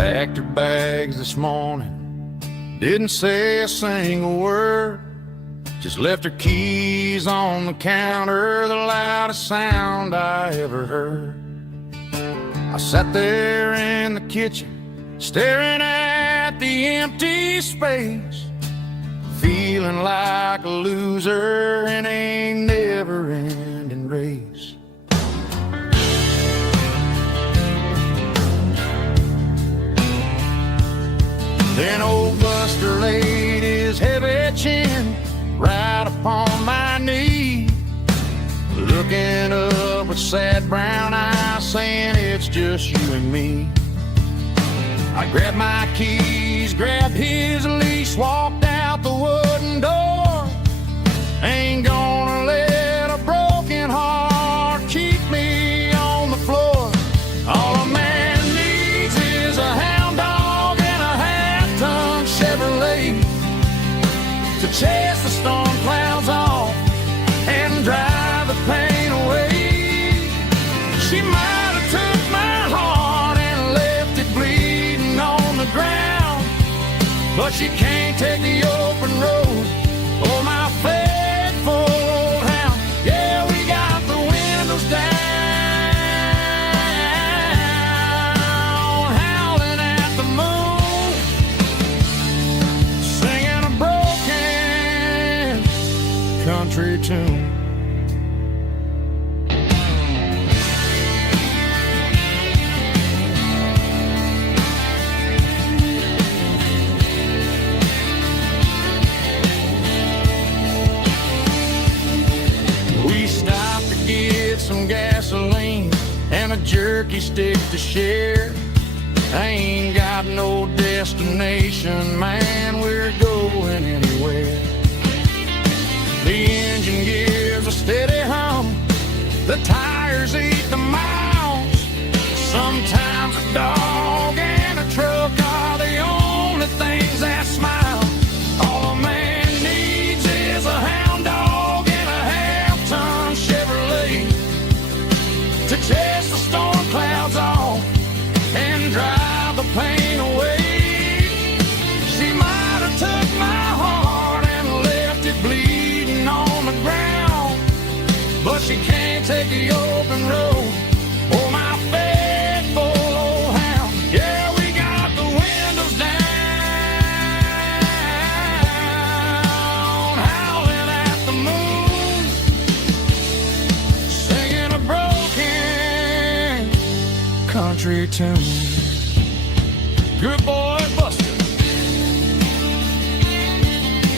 Packed her bags this morning, didn't say a single word, just left her keys on the counter, the loudest sound I ever heard. I sat there in the kitchen, staring at the empty space, feeling like a loser in a never-ending race. Then old Buster laid his heavy chin right upon my knee, looking up with sad brown eyes, saying it's just you and me. I grabbed my keys, grabbed his leash, walked out the wooden door. Ain't gonna let a broken heart keep me on the floor. All a man needs is a hound dog and a half-ton Chevrolet to chase the storm clouds off and drive the pain away. She might have took my heart and left it bleeding on the ground, but she can't take the open road or my faithful old hound. Yeah, we got the windows down, howling at the moon, singing a broken country tune. Some gasoline and a jerky stick to share. I ain't got no destination, man, we're going anywhere. The engine gives a steady hum, the tires eat the miles. Sometimes a dog and a truck are the only things that smile. All a man needs is a hound dog and a half-ton Chevrolet to chase the storm clouds off and drive the pain away. She might have took my heart and left it bleeding on the ground, but she can't take the open road or my faithful old hound. Yeah, we got the windows down, howling at the moon, singing a broken country tune. Good boy, Buster.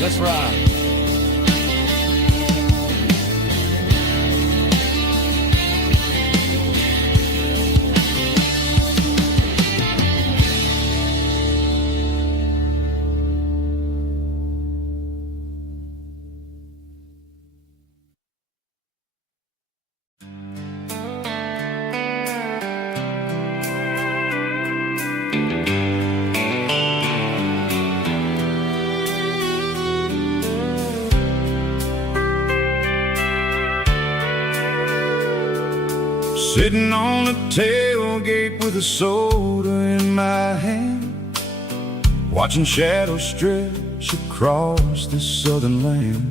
Let's ride. Sitting on the tailgate with a soda in my hand, watching shadows stretch across this southern land.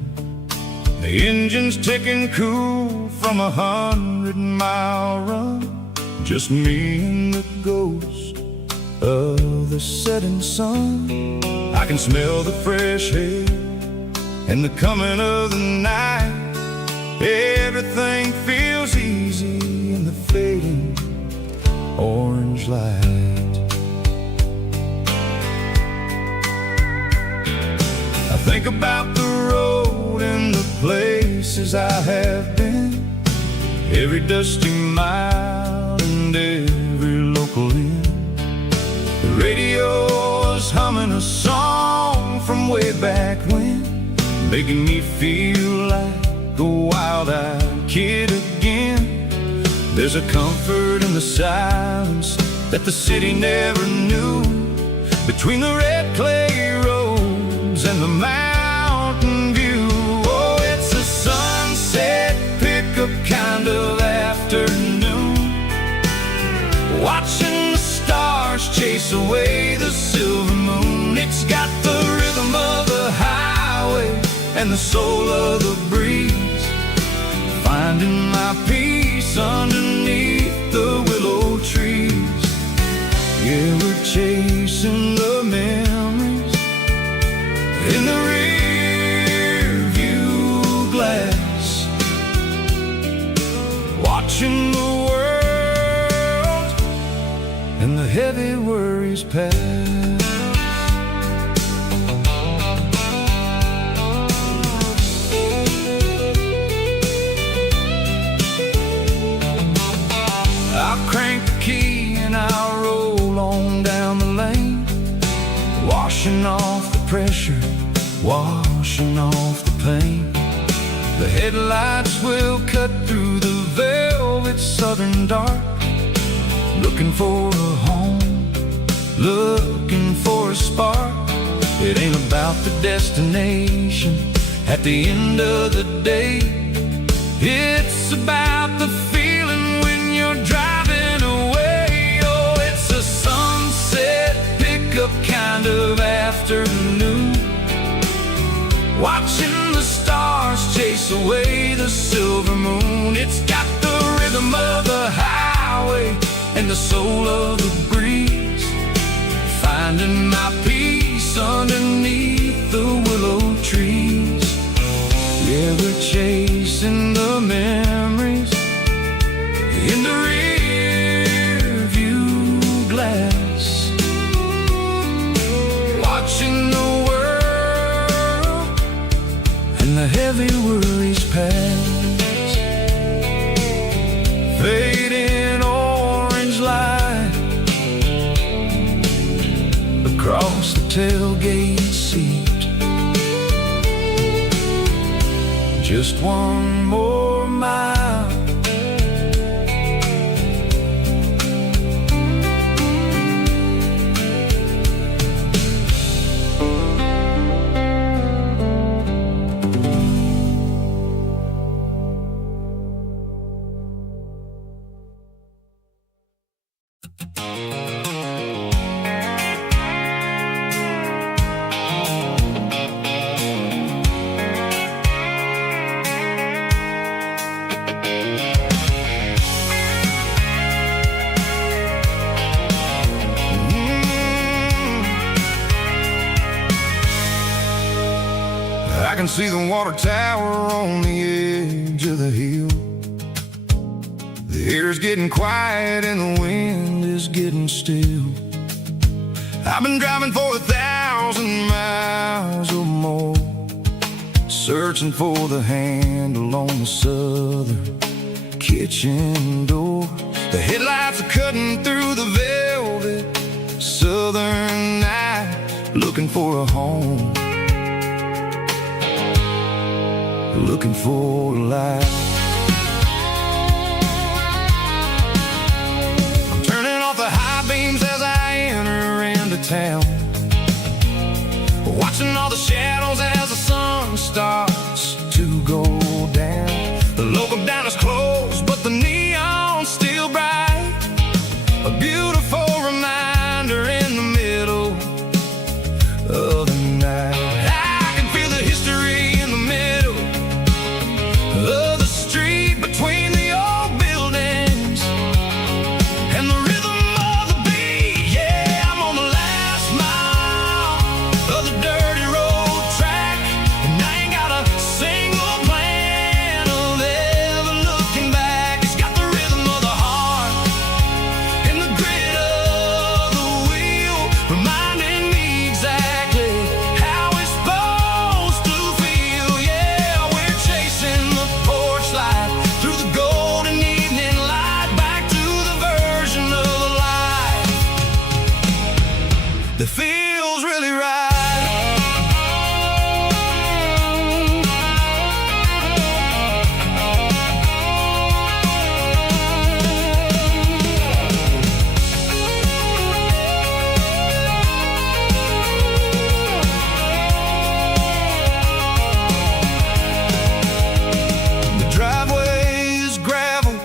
The engine's ticking cool from 100-mile run, just me and the ghost of the setting sun. I can smell the fresh air and the coming of the night. Everything feels easy in the fading orange light. I think about the road and the places I have been, every dusty mile and every local inn. The radio is humming a song from way back when, making me feel like a wild-eyed kid again. There's a comfort in the silence that the city never knew, between the red clay roads and the mountain view. Oh, it's a sunset pickup kind of afternoon, watching the stars chase chase away the silver moon. It's got the rhythm of the highway and the soul of the breeze, finding my peace underneath the willow trees. Yeah, we're chasing the memories in the rear view glass, watching the world and the heavy worries pass. I'll crank the key and I'll roll on down the lane, washing off the pressure, washing off the pain. The headlights will cut through the velvet southern dark, looking for a home, looking for a spark. It ain't about the destination at the end of the day, it's about the feeling when you're driving away. Oh, it's a sunset pickup kind of afternoon, watching the stars chase away the silver moon. It's got the rhythm of the highway and the soul of the breeze, finding my peace underneath the willow trees. Yeah, we're chasing the memories in the rear view glass, watching the world and the heavy worries pass. Fading orange light across the tailgate seat, just one more mile. I can see the water tower on the edge of the hill. The air's getting quiet and the wind is getting still. I've been driving for 1,000 miles or more, searching for the handle on the southern kitchen door. The headlights are cutting through the velvet southern night, looking for a home, looking for a life. I'm turning off the high beams as I enter into town, watching all the shadows as the sun starts to go down. The local diner's closed, but the neon's still bright, a beautiful reminder in the middle of the night. I can feel the history in the middle of the street between the old buildings and the rhythm of the beat. Yeah, I'm on the last mile of the dirty road track, and I ain't got a single plan of ever looking back. It's got the rhythm of the heart and the grit of the wheel, reminding me exactly how it's supposed to feel. Yeah, we're chasing the porch light through the golden evening light, back to the version of life that feels really right. The driveway is gravel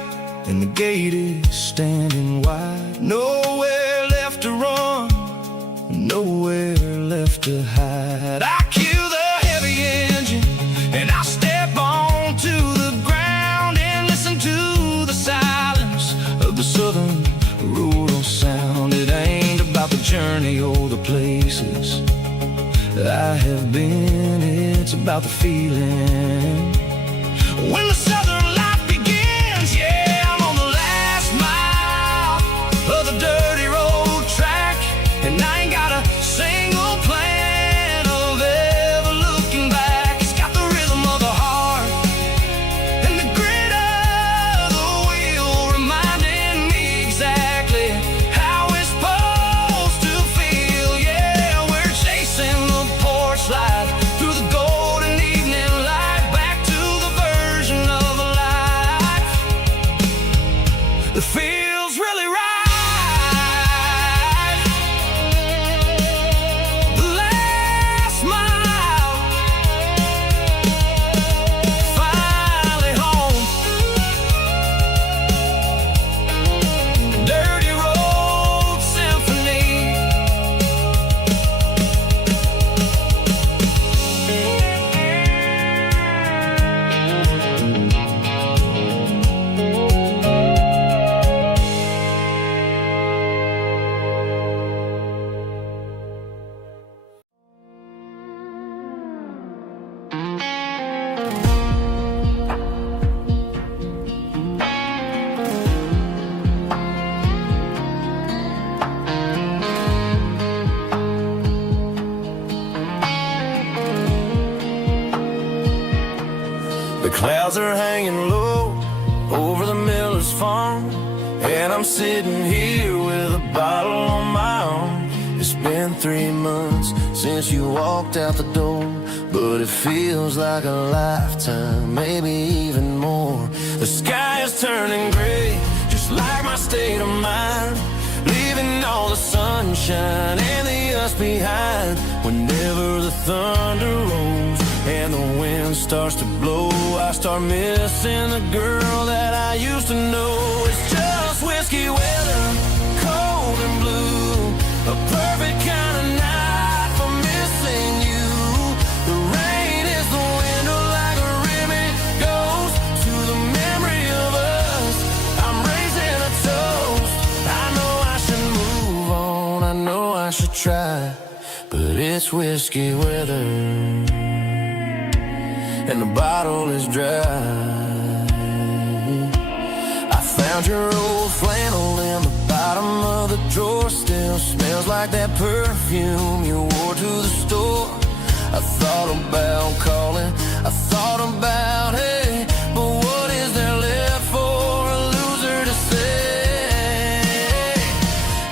and the gate is standing wide, nowhere left to run places I have been. It's about the feeling when the southern life begins. Yeah, I'm on the last mile of the dirty road track, and I ain't got a single plan of ever looking back. It's got the rhythm of the heart and the grit of the wheel, reminding me exactly how it's supposed to feel. Yeah, we're chasing the porch light through the golden evening light, back to the version of a life that feels really right. The last mile, finally home. Dirty road symphony. The clouds are hanging low over the miller's farm, and I'm sitting here with a bottle on my arm. It's been 3 months since you walked out the door, but it feels like a lifetime, maybe even more. The sky is turning gray, just like my state of mind, leaving all the sunshine and the us behind. Whenever the thunder rolls and the wind starts to blow, I start missing the girl that I used to know. It's just whiskey weather, cold and blue, a perfect kind of night for missing you. The rain is the window like a ribbon goes to the memory of us. I'm raising a toast. I know I should move on, I know I should try, but it's whiskey weather and the bottle is dry. I found your old flannel in the bottom of the drawer, still smells like that perfume you wore to the store. I thought about calling, I thought about, hey, but what is there left for a loser to say?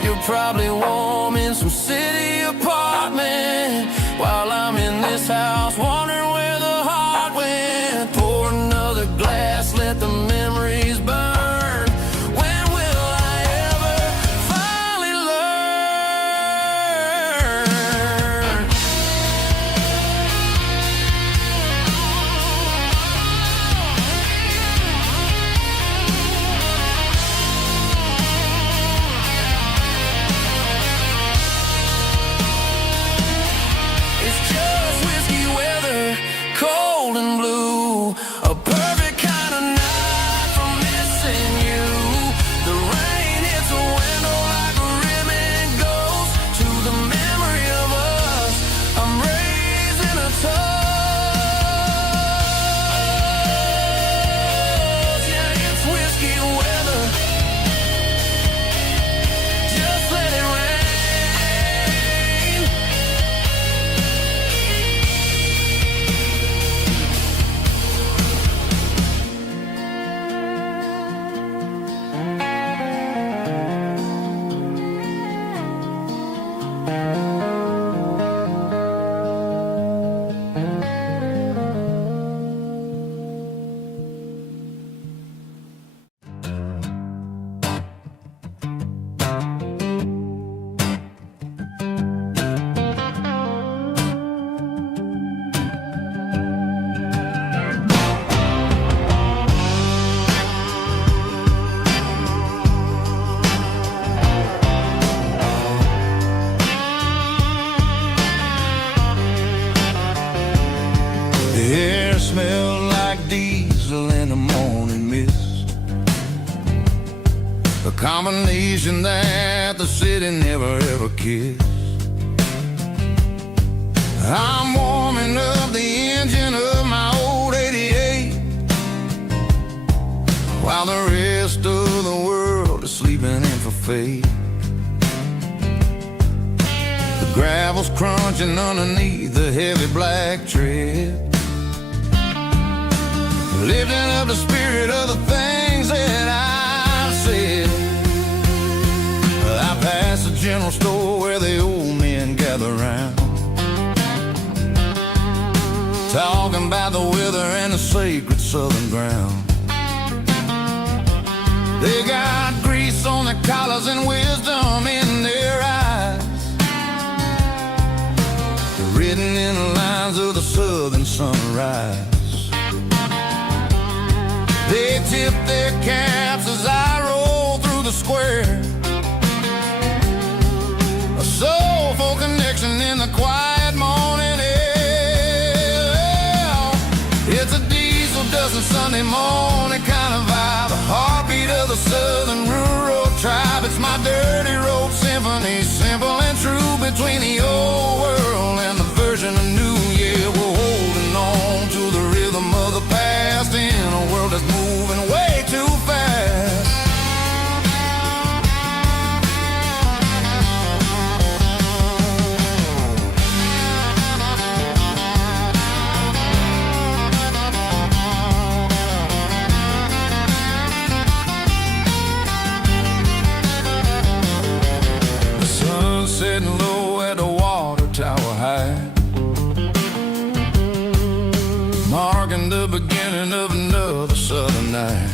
You're probably warm in some city apartment while I'm in this house wondering where the heart went. Pour another glass, let the memories burn. When will I ever finally learn? It's just whiskey weather, cold and blue, a perfect kind of night for missing you. The rain hits a window like a ribbon goes to the memory of us. I'm raising a toast. Yeah, it's whiskey weather. Just let it rain. The air smelled like diesel in the morning mist, a combination that the city never ever kissed. I'm warming up the engine of my old 88, while the rest of the world is sleeping in for fate. The gravel's crunching underneath the heavy black tread, lifting up the spirit of the things that I've said. I pass the general store where the old men gather round, talking about the weather and the sacred southern ground. They got grease on their collars and wisdom in their eyes, written in the lines of the southern sunrise. They tip their caps as I roll through the square, a soulful connection in the quiet morning air. It's a diesel dusting Sunday morning kind of vibe, the heartbeat of the southern rural tribe. It's my dirty road symphony, simple and true, between the old world and the version of new. Yeah, we're holding on to the rhythm of the past in a world that's moving way too fast. The sun's setting low at the water tower high, marking the beginning of another southern night.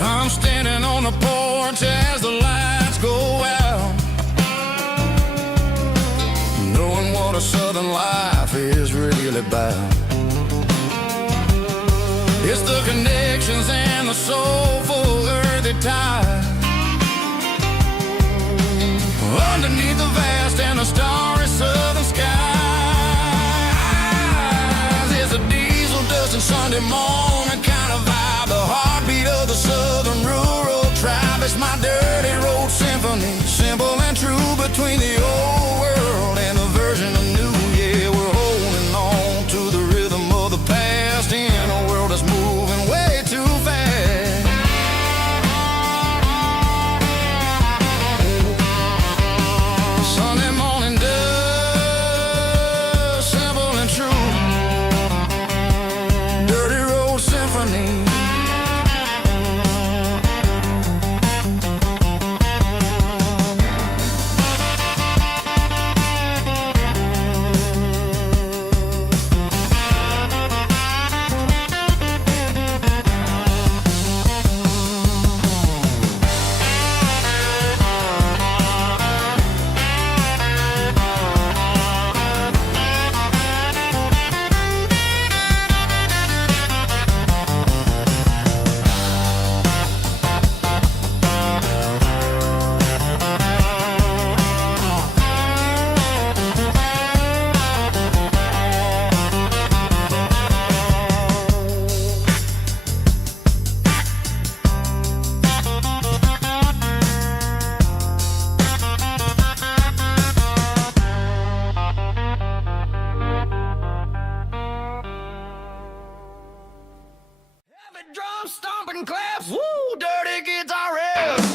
I'm standing on the porch as the lights go out, knowing what a southern life is really about. It's the connections and the soulful earthy tide, underneath the vast and the starry southern skies. It's a diesel dusting Sunday morning kind of vibe, the heartbeat of the southern rural tribe. It's my dirty road symphony, simple and true, between the old world and the version of new. Yeah, we're holding on to the rhythm of the past in a world that's moving way too fast. Sunday morning dust, simple and true, dirty road symphony. Heavy drum stomping claps, woo, dirty guitar riffs.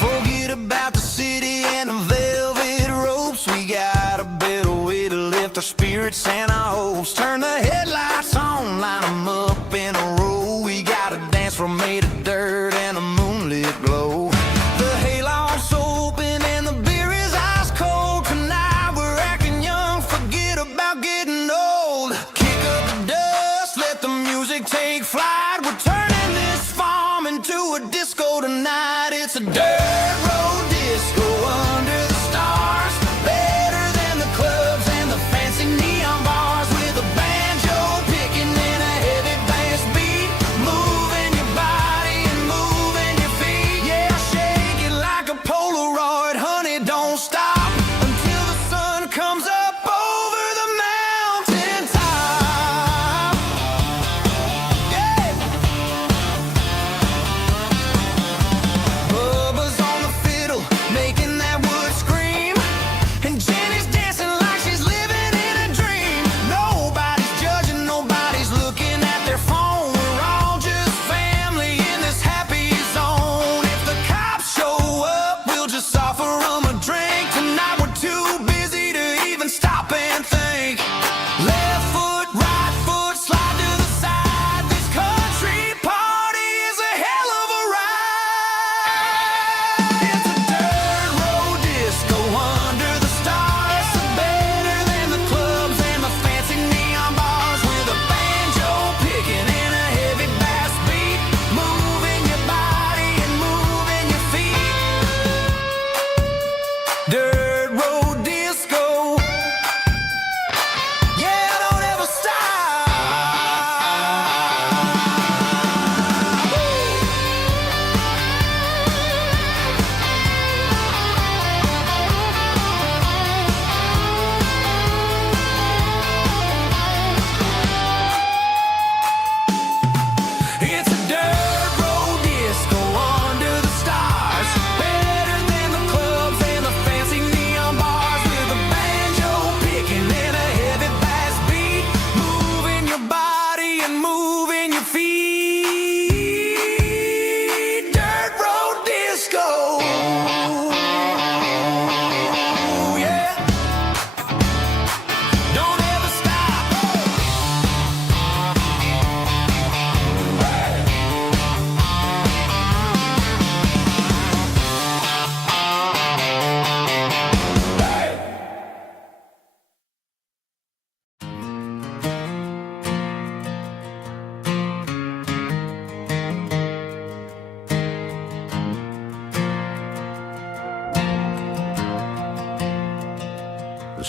Forget about the city and the velvet ropes. We got a better way to lift our spirits and our hopes. Turn the headlights on, line them up in a row. We got a dance floor made of dirt and a moonlit glow. The hayloft's open and the beer is ice cold. Tonight we're acting young, forget about getting old. Kick up the dust, let the music take flight. We're turning this farm into a disco tonight. It's a dirt road disco under the stars, better than the clubs and the fancy neon bars, with a banjo picking in a heavy bass beat, moving your body and moving your feet. Yeah, shake it like a Polaroid, honey, don't stop until the sun comes up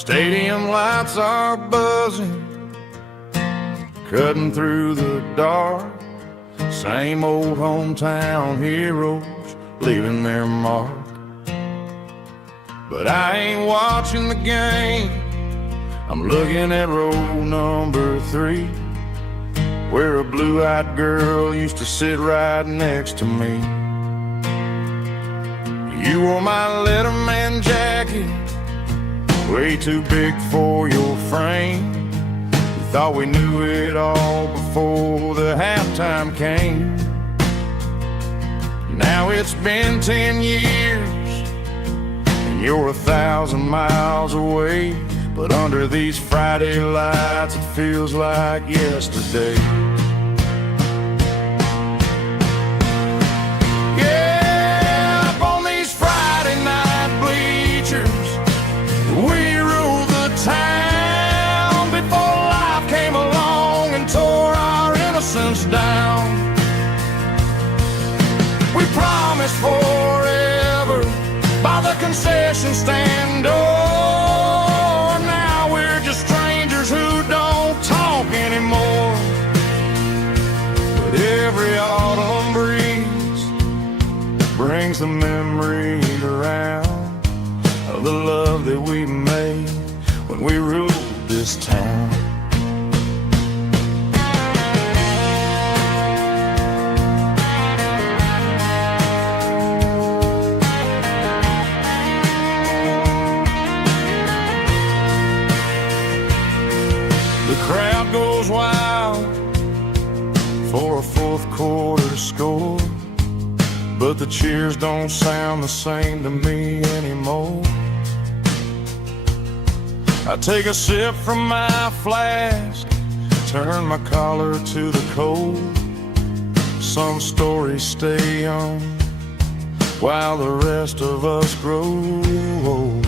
Stadium lights are buzzing, cutting through the dark. Same old hometown heroes leaving their mark. But I ain't watching the game, I'm looking at row number 3, where a blue-eyed girl used to sit right next to me. You wore my Letterman jacket, way too big for your frame. We thought we knew it all before the halftime came. Now it's been 10 years, and you're 1,000 miles away. But under these Friday lights, it feels like yesterday. Yeah, up on these Friday night bleachers, we rule the town before life came along and tore our innocence down. We promised forever by the concession stand door. Strangers who don't talk anymore. But every autumn breeze brings the memory around of the love that we made when we ruled this town. Crowd goes wild for a fourth quarter score, but the cheers don't sound the same to me anymore. I take a sip from my flask, turn my collar to the cold. Some stories stay young while the rest of us grow old.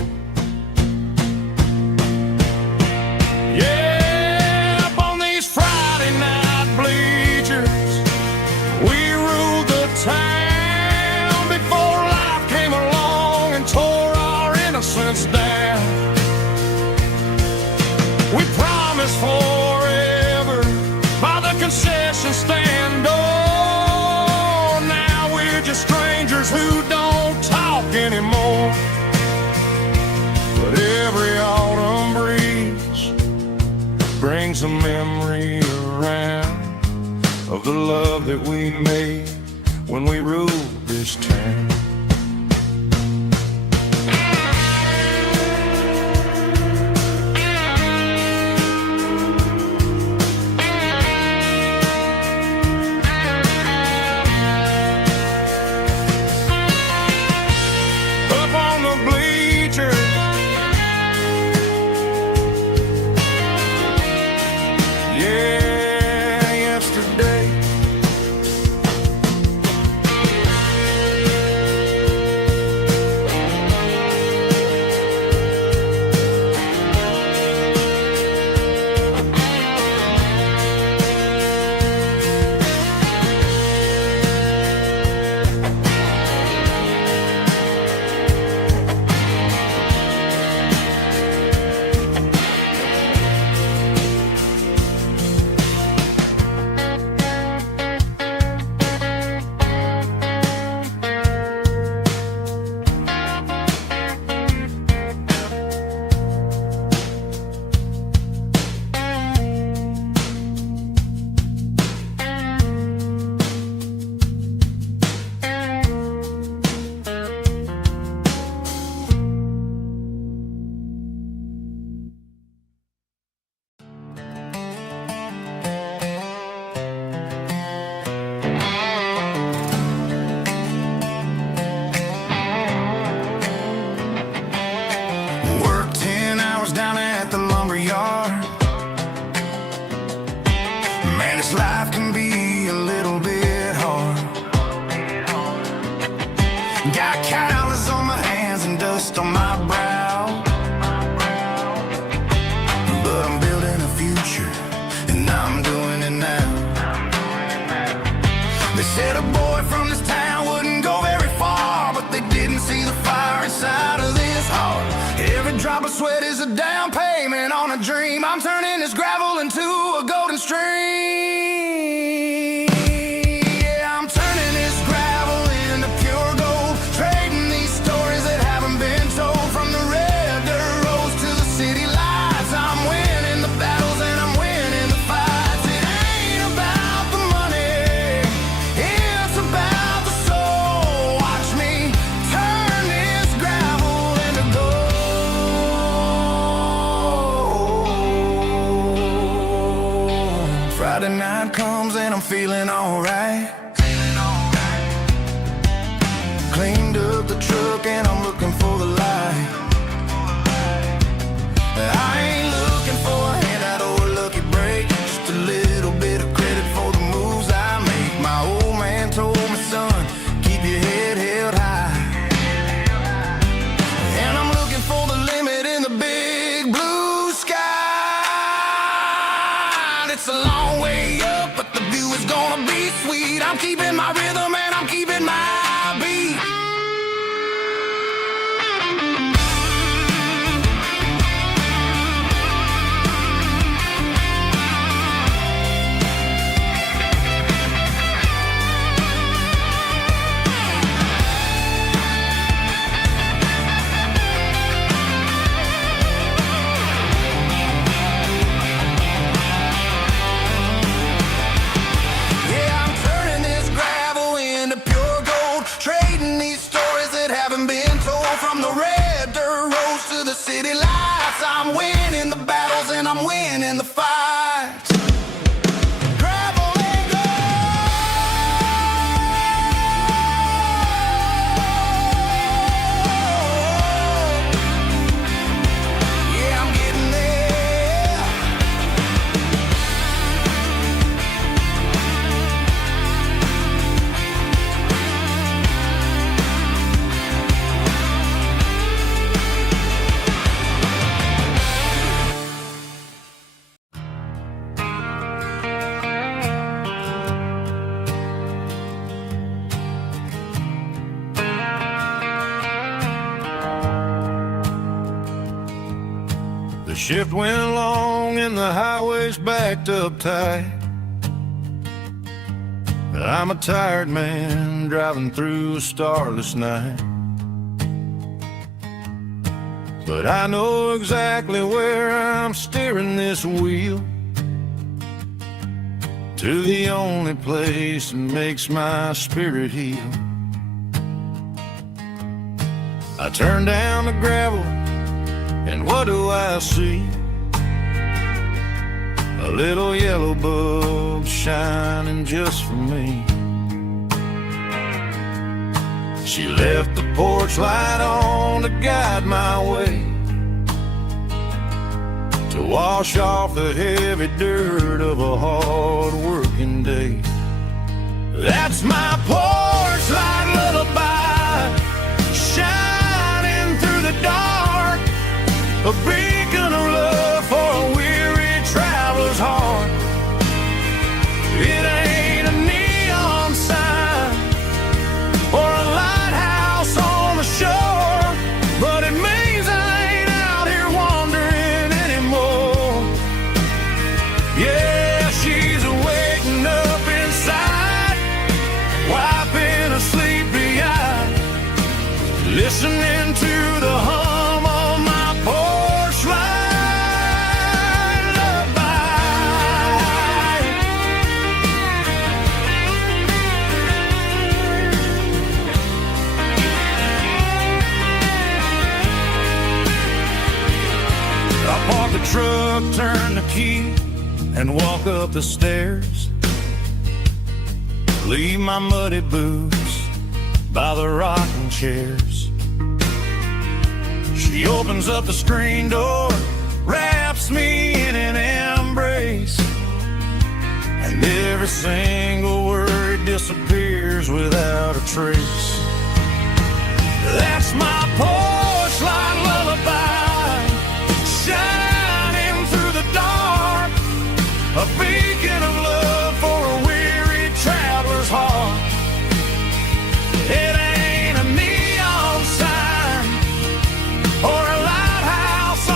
Town before life came along and tore our innocence down. We promised forever by the concession stand door. Now we're just strangers who don't talk anymore. But every autumn breeze brings a memory around of the love that we made when we ruled this town. Up on the bleachers, yeah, yesterday. Life can be a little bit hard. Got calluses on my hands and dust on my brow, but I'm building a future and I'm doing it now. They said a boy from this town wouldn't go very far, but they didn't see the fire inside of this heart. Every drop of sweat is a down payment on a dream. I'm turning this gravel into a golden stream. Yeah, I'm turning this gravel into pure gold, trading these stories that haven't been told. From the red dirt roads to the city lights, I'm winning the battles and I'm winning the fights. It ain't about the money, it's about the soul. Watch me turn this gravel into gold. Friday night comes and I'm feeling alright. Cleaned up the truck and I'm looking for the light. I ain't looking for a handout or a lucky break, just a little bit of credit for the moves I make. My old man told me, son, keep your head held high. And I'm looking for the limit in the big blue sky. It's a long way up, but the view is gonna be sweet. I'm keeping my rhythm and I'm keeping my beat. Yeah, I'm turning this gravel into pure gold, trading these stories that haven't been told. From the red dirt roads to the city lights, I'm winning the battles and I'm winning the fights. Gravel and gold. Yeah, I'm getting there. The shift went long and the highway's backed up tight. I'm a tired man driving through a starless night. But I know exactly where I'm steering this wheel, to the only place that makes my spirit heal. I turn down the gravel and what do I see? A little yellow bulb shining just for me. She left the porch light on to guide my way, to wash off the heavy dirt of a hard working day. That's my porch light lullaby, shining through the dark, a beacon of love for a weary traveler's heart. It ain't a neon sign or a lighthouse on the shore, but it means I ain't out here wandering anymore. Yeah, she's waking up inside, wiping a sleepy eye, listening to the hum of my porch light lullaby. I park the truck, turn the key, and walk up the stairs. Leave my muddy boots by the rocking chairs. She opens up the screen door, wraps me in an embrace, and every single word disappears without a trace. That's my porch light lullaby, shining through the dark, a beacon of love for a weary traveler's heart. It ain't a neon sign or a lighthouse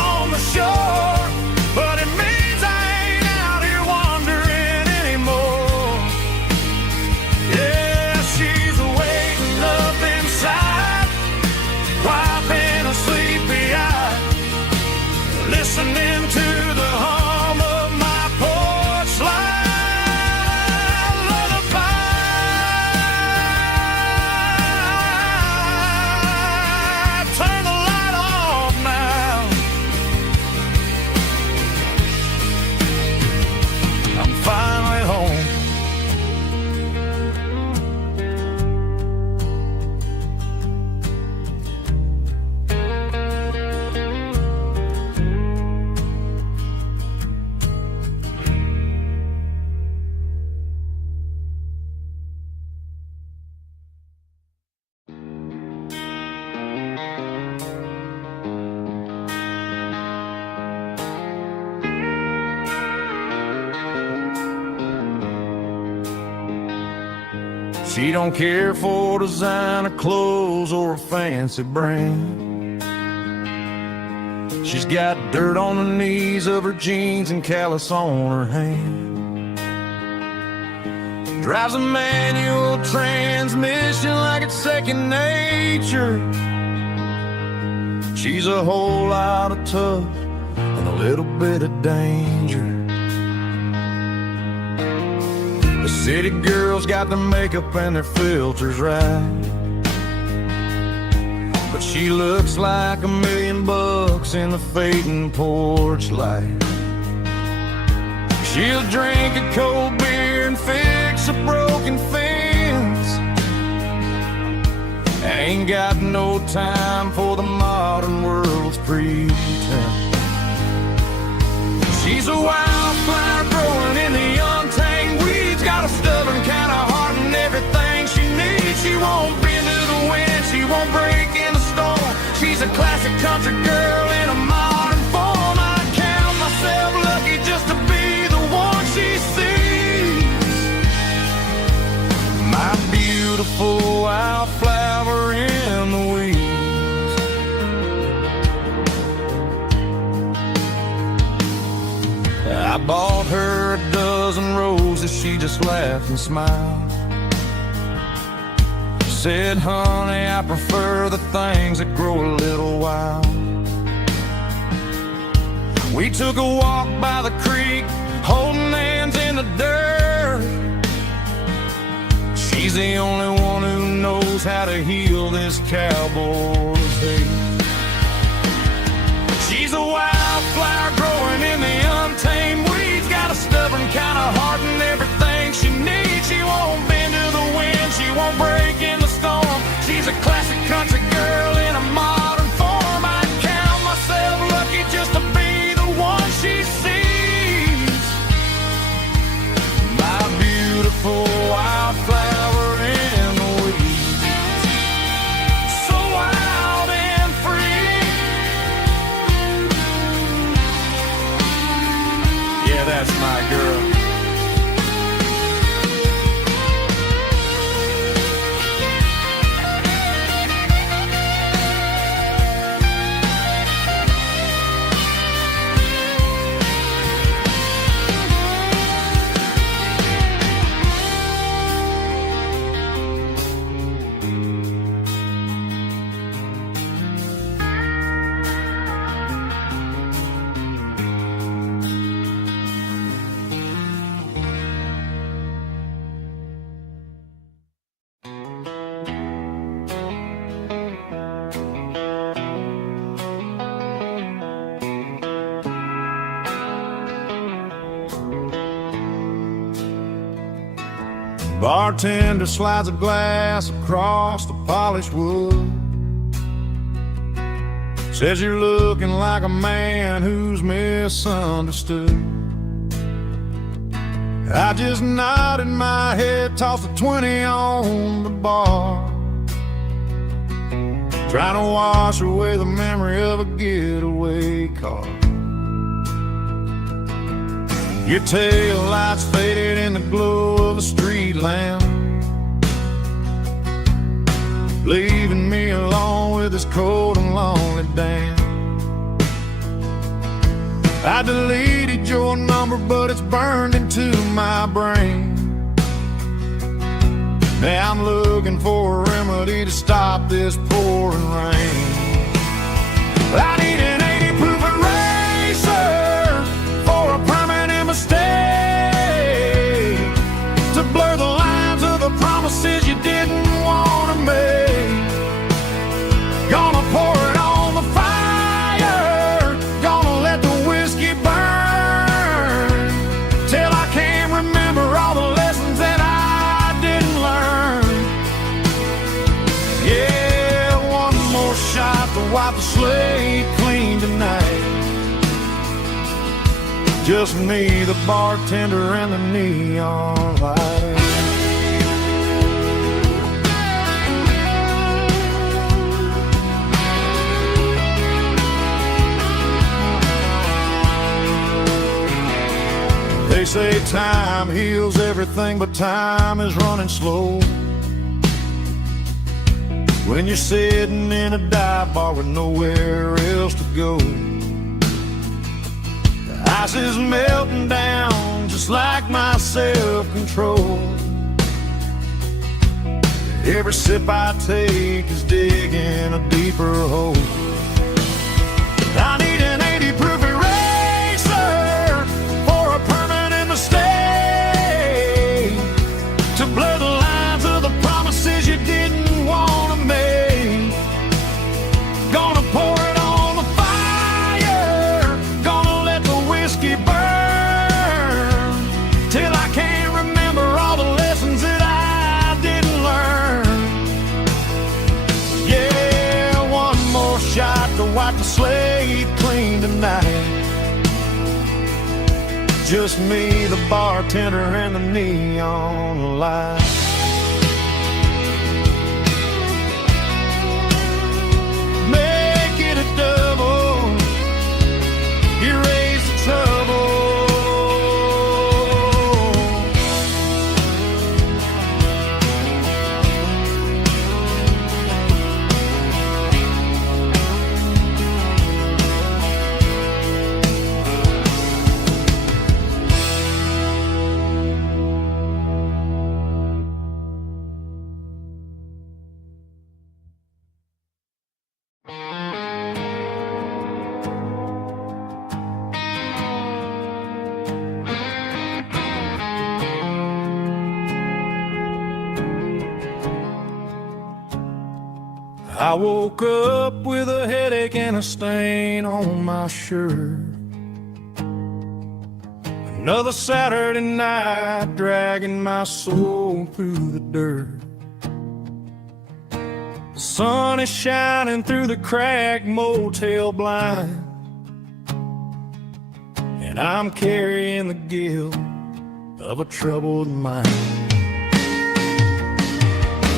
She don't care for designer clothes or a fancy brand. She's got dirt on the knees of her jeans and callus on her hand. Drives a manual transmission like it's second nature. She's a whole lot of tough and a little bit of danger. The city girls got their makeup and their filters right, but she looks like $1 million in the fading porch light. She'll drink a cold beer and fix a broken fence. Ain't got no time for the modern world's pretense. She's a wildflower growing in the untamed weeds. Got a stubborn kind of heart and everything she needs. She won't bend to the wind, she won't break in the storm. She's a classic country girl in a modern form. I count myself lucky just to be the one she sees. My beautiful wildflower in the weeds. I bought her a dozen roses, she just laughed and smiled. Said, honey, I prefer the things that grow a little wild. We took a walk by the creek, holding hands in the dirt. She's the only one who knows how to heal this cowboy's hate. She's a wildflower growing in the untamed weeds. Got a stubborn kind of heart and everything she needs. She won't bend to the wind, she won't break in the storm. She's a classic country girl in a modern form. I count myself lucky just to be the one she sees. My beautiful wildflower in the weeds. So wild and free. Yeah, that's my girl. Bartender slides a glass across the polished wood. Says you're looking like a man who's misunderstood. I just nodded my head, tossed a 20 on the bar, trying to wash away the memory of a getaway car. Your tail lights faded in the glow of a street lamp, leaving me alone with this cold and lonely damn. I deleted your number, but it's burned into my brain. Now I'm looking for a remedy to stop this pouring rain. I need an 80-proof eraser for a permanent mistake, to blur the lines of the promises you didn't want to make. Gonna pour it on the fire, gonna let the whiskey burn, till I can't remember all the lessons that I didn't learn. Yeah, one more shot to wipe the slate clean tonight. Just me, the bartender, and the neon light. They say time heals everything, but time is running slow. when you're sitting in a dive bar with nowhere else to go. The ice is melting down just like my self-control. Every sip I take is digging a deeper hole. I need an 80 proof eraser for a permanent mistake, to blur the lines of the promises you didn't want to make. Gonna pour it on the fire, gonna let the whiskey burn, till I can't remember all the lessons that I didn't learn. Yeah, one more shot to wipe the slate clean tonight. Just me, the bartender, and the neon light. Make it a double, erase the trouble. I woke up with a headache and a stain on my shirt. Another Saturday night dragging my soul through the dirt. The sun is shining through the cracked motel blind, and I'm carrying the guilt of a troubled mind.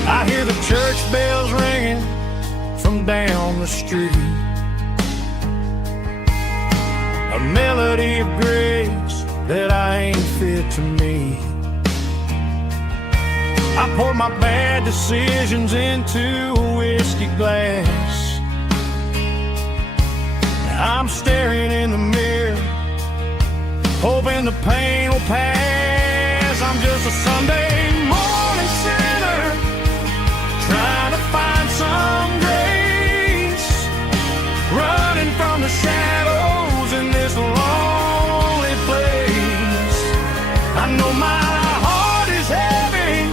I hear the church bells ringing from down the street, a melody of grace that I ain't fit to meet. I pour my bad decisions into a whiskey glass. I'm staring in the mirror, hoping the pain will pass. I'm just a Sunday morning sinner, trying to find some grace, running from the shadows in this lonely place. I know my heart is heavy,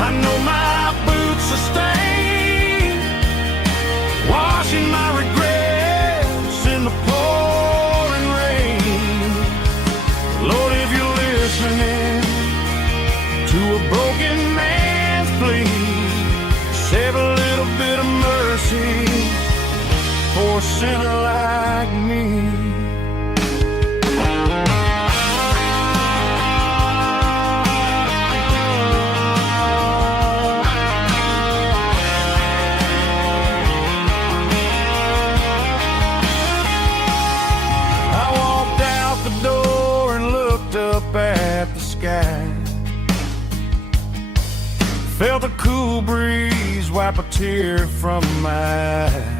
I know my boots are stained, washing my regrets in the pouring rain. Lord, if you're listening to a broken man's plea, save a little bit of mercy for a sinner like me. I walked out the door and looked up at the sky, felt a cool breeze wipe a tear from my eye.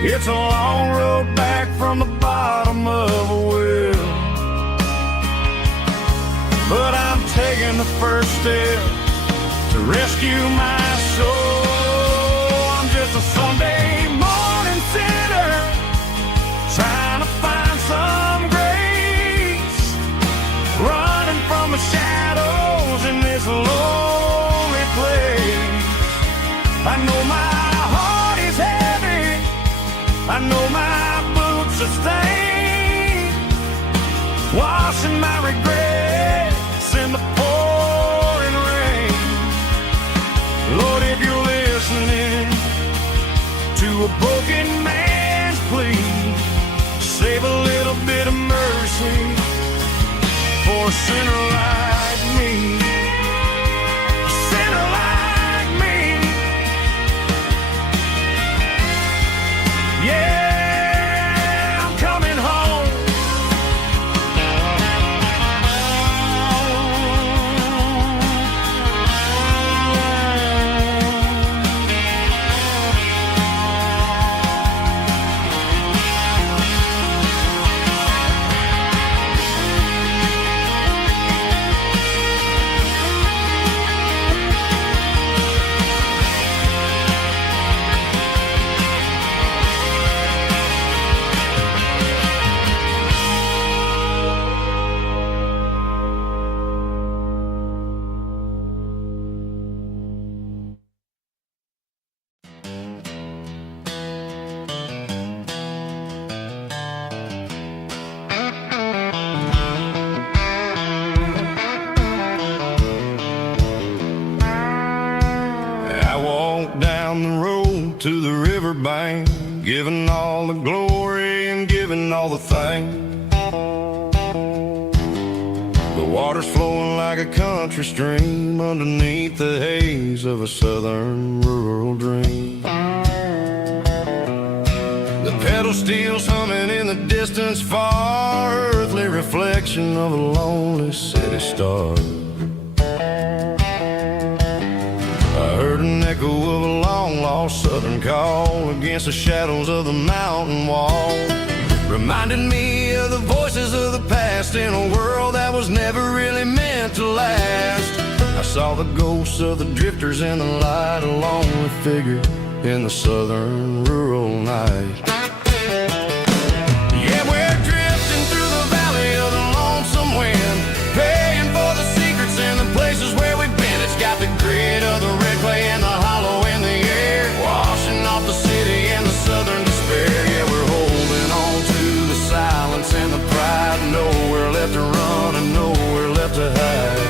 It's a long road back from the bottom of a well, but I'm taking the first step to rescue my soul. I'm just a Sunday morning sinner, trying to find some grace, running from the shadows in this lonely place. I know my heart is heavy, I know my boots are stained, washing my regrets in the pouring rain. Lord, if you're listening to a broken man's plea, save a little bit of mercy for a sinner like me. A sinner like me. Yeah, I'm coming home. Giving all the glory and giving all the thanks. The water's flowing like a country stream underneath the haze of a southern rural dream. The pedal steel's humming in the distance far, earthly reflection of a lonely city star. I heard an echo of a long-lost southern call against the shadows of the mountain wall. Reminded me of the voices of the past in a world that was never really meant to last. I saw the ghosts of the drifters in the light, a lonely figure in the southern rural night. Yeah, we're drifting through the valley of the lonesome wind, paying for the secrets and the places where we've been. It's got the grit of the red clay and the hollow in the air, washing off the city and the southern despair. Yeah, we're holding on to the silence and the pride, nowhere left to run and nowhere left to hide.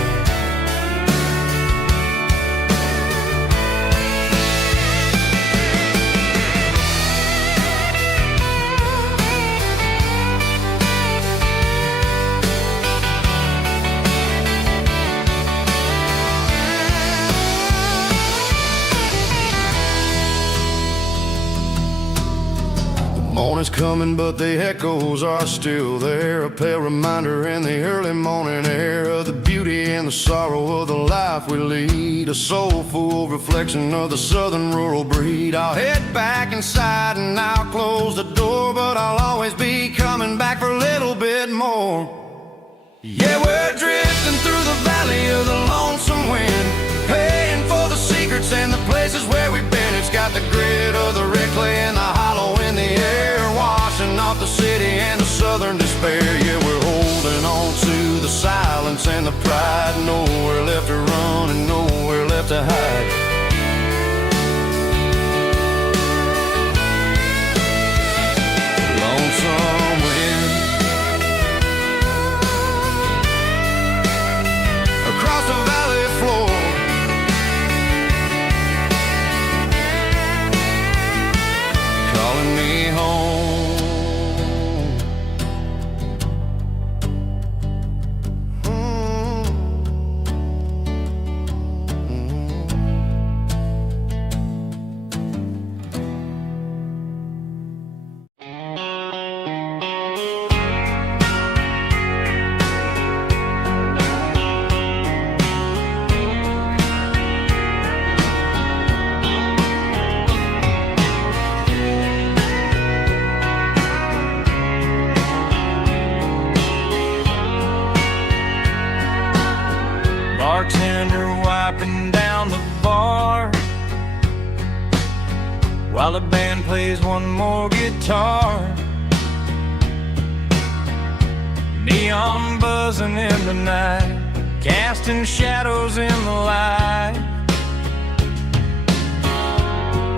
Morning's coming, but the echoes are still there, a pale reminder in the early morning air of the beauty and the sorrow of the life we lead, a soulful reflection of the southern rural breed. I'll head back inside and I'll close the door, but I'll always be coming back for a little bit more. Yeah, we're drifting through the valley of the lonesome wind, paying for the secrets and the places where we've been. It's got the grit of the red clay and the hollow in the air, washing off the city and the southern despair. Yeah, we're holding on to the silence and the pride, nowhere left to run and nowhere left to hide. Lonesome wind across the valley floor, calling me home. Bartender wiping down the bar while the band plays one more guitar. Neon buzzing in the night, casting shadows in the light.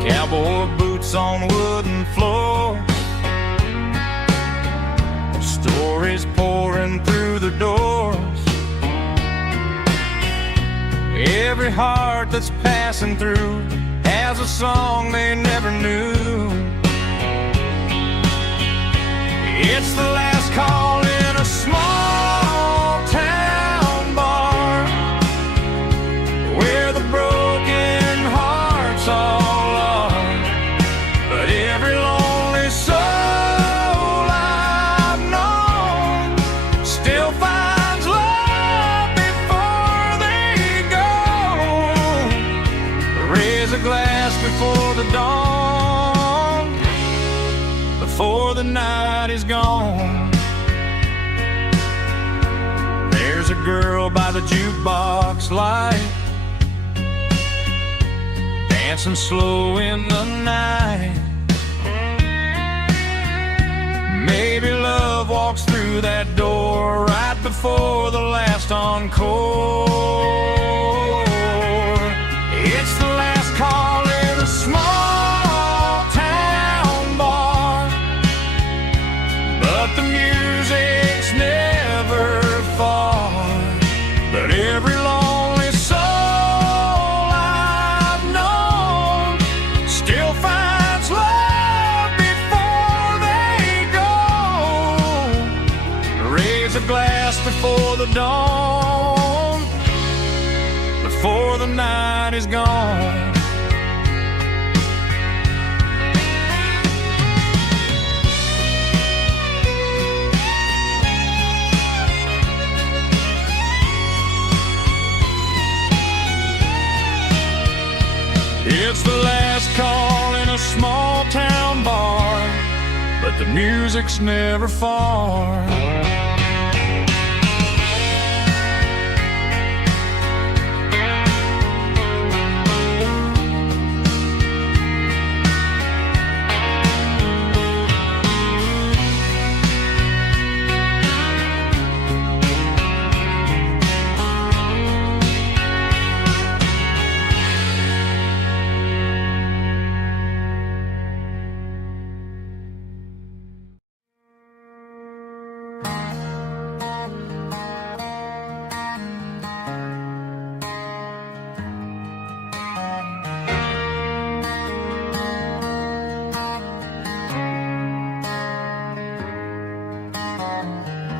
Cowboy boots on wooden floors, stories pouring through the doors. Every heart that's passing through has a song they never knew. It's the last call in a small town bar where the broken hearts all are. But every lonely soul I've known still finds love before they go. Raise a glass before the dawn, before the night is gone. There's a girl by the jukebox light, dancing slow in the night. Maybe love walks through that door right before the last encore. It's the last call in a small town bar, but the music's never far. But every lonely soul I've known still finds love before the dawn, before the night is gone. It's the last call in a small town bar, but the music's never far.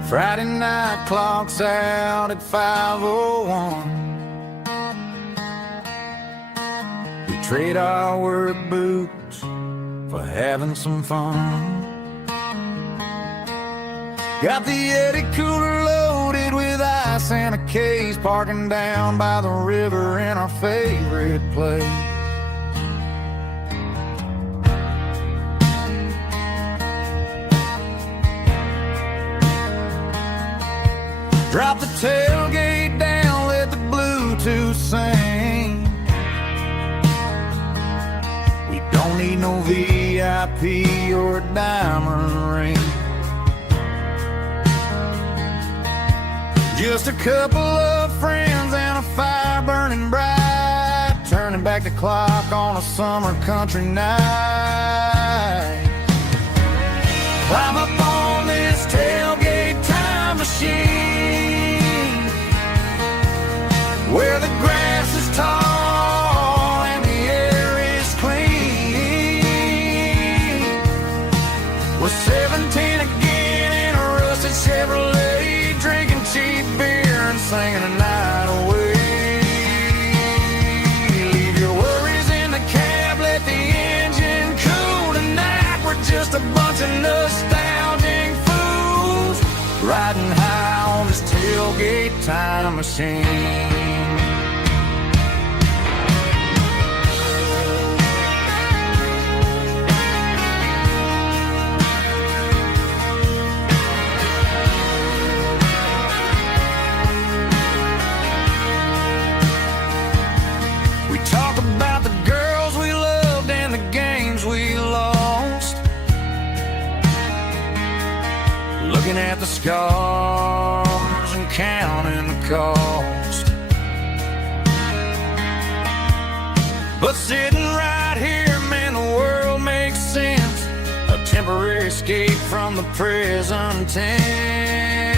Friday night clocks out at 5:01. We trade our work boots for having some fun. Got the Yeti cooler loaded with ice and a case, parking down by the river in our favorite place. Drop the tailgate down, let the Bluetooth sing. We don't need no VIP or a diamond ring. Just a couple of friends and a fire burning bright, turning back the clock on a summer country night. Climb up on this tailgate time machine, where the grass is tall and the air is clean. We're 17 again in a rusted Chevrolet, drinking cheap beer and singing the night away. Leave your worries in the cab, let the engine cool tonight. We're just a bunch of nostalgic fools, riding high on this tailgate time machine. We talk about the girls we loved and the games we lost, looking at the scars and counting the cost. But sitting right here, man, the world makes sense, a temporary escape from the present tense.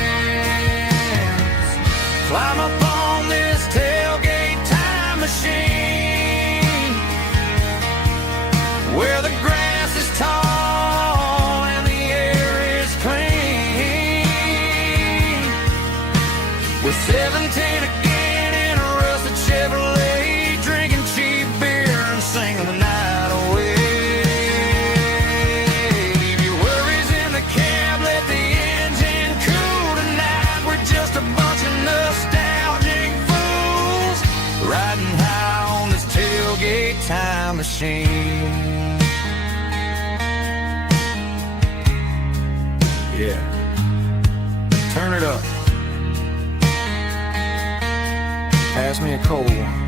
Climb up on this tailgate time machine, where the grass is tall and the air is clean. We're 17 again in a rusted Chevrolet, drinking cheap beer and singing the night away. Leave your worries in the cab, let the engine cool tonight. We're just a bunch of nostalgic fools, riding high on this tailgate time machine. Yeah, turn it up. Pass me a cold one.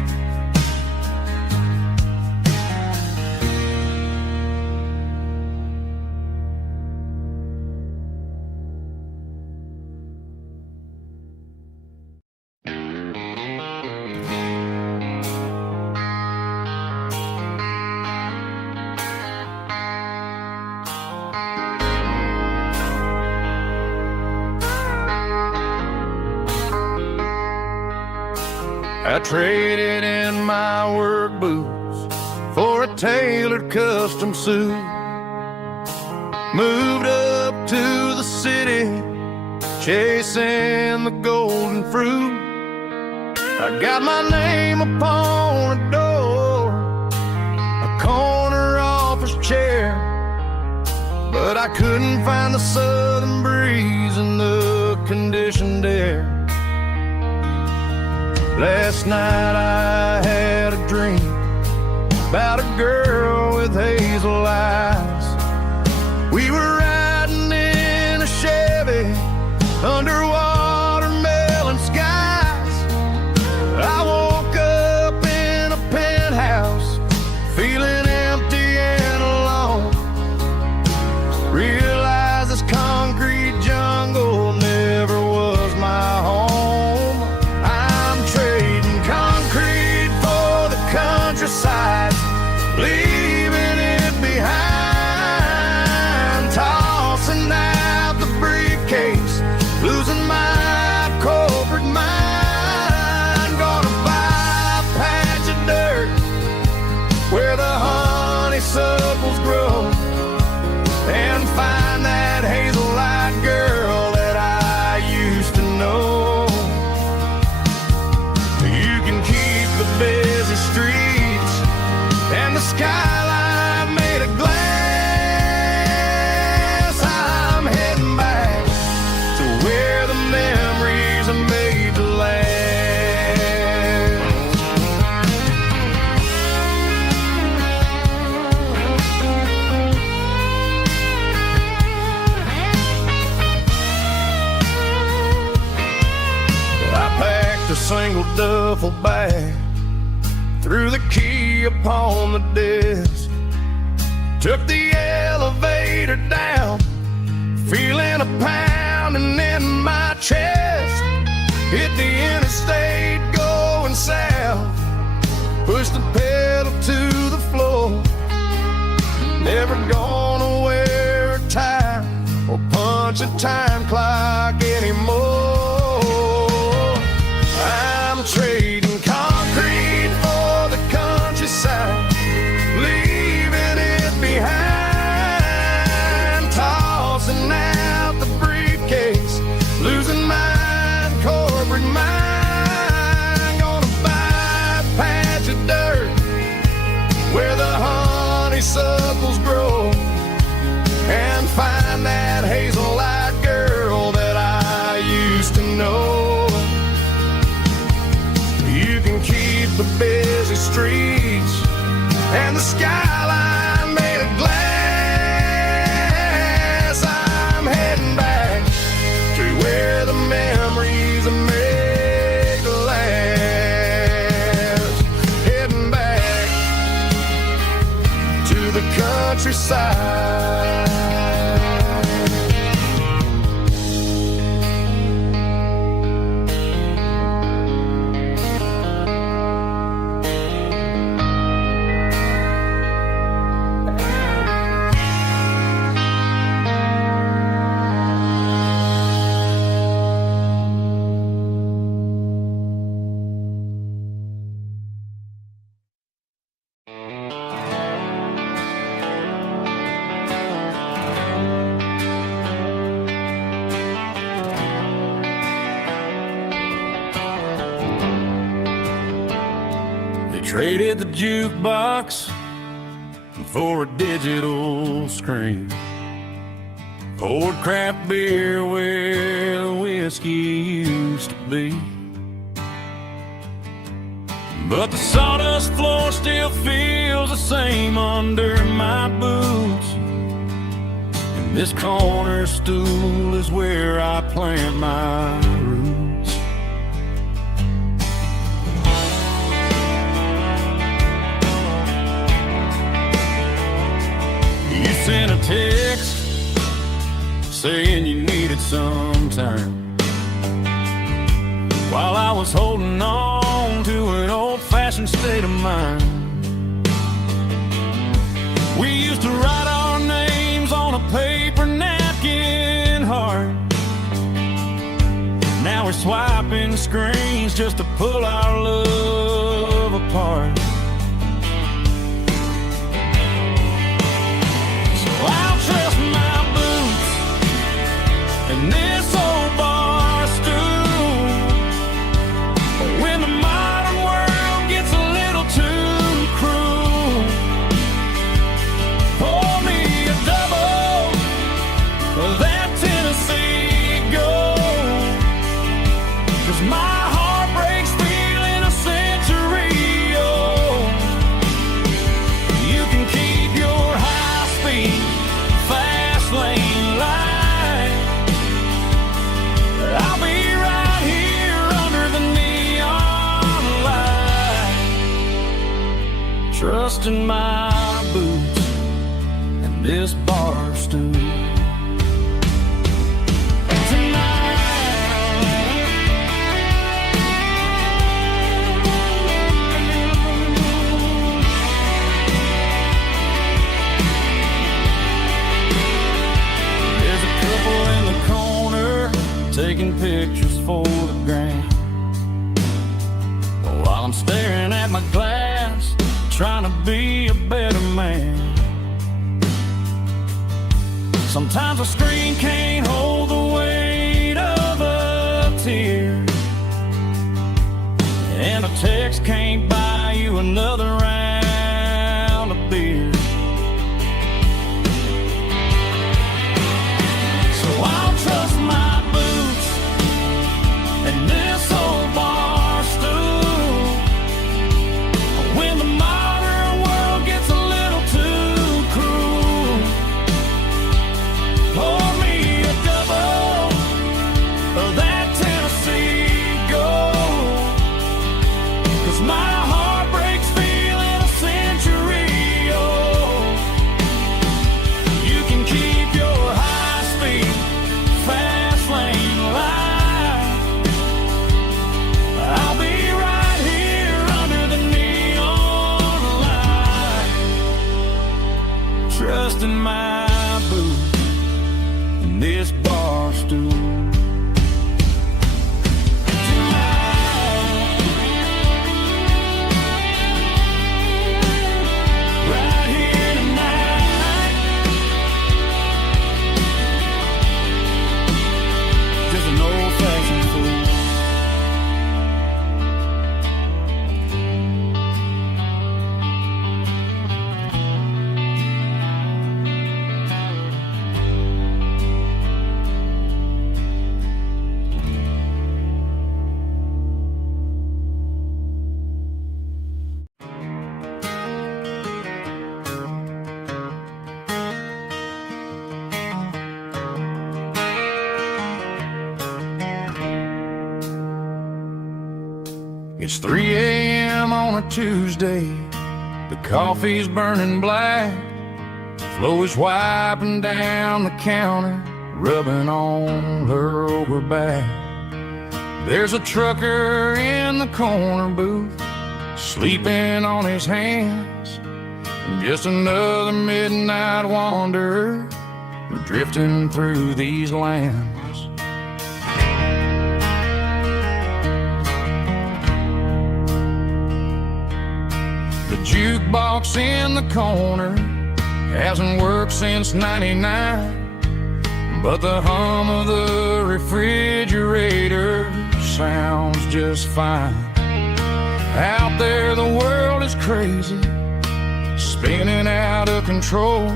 I traded in my work boots for a tailored custom suit. Moved up to the city chasing the golden fruit. I got my name upon a door, a corner office chair, but I couldn't find the southern breeze in the conditioned air. Last night I had a dream about a girl with hazel eyes. We were riding in a Chevy under watermelon skies. I woke up in a penthouse feeling empty and alone. Realized this concrete jungle never was my home. I'm trading concrete for the countryside, leaving it behind, tossing out the briefcase, losing my corporate mind. Gonna buy a patch of dirt where the honeysuckles grow and find that hazel-eyed girl that I used to know. You can keep the busy streets and the skyline made of glass. I'm heading back to where the memories are made to last. I packed a single duffel bag, threw the key upon the desk, took the elevator down, feeling a pounding in my chest. Hit the interstate going south, pushed the pedal to the floor. Never gonna wear a tie or punch a time clock anymore. I'm trading concrete for the countryside, leaving it behind, tossing out the briefcase, losing my corporate mind. Gonna buy a patch of dirt where the honeysuckles grow and find that hazel-eyed girl that I used to know. You can keep the busy streets and the skyline made of glass. I'm heading back to where the memories are made to last. Heading back to the countryside. Traded the jukebox for a digital screen, poured craft beer where the whiskey used to be. But the sawdust floor still feels the same under my boots, and this corner stool is where I plant my roots. You sent a text saying you needed some time, while I was holding on to an old-fashioned state of mind. We used to write our names on a paper napkin heart. Now we're swiping screens just to pull our love apart. I'll trust my boots and this old bar trusting my boots and this bar stool. Taking pictures for the gram while I'm staring at my glass, trying to be a better man. Sometimes a screen can't hold the weight of a tear, and a text can't buy you another round of beer. So I'll trust my and this old bar stool when the modern world gets a little too cruel. Pour me a double of that Tennessee Gold, 'cause my heart breaks feeling a century old. You can keep your high-speed fast lane life. I'll be right here under the neon light, trusting my boots and this bar stool. Right here tonight, just an old-fashioned fool. It's 3 a.m. on a Tuesday. The coffee's burning black. Flo is wiping down the counter, rubbing on her over back. There's a trucker in the corner booth, sleeping on his hands. Just another midnight wanderer, drifting through these lands. The jukebox in the corner hasn't worked since '99, but the hum of the refrigerator sounds just fine. Out there the world is crazy, spinning out of control,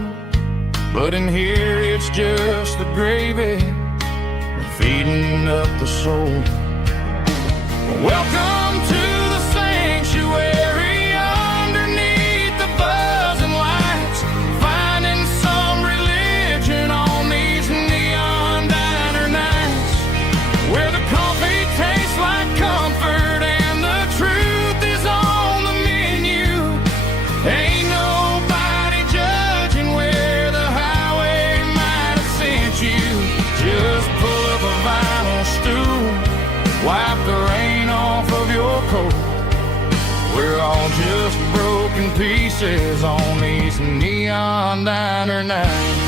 but in here it's just the gravy feeding up the soul. Welcome to the sanctuary underneath the buzzing lights, finding some religion on these neon diner nights, where the coffee tastes like comfort and the truth is on the menu. Ain't nobody judging where the highway might have sent you. Just pull up a vinyl stool, wipe the rain off of your coat. We're all just broken pieces on these neon diner nights.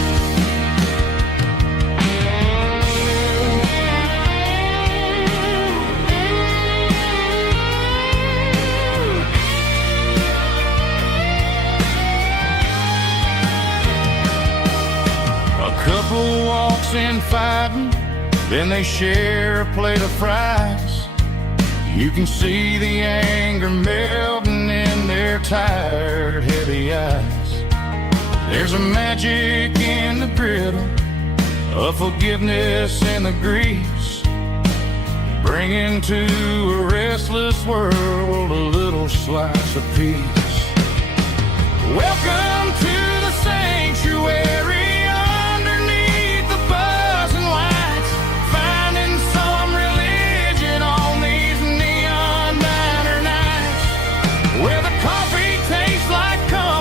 A couple walks in fighting, then they share a plate of fries. You can see the anger melting in their tired, heavy eyes. There's a magic in the griddle, a forgiveness in the grease, bringing to a restless world a little slice of peace. Welcome to the sanctuary. Where the coffee tastes like comfort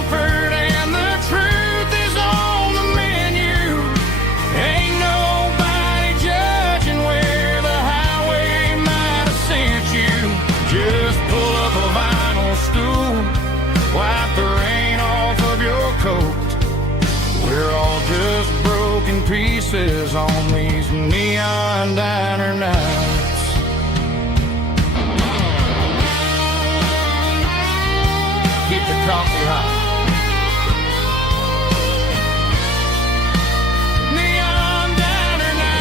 faces on these neon diner nights. Keep the coffee hot. Neon diner night.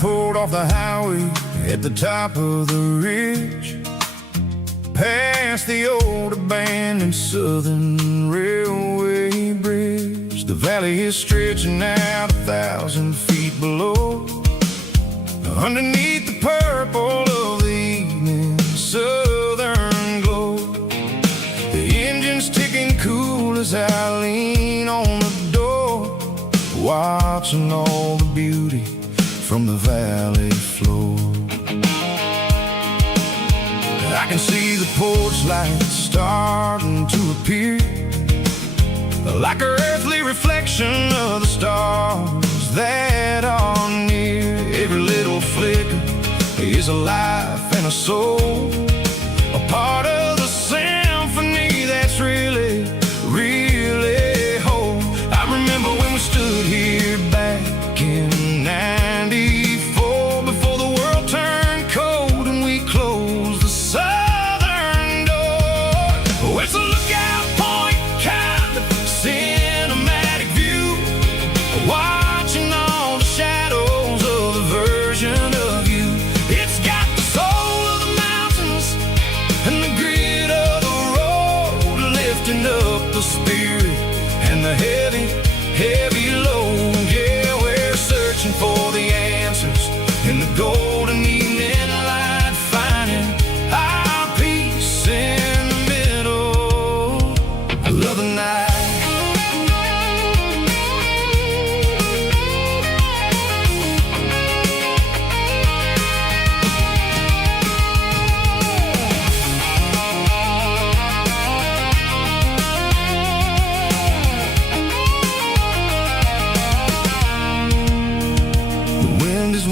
Pulled off the highway at the top of the ridge, past the old abandoned Southern Railway bridge. The valley is stretching out 1,000 feet below, underneath the purple of the evening southern glow. The engine's ticking cool as I lean on the door, watching all the beauty from the valley floor. I can see the porch lights starting to appear, like an earthly reflection of the stars that are near. Every little flicker is a life and a soul, a part of the symphony that's really, really whole. I remember when we stood here back in '94, before the world turned cold and we closed the southern door. Oh, it's a lookout point, kind of cinematic view, watching all the shadows of the version of you. It's got the soul of the mountains and the grit of the road, lifting up the spirit and the heavy, heavy load. Yeah, we're searching for the answers in the golden evening light, finding our peace in the middle of the night.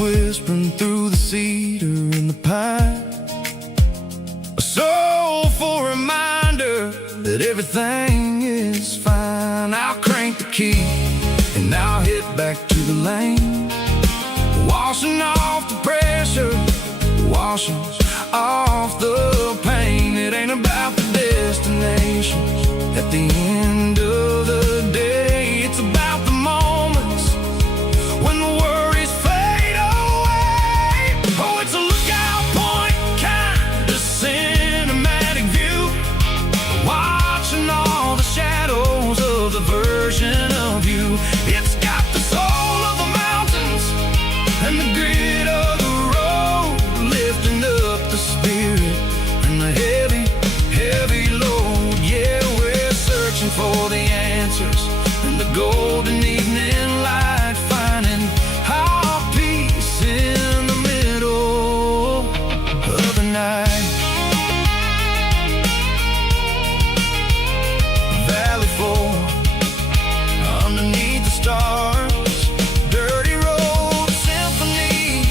Whispering through the cedar and the pine, a soulful reminder that everything is fine. I'll crank the key and I'll hit back to the lane, washing off the pressure, washing off the pain. It ain't about the destinations at the end of the day, it's about the moments when the worries fade away. Oh, it's a lookout point, kind of cinematic view, watching all the shadows of the version of you. It's got the soul of the mountains and the grit of the road, lifting up the spirit and the heavy, heavy load. Yeah, we're searching for the answers in the golden evening light, finding our peace in the middle of the night. Valley floor, underneath the stars, dirty road symphony.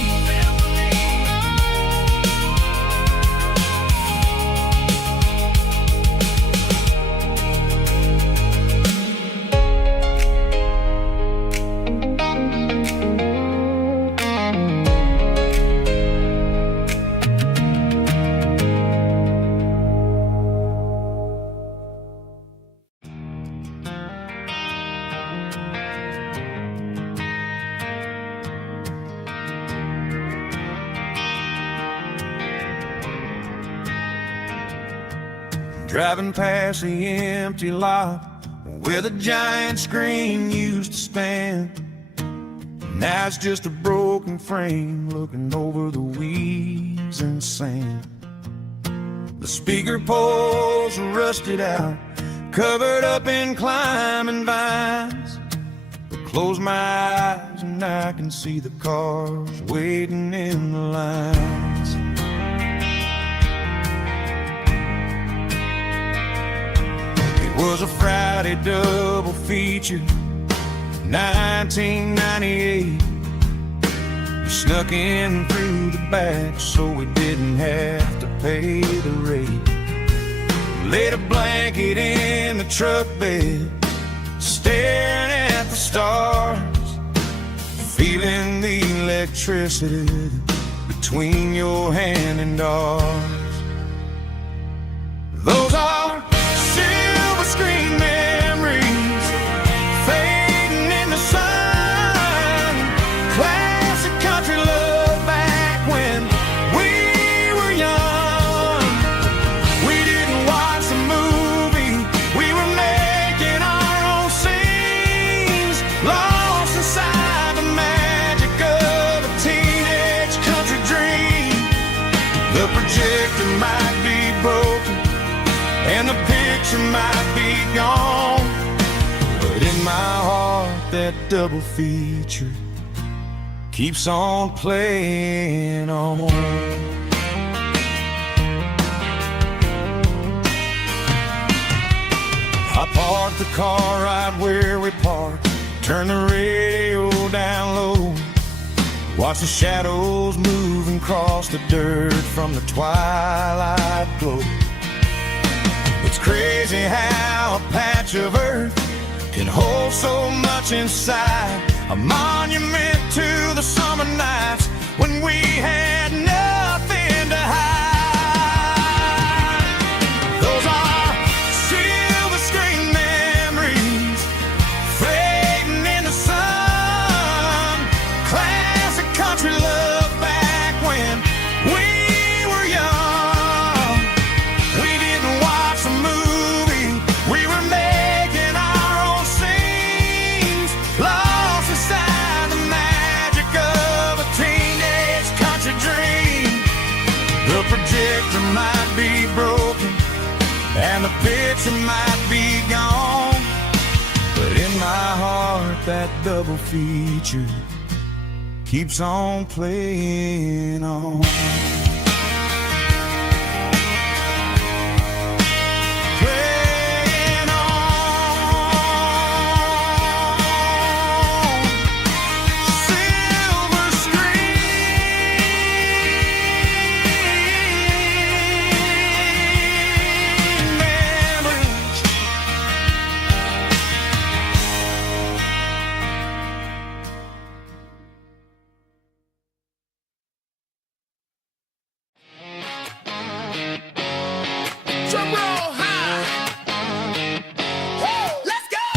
Driving past the empty lot, where the giant screen used to stand. Now it's just a broken frame looking over the weeds and sand. The speaker poles are rusted out, covered up in climbing vines. But close my eyes and I can see the cars waiting in the lines. It was a Friday double feature, 1998. We snuck in through the back so we didn't have to pay the rate. Laid a blanket in the truck bed, staring at the stars, feeling the electricity between your hand and ours. Those are silver screen memories fading in the sun. Classic country love back when we were young. We didn't watch the movie, we were making our own scenes, lost inside the magic of a teenage country dream. The projector might be broken and the picture might be gone, but in my heart that double feature keeps on playing on. I parked the car right where we parked, turned the radio down low, watch the shadows move and cross the dirt from the twilight glow. It's crazy how a patch of earth can hold so much inside, a monument to the summer nights when we had nothing to hide. Those are silver screen memories fading in the sun. Classic country love back when we were young. We didn't watch the movie, we were making our own scenes, lost inside the magic of a teenage country dream. The projector might be broken and the picture might be gone, but in my heart that double feature keeps on playing on. Playing on. Silver screen memories. Drum roll high. Woo, let's go.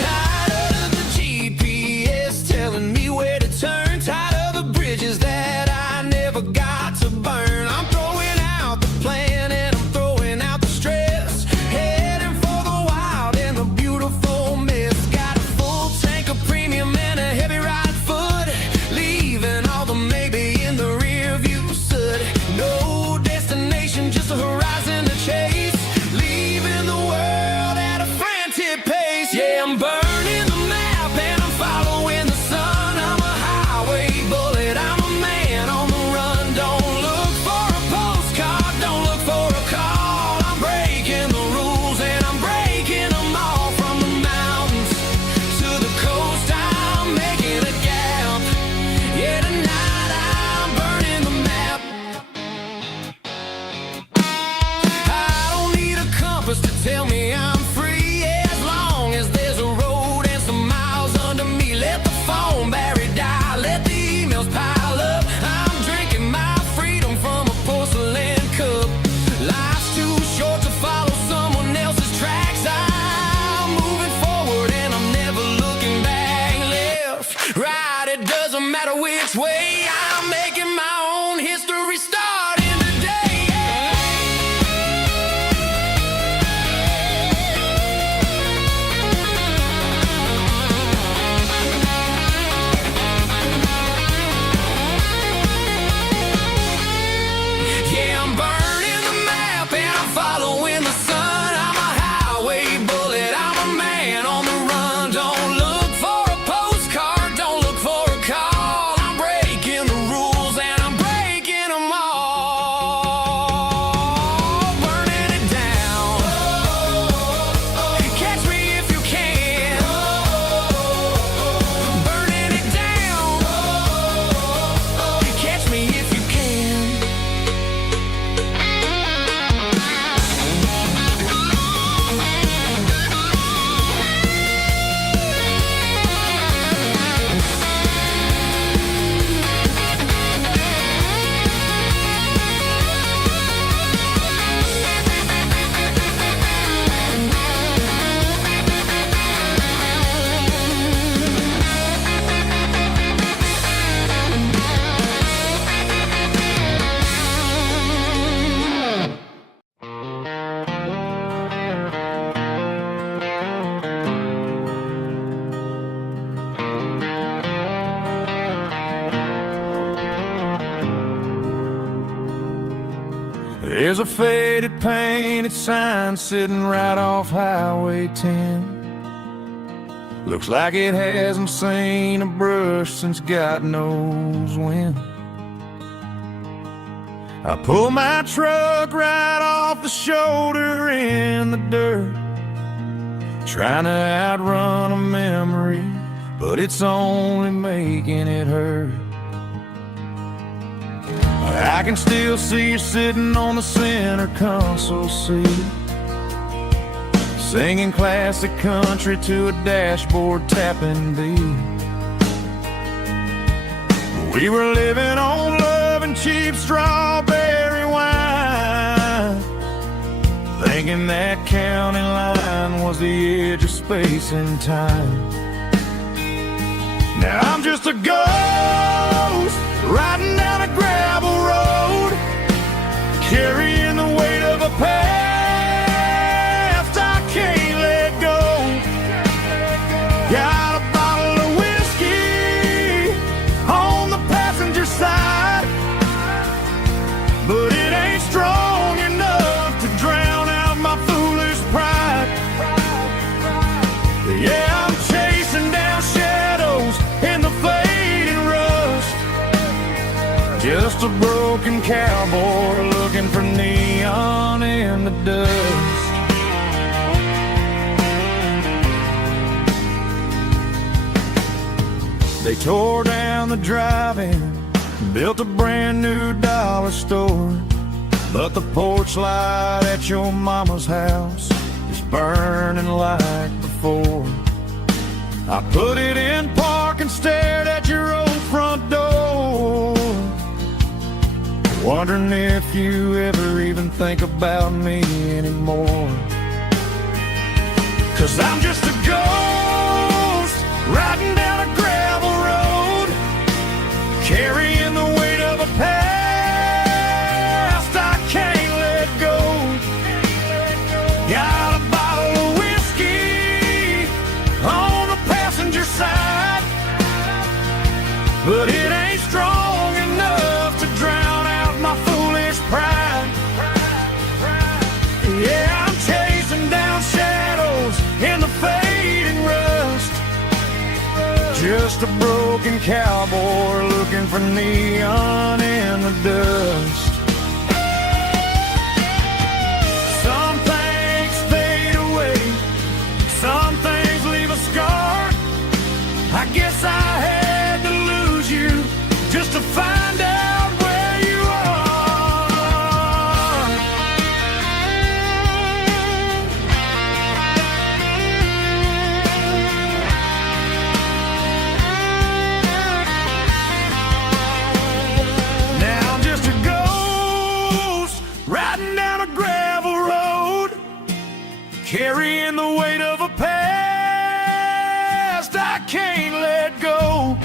Tired of the GPS telling me where to turn, tired of the bridges that I never got to burn. I'm throwing out the plan and I'm throwing out the stress, heading for the wild and the beautiful mess. Got a full tank of premium and a heavy right foot, leaving all the maybe in the rear view soot. No destination, just a horizon to chase, leaving the world at a frantic pace. Yeah, I'm burning the map and I'm following the sun. I'm a highway bullet, I'm a man on the run. Don't look for a postcard, don't look for a call. I'm breaking the rules and I'm breaking them all. From the mountains to the coast, I'm making a gap. Yeah, tonight I'm burning the map. I don't need a compass to tell me I'm free, as long as there's a road and some miles under me. Let the phone battery die, let the emails pile up. I'm drinking my freedom from a porcelain cup. Life's too short to follow someone else's tracks. I'm moving forward and I'm never looking back. Left, right, it doesn't matter which way. I'm making my own history starting today. There's a faded painted sign sitting right off Highway 10. Looks like it hasn't seen a brush since God knows when. I pull my truck right off the shoulder in the dirt, trying to outrun a memory, but it's only making it hurt. I can still see you sitting on the center console seat, singing classic country to a dashboard tapping beat. We were living on love and cheap strawberry wine, thinking that county line was the edge of space and time. Now I'm just a ghost riding down a gravel road, carrying the weight of a past I can't let go. Got a bottle of whiskey on the passenger side, but it ain't strong enough to drown out my foolish pride. Yeah, I'm chasing down shadows in the fading rust, just a broken cowboy looking for neon in the dust. They tore down the drive-in, built a brand new dollar store, but the porch light at your mama's house is burning like before. I put it in park and stared at your old front door, wondering if you ever even think about me anymore. 'Cause I'm just a ghost riding down a gravel road, carrying the weight of a past I can't let go. Got a bottle of whiskey on the passenger side, but it ain't strong enough to drown out my foolish pride. Yeah, I'm chasing down shadows in the fading rust, just a broken cowboy looking for neon in the dust. Some things fade away, some things leave a scar. I guess I had to lose you just to find out where you are. Now I'm just a ghost riding down a gravel road, carrying the weight of a past I can't let go.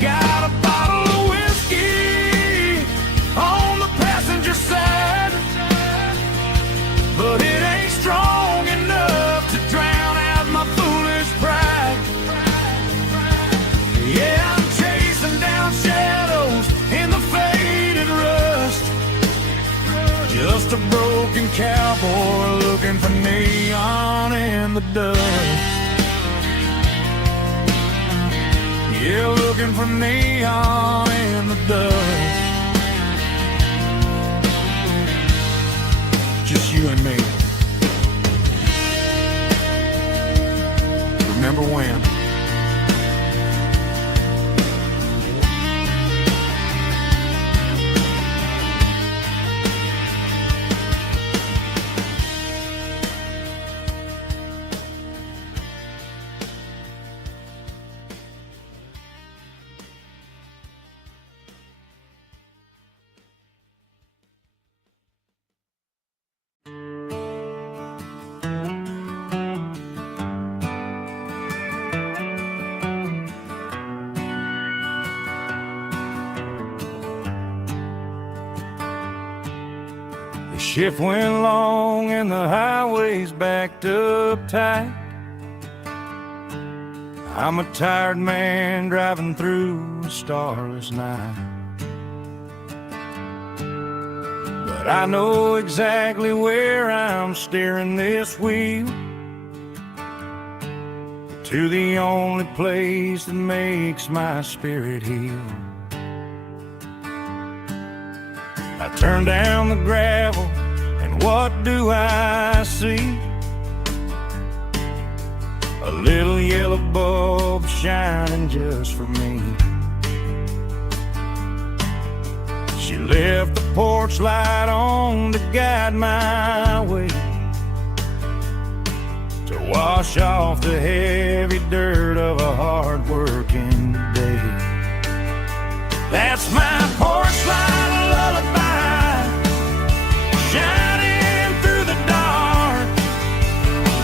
Got a bottle of whiskey on the passenger side, but it ain't strong enough to drown out my foolish pride. Yeah, I'm chasing down shadows in the faded rust, just a broken cowboy looking for neon in the dust. Yeah, looking for neon in the dust. Just you and me. Remember when? The shift went long and the highway's backed up tight. I'm a tired man driving through a starless night, but but I know exactly where I'm steering this wheel, to the only place that makes my spirit heal. I turn down the gravel, and what do I see? A little yellow bulb shining just for me. She left the porch light on to guide my way, to wash off the heavy dirt of a hard-working day. That's my porch light lullaby, shining through the dark,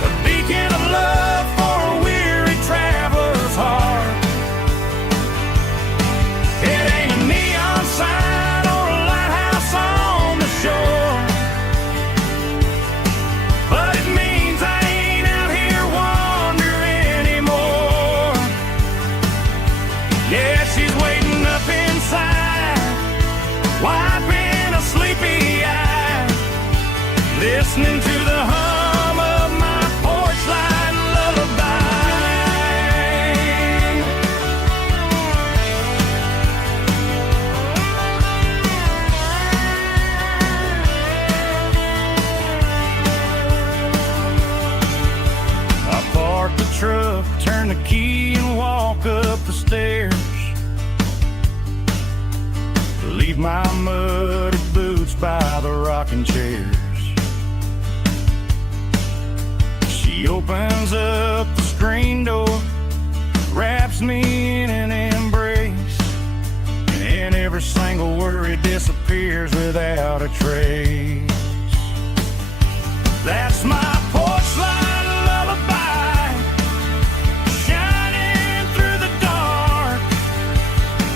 a beacon of love for a weary traveler's heart. It ain't a neon sign or a lighthouse on the shore, but it means I ain't out here wandering anymore. Yeah, she's waiting up inside, wiping a sleepy eye, listening to the hum of my porch light lullaby. I park the truck, turn the key and walk up the stairs, leave my muddy boots by the rocking chairs. She opens up the screen door, wraps me in an embrace, and every single worry disappears without a trace. That's my porch light lullaby, shining through the dark,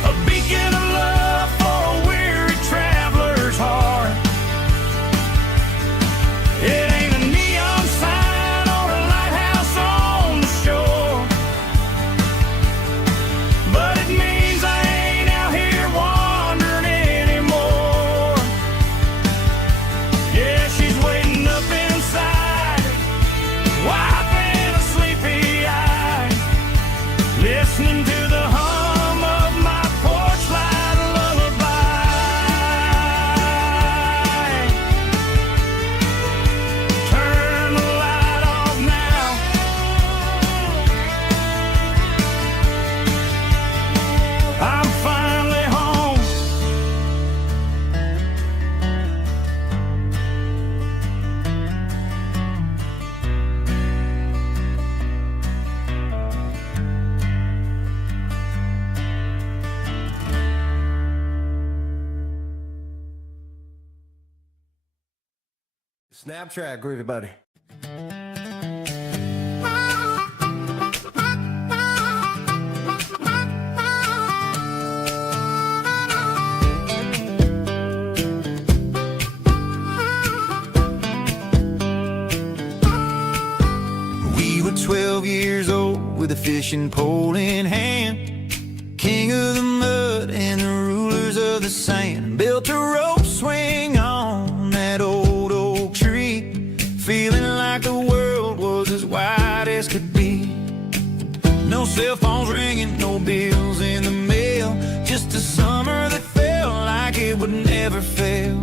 a beacon of love for a weary traveler's heart. It ain't a neon sign or a lighthouse on the shore, but it means I ain't out here wandering anymore. Yeah, she's waiting up inside, wiping a sleepy eye, listening to the hum of my porch light lullaby. Turn the light off now, I'm finally home. Snap track, groovy buddy. We were 12 years old with a fishing pole in hand, king of the mud and the rulers of the sand. Built a rope swing on that old oak tree, feeling like the world was as wide as could be. No cell phones ringing, no bills in the mail, just a summer that felt like it would never fail.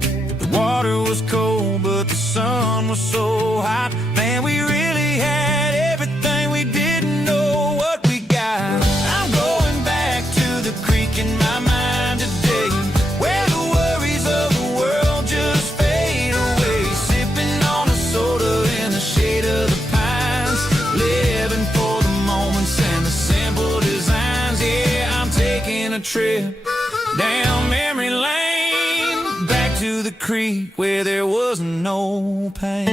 The water was cold, but the sun was so hot. Man, we really had everything, we didn't know what we got. I'm going back to the creek in my mind today, where the worries of the world just fade away. Sipping on a soda in the shade of the pines, living for the moments and the simple designs. Yeah, I'm taking a trip down memory lane, back to the creek where there was no pain.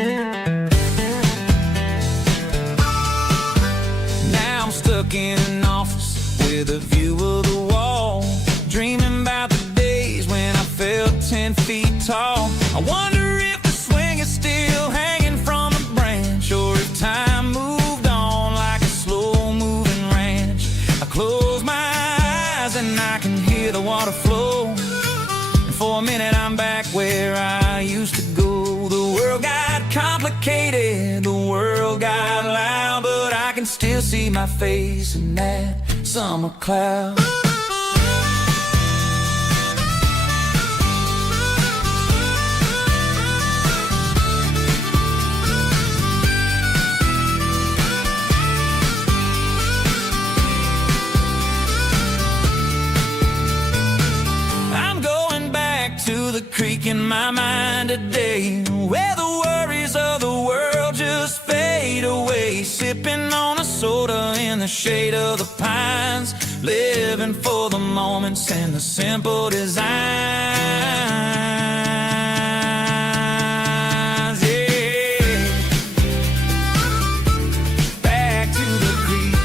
Now I'm stuck in an office with a view of the wall, dreaming about the days when I felt 10 feet tall. I wonder if the swing is still hanging from a branch, or if time moved on like a slow-moving ranch. I close my eyes and I can hear the water flow, and for a minute, I'm back where I used to go. The world got complicated, the world got loud, but I can still see my face in that summer cloud. The creek in my mind today, where the worries of the world just fade away, sipping on a soda in the shade of the pines, living for the moments and the simple designs. Yeah, back to the creek.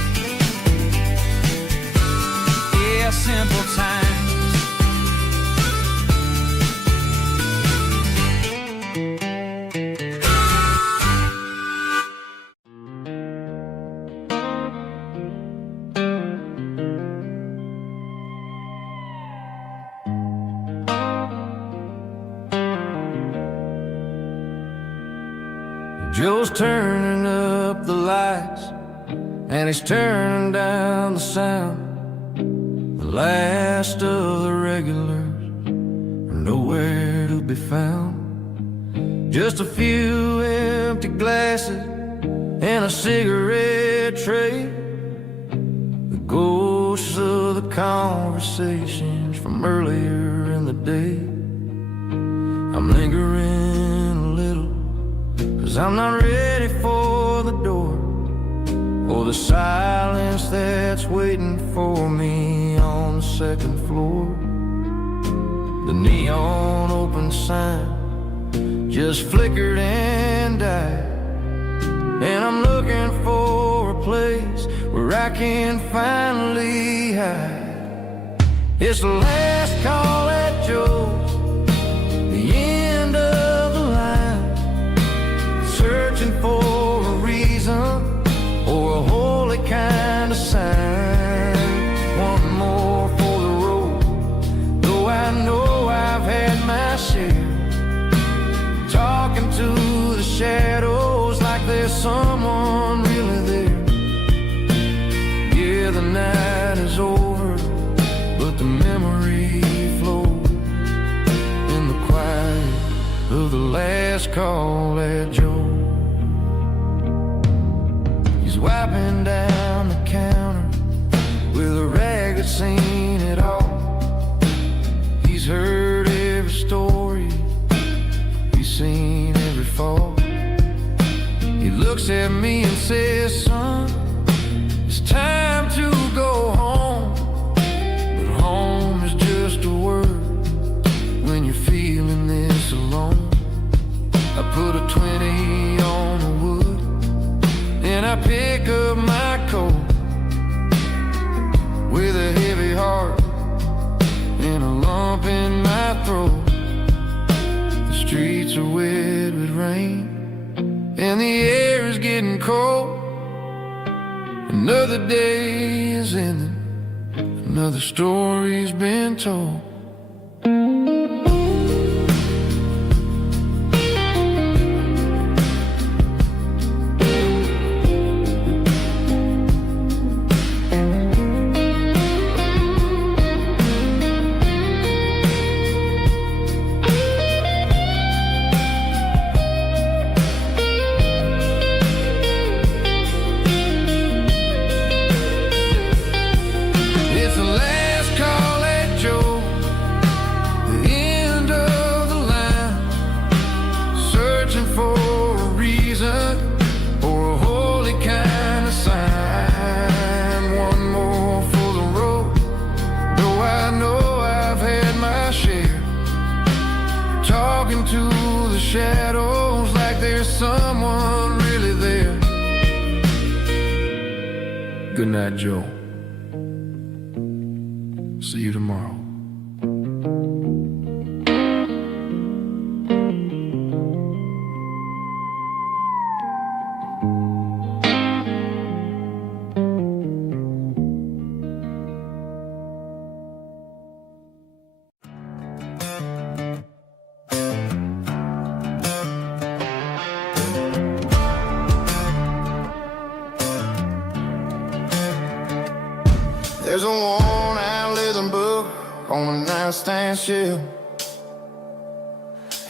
Yeah, simple times. Joe's turning up the lights, and he's turning down the sound. The last of the regulars are nowhere to be found. Just a few empty glasses and a cigarette tray, the ghosts of the conversations from earlier in the day. I'm lingering a little, 'cause I'm not ready for the door, or the silence that's waiting for me on the second floor. The neon open sign just flickered and died, and I'm looking for a place where I can finally hide. It's the last call at Joe's, the end of the line, searching for a reason or a holy kind of sign. One more for the road, though I know I've had my share, talking to the shadows like there's someone really there. Yeah, the night is over, but the memory flows in the quiet of the last call at Joe. He's wiping down the counter with a rag that's seen it all. He's heard every story, he's seen every fall. He looks at me and says, son, it's time to go home. But home is just a word when you're feeling this alone. I put a 20 on the wood, and I pick up my coat with a heavy heart and a lump in my throat. The streets are wet with rain, and the air is getting cold. Another day is ending, another story's been told. To the shadows like there's someone really there. Good night, Joe. See you tomorrow. There's a worn-out leather book on the nightstand shelf,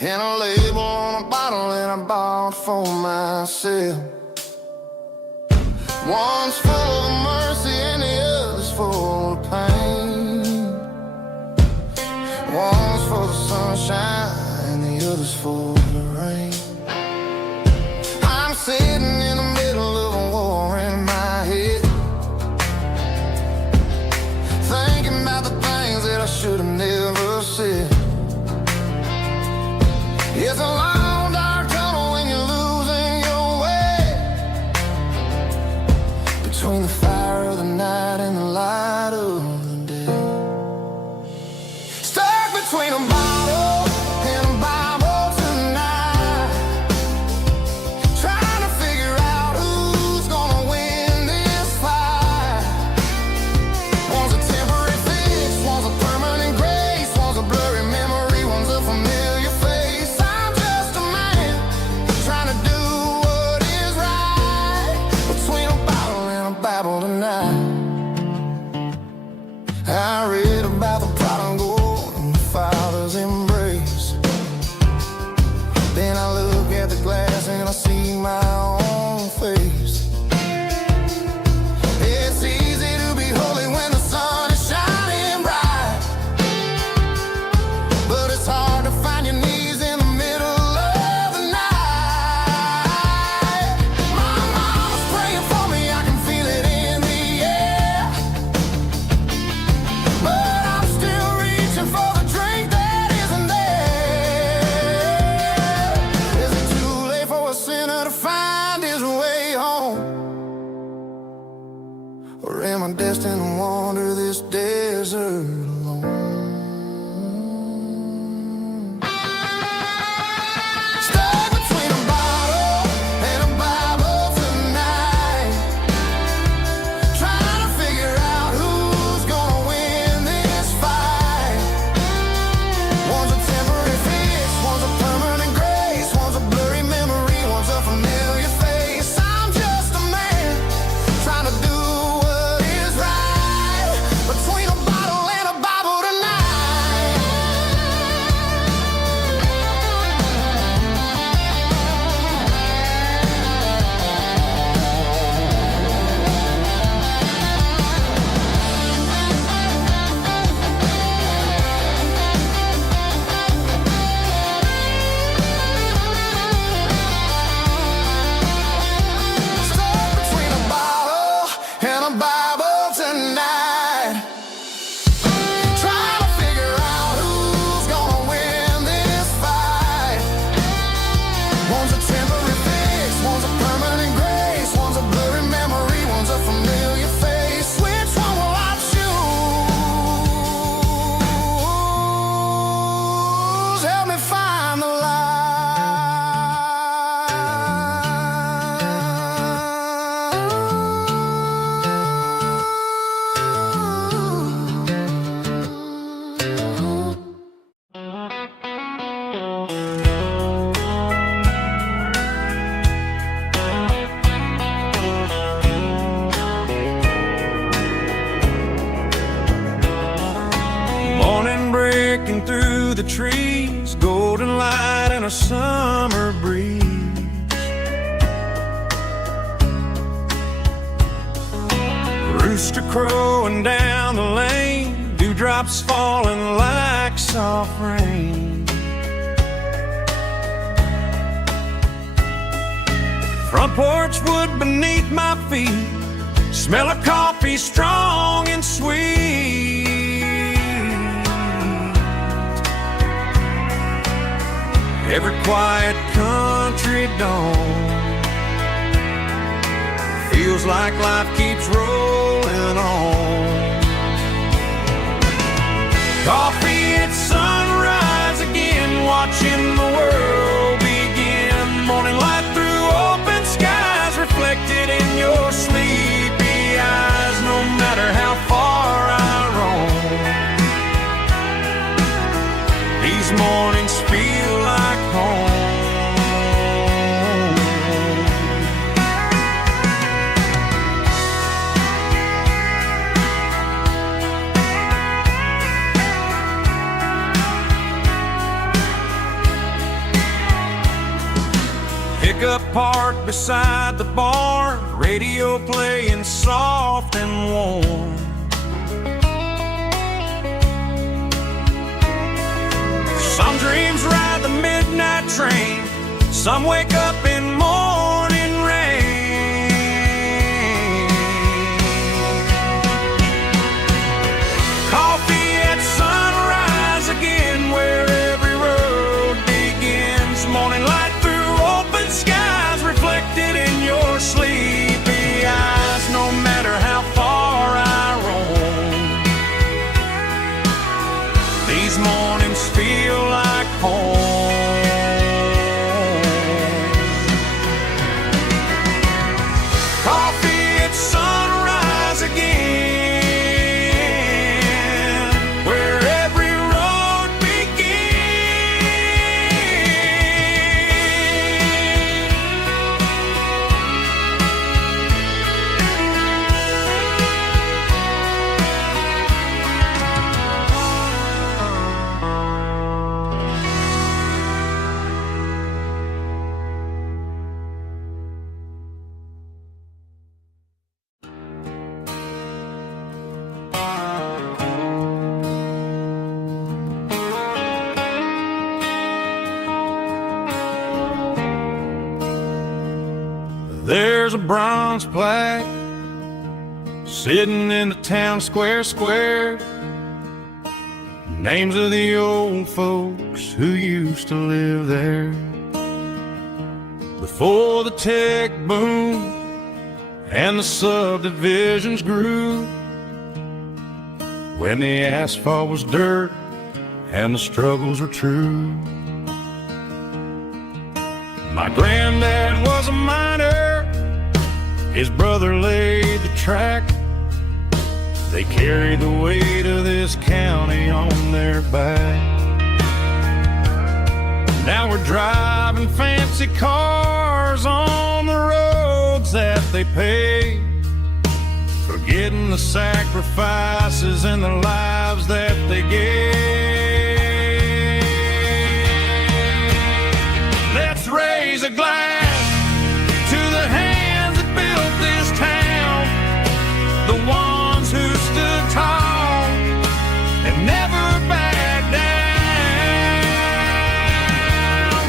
and a label on a bottle that I bought for myself. One's full of mercy and the other's full of pain. One's for the sunshine and the other's for the rain. I'm sitting in the middle of a war in my head, thinking about the things that I should have never said. It's a long dark tunnel when you're losing your way, between the fire of the night and the light of the day. Stuck between a bottle and a Bible tonight, trying to figure out who's gonna win this fight. One's a temporary fix, one's a permanent grace, one's a blurry memory, one's a familiar face. I'm just a man trying to do what is right, between a bottle and a Bible tonight. I read about the prodigal and the father's embrace. Then I look at the glass and I see my own face. It's easy to be holy when the sun is shining bright, but it's hard to find your knees in the middle of the night. My mama's praying for me, I can feel it in the air, but I'm still reaching for the drink that isn't there. Is it too late for a sinner to find his way home? Or am I destined to wander this desert alone? Stuck between a bottle and a Bible tonight, trying to figure out who's gonna win this fight. One's a temporary fix, one's a permanent grace, one's a blurry memory, one's a familiar face. I'm just a man trying to do what is right, between a bottle and a Bible tonight. Stuck between a bottle and a Bible tonight, trying to figure out who's gonna win this fight. One's a temporary fix, one's a permanent grace, one's a blurry memory, one's a familiar face. Which one will I choose? Help me find the light. Morning breaking through the trees, golden light and a summer breeze. Rooster crowing down the lane, dewdrops falling like soft rain. Front porch wood beneath my feet, smell of coffee strong and sweet. Every quiet country dawn feels like life keeps rolling on. Coffee at sunrise again, watching the world begin. Morning light through open skies, reflected in your sleepy eyes. No matter how far I roam, these mornings feel like home. pickup parked beside the barn, radio playing soft and warm. Some dreams ride the midnight train, some wake up in morning rain. Coffee at sunrise again, where every road begins. Morning light through open skies, reflected in your sleepy eyes. No matter how far I roam, these mornings feel like home. Coffee at sunrise again, where every road There's a bronze plaque sitting in the town square. Names of the old folks who used to live there before the tech boom and the subdivisions grew, when the asphalt was dirt and the struggles were true. My granddad was a miner, his brother laid the track. They carried the weight of this county on their back. Now we're driving fancy cars on the roads that they paved, forgetting the sacrifices and the lives that they gave. Let's raise a glass to the hands that built this town, the ones who stood tall and never backed down.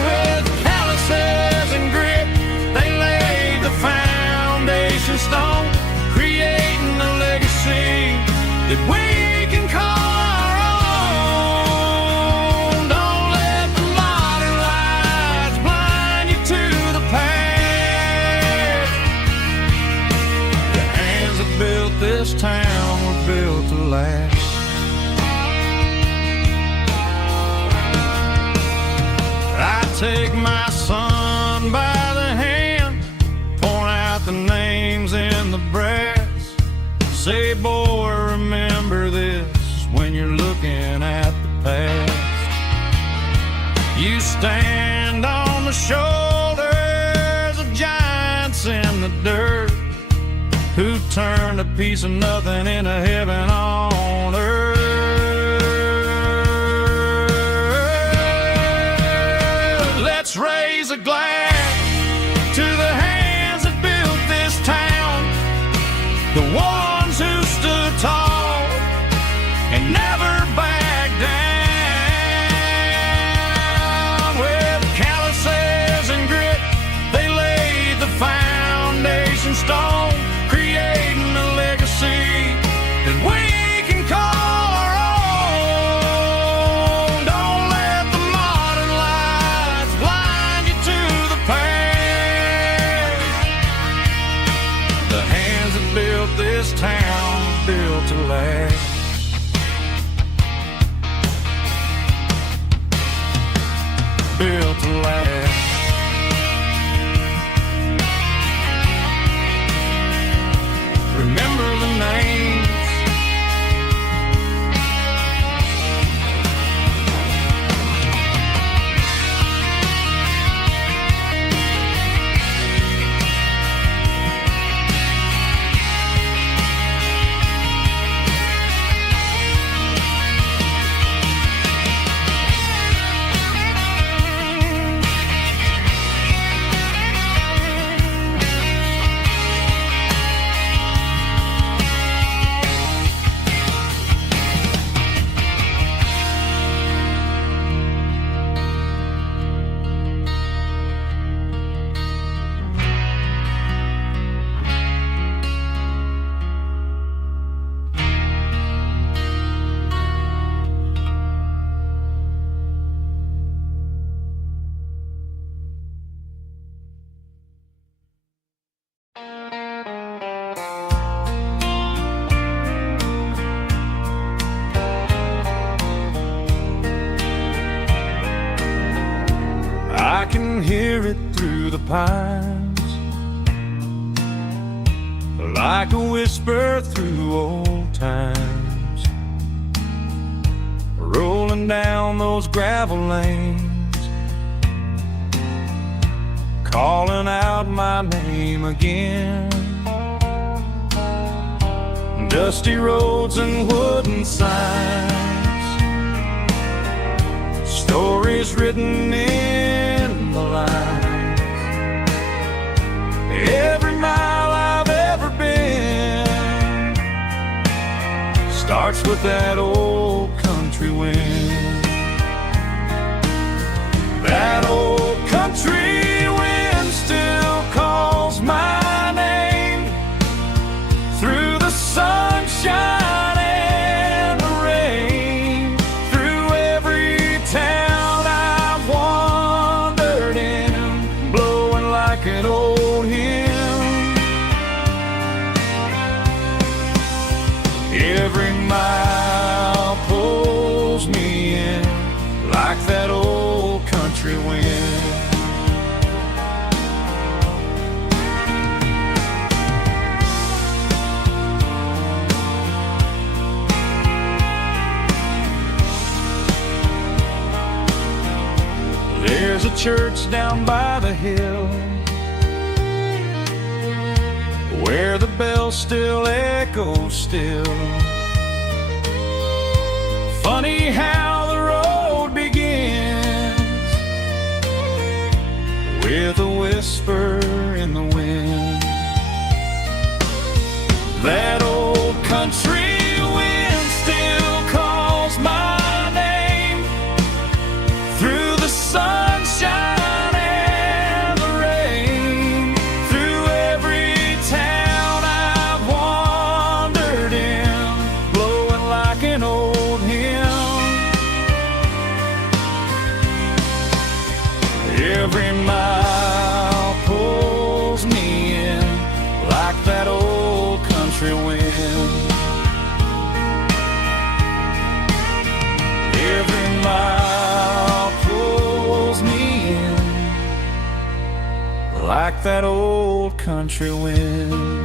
With calluses and grit, they laid the foundation stone, creating a legacy that we can call our own. Don't let the modern lights blind you to the past. The hands that built this town were built to last. I take my son by the hand, point out the names in the brass. Say, boy, remember this when you're looking at the past. You stand on the shoulders of giants in the dirt, who turned a piece of nothing into heaven on earth. Let's raise a glass to the hands that built this town, the ones who stood tall and never backed down. With calluses and grit, they laid the foundation stone, creating a legacy that we can call our own. Don't let the modern lights blind you to the past. The hands that built this town built to last. Built to last. Remember the names. pines, like a whisper through old times, rolling down those gravel lanes, calling out my name again. Dusty roads and wooden signs, stories written in the lines. Every mile I've ever been starts with that old country wind. That old country wind still calls my name through the sunshine and the rain, through every town I've wandered in, blowing like an old hymn. Every mile pulls me in like that old country wind. There's a church down by the hill where the bells still echo still. Funny how the road begins with a whisper in the wind. That old country wind still calls my name through the sunshine and the rain, through every town I've wandered in, blowing like an old hymn. Every mile pulls me in like that old country wind. Every mile pulls me in like that old country wind.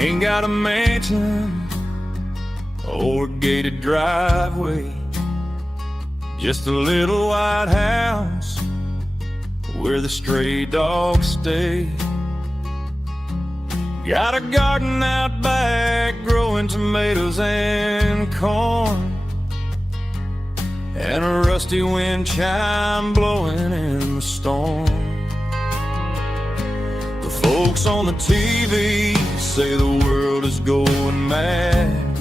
Ain't got a mansion or a gated driveway, just a little white house where the stray dogs stay. Got a garden out back growing tomatoes and corn, and a rusty wind chime blowing in the storm. The folks on the TV say the world is going mad,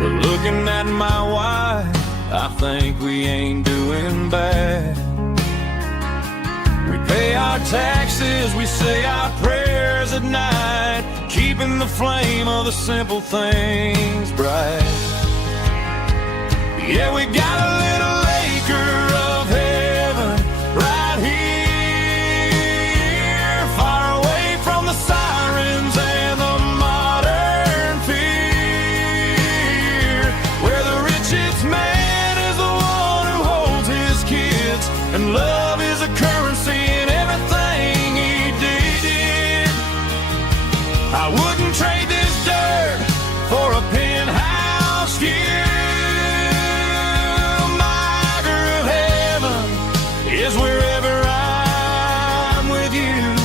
but looking at my wife, I think we ain't doing bad. We pay our taxes, we say our prayers at night, keeping the flame of the simple things bright. Yeah, we got a little acre of heaven right here, far away from the sirens and the modern fear, where the richest man is the one who holds his kids, and love is a currency in everything he did. I wouldn't trade this dirt for a penthouse view. Is wherever I'm with you.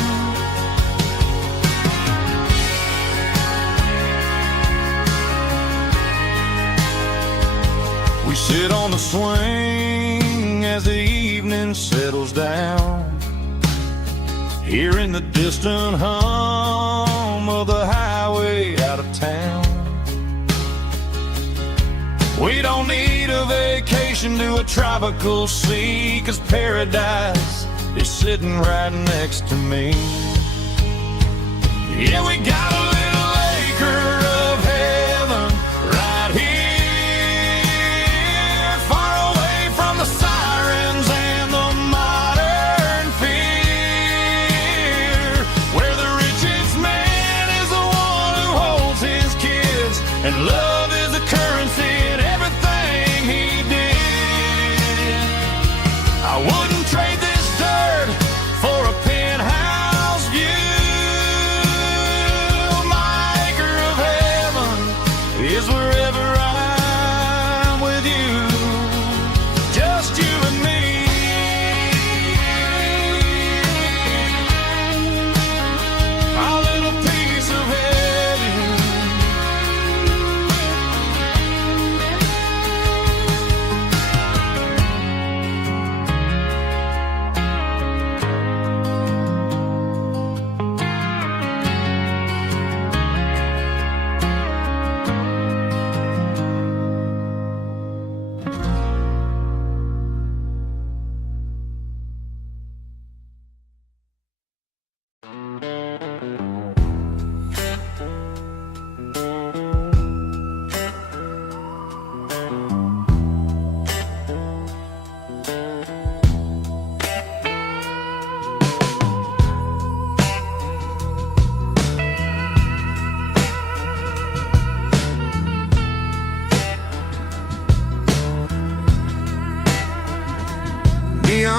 We sit on the swing as the evening settles down, hearing the distant hum of the highway out of town. We don't need a vacation to a tropical sea, 'cause paradise is sitting right next to me. Yeah, we got a little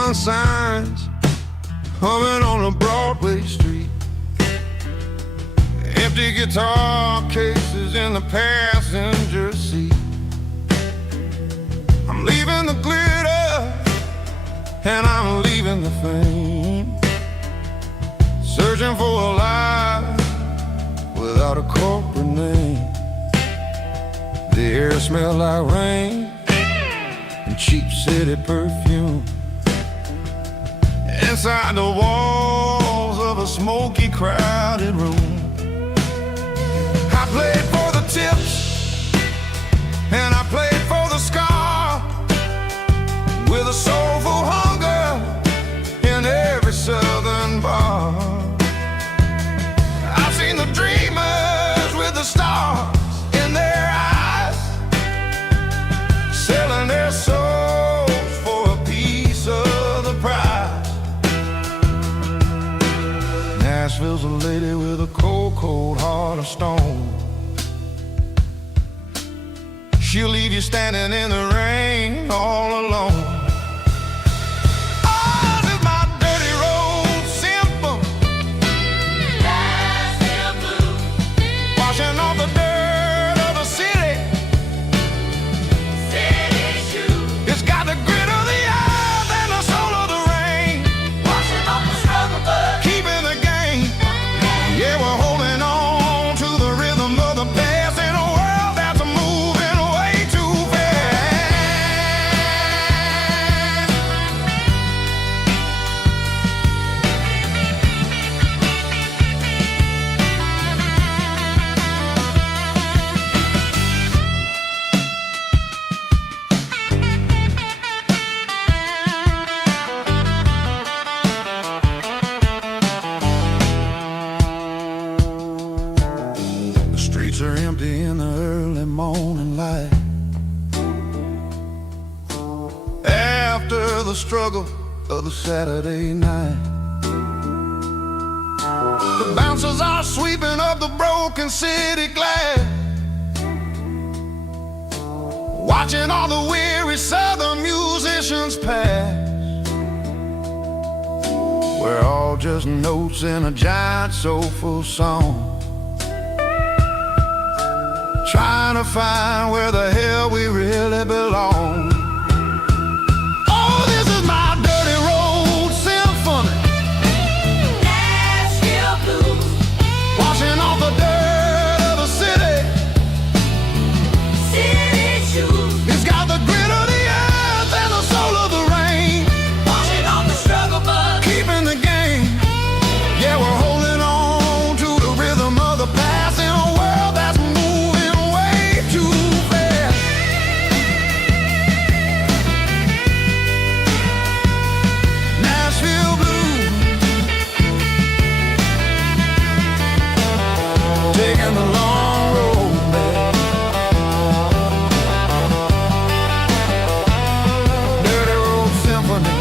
neon signs humming on a Broadway street. Empty guitar cases in the passenger seat. I'm leaving the glitter and I'm leaving the fame, searching for a life without a corporate name. The air smells like rain and cheap city perfume. Inside the walls of a smoky, crowded room, I played for the tips and I played for the scar, with a soulful hunger in every southern bar. I've seen the dreamers with the stars in their eyes, selling their souls for a piece of the prize. Nashville's a lady with a cold, cold heart of stone. She'll leave you standing in the rain all alone. Oh, this is my dirty road symphony, Nashville blues, washing off the dirt of the city, city shoes. It's got the grit of the earth and the soul of the rain, washing off the struggle but keeping the game. Yeah, we're holding on to the rhythm of the past in a world that's moving way too fast. The streets are empty in the early morning light, after the struggle of the Saturday night. The bouncers are sweeping up the broken city glass, watching all the weary southern musicians pass. We're all just notes in a giant soulful song, trying to find where the hell we really belong. Oh, this is my dirty road symphony, Nashville blues, washing off the dirt of the city, city shoes. It's got the grit of the earth and the soul of the rain, washing off the struggle but keeping the game. Yeah, we're holding on to the rhythm of the past in a world that's moving way too fast. Nashville blues, taking the long road back. Dirty road symphony.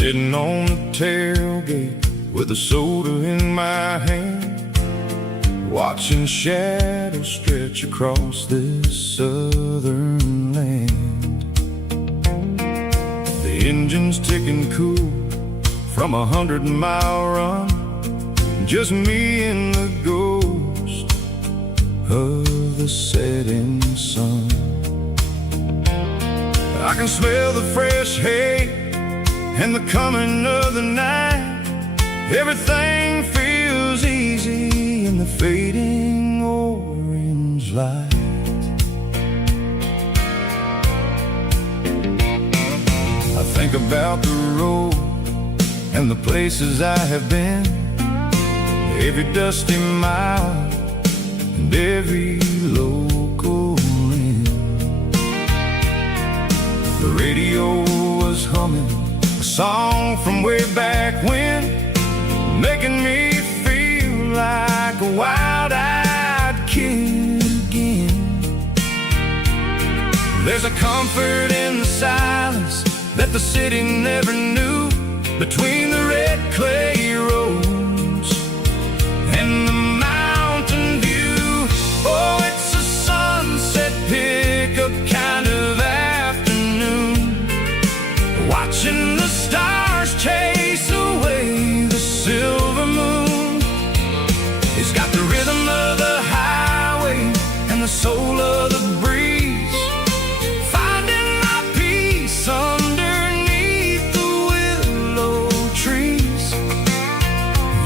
Sitting on the tailgate with a soda in my hand, watching shadows stretch across this southern land. The engine's ticking cool from 100-mile run, just me and the ghost of the setting sun. I can smell the fresh hay and the coming of the night. Everything feels easy in the fading orange light. I think about the road and the places I have been, every dusty mile and every local inn. The radio was humming a song from way back when, making me feel like a wild-eyed kid again. There's a comfort in the silence that the city never knew, between the red clay roads and the mountain view. Oh, it's a sunset pickup kind of afternoon, watching the stars chase away the silver moon. It's got the rhythm of the highway and the soul of the breeze, finding my peace underneath the willow trees.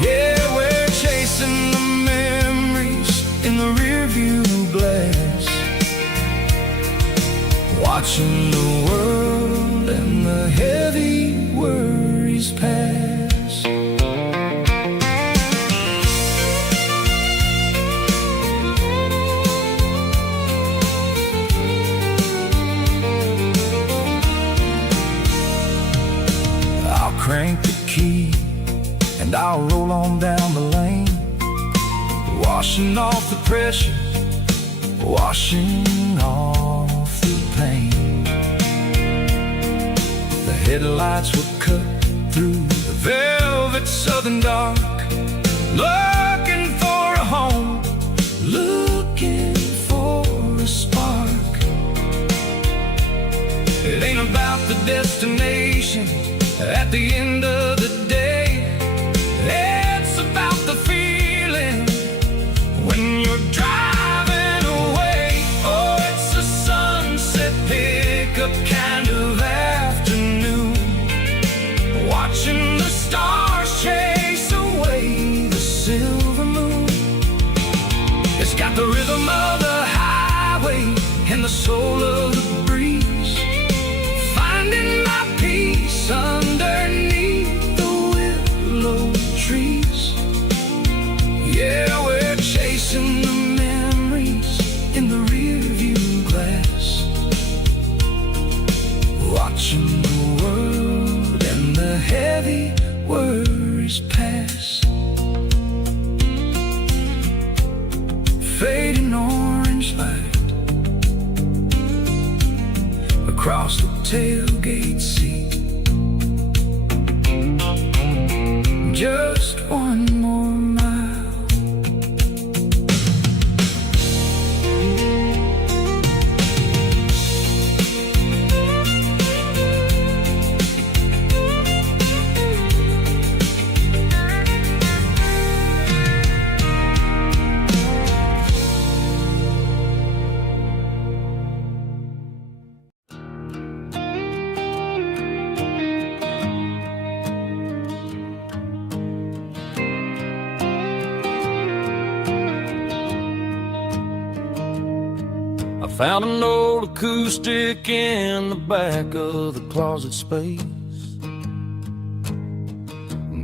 Yeah, we're chasing the memories in the rearview glass, watching the world and the heavy worries pass. I'll crank the key and I'll roll on down the lane, washing off the pressure, washing off the pain. The headlights will cut through the velvet southern dark, looking for a home, looking for a spark. It ain't about the destination at the end of the day, it's about the feeling when you're driving away. Oh, it's a sunset pickup kind of afternoon, watching the stars chase away the silver moon. It's got the rhythm of the highway and the soul of the breeze, finding my peace underneath the willow trees. Yeah, we're chasing the memories in the rearview glass, watching the world and the heavy worries pass. Fading orange light across the tailgate seat, just one more mile. I found an old acoustic in the back of the closet space,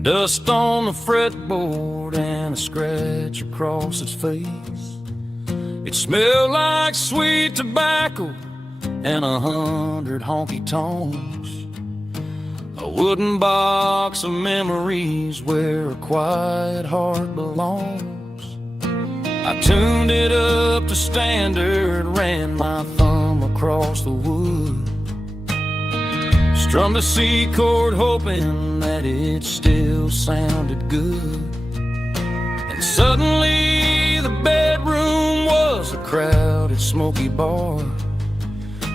dust on the fretboard and a scratch across its face. It smelled like sweet tobacco and 100 honky tonks, a wooden box of memories where a quiet heart belongs. I tuned it up to standard, ran my thumb across the wood, strummed a C chord hoping that it still sounded good. And suddenly the bedroom was a crowded smoky bar,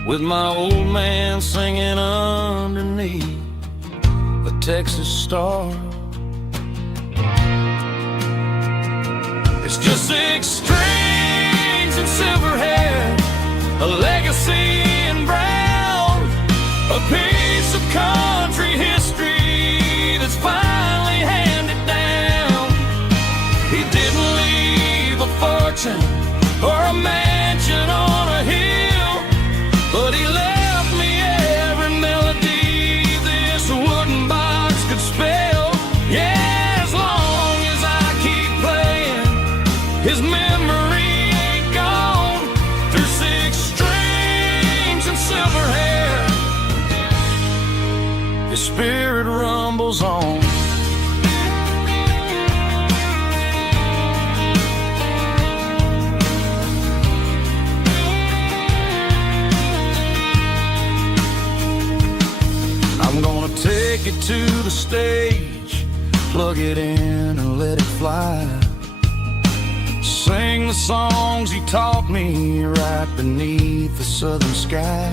with my old man singing underneath the Texas star. It's just 6 strings and silver hair, a legacy in brown, a piece of country history that's finally handed down. He didn't leave a fortune or a mansion on a hill, but he left me every melody this wooden box could spell. His spirit rumbles on. I'm gonna take it to the stage, plug it in and let it fly. Sing the songs he taught me right beneath the southern sky.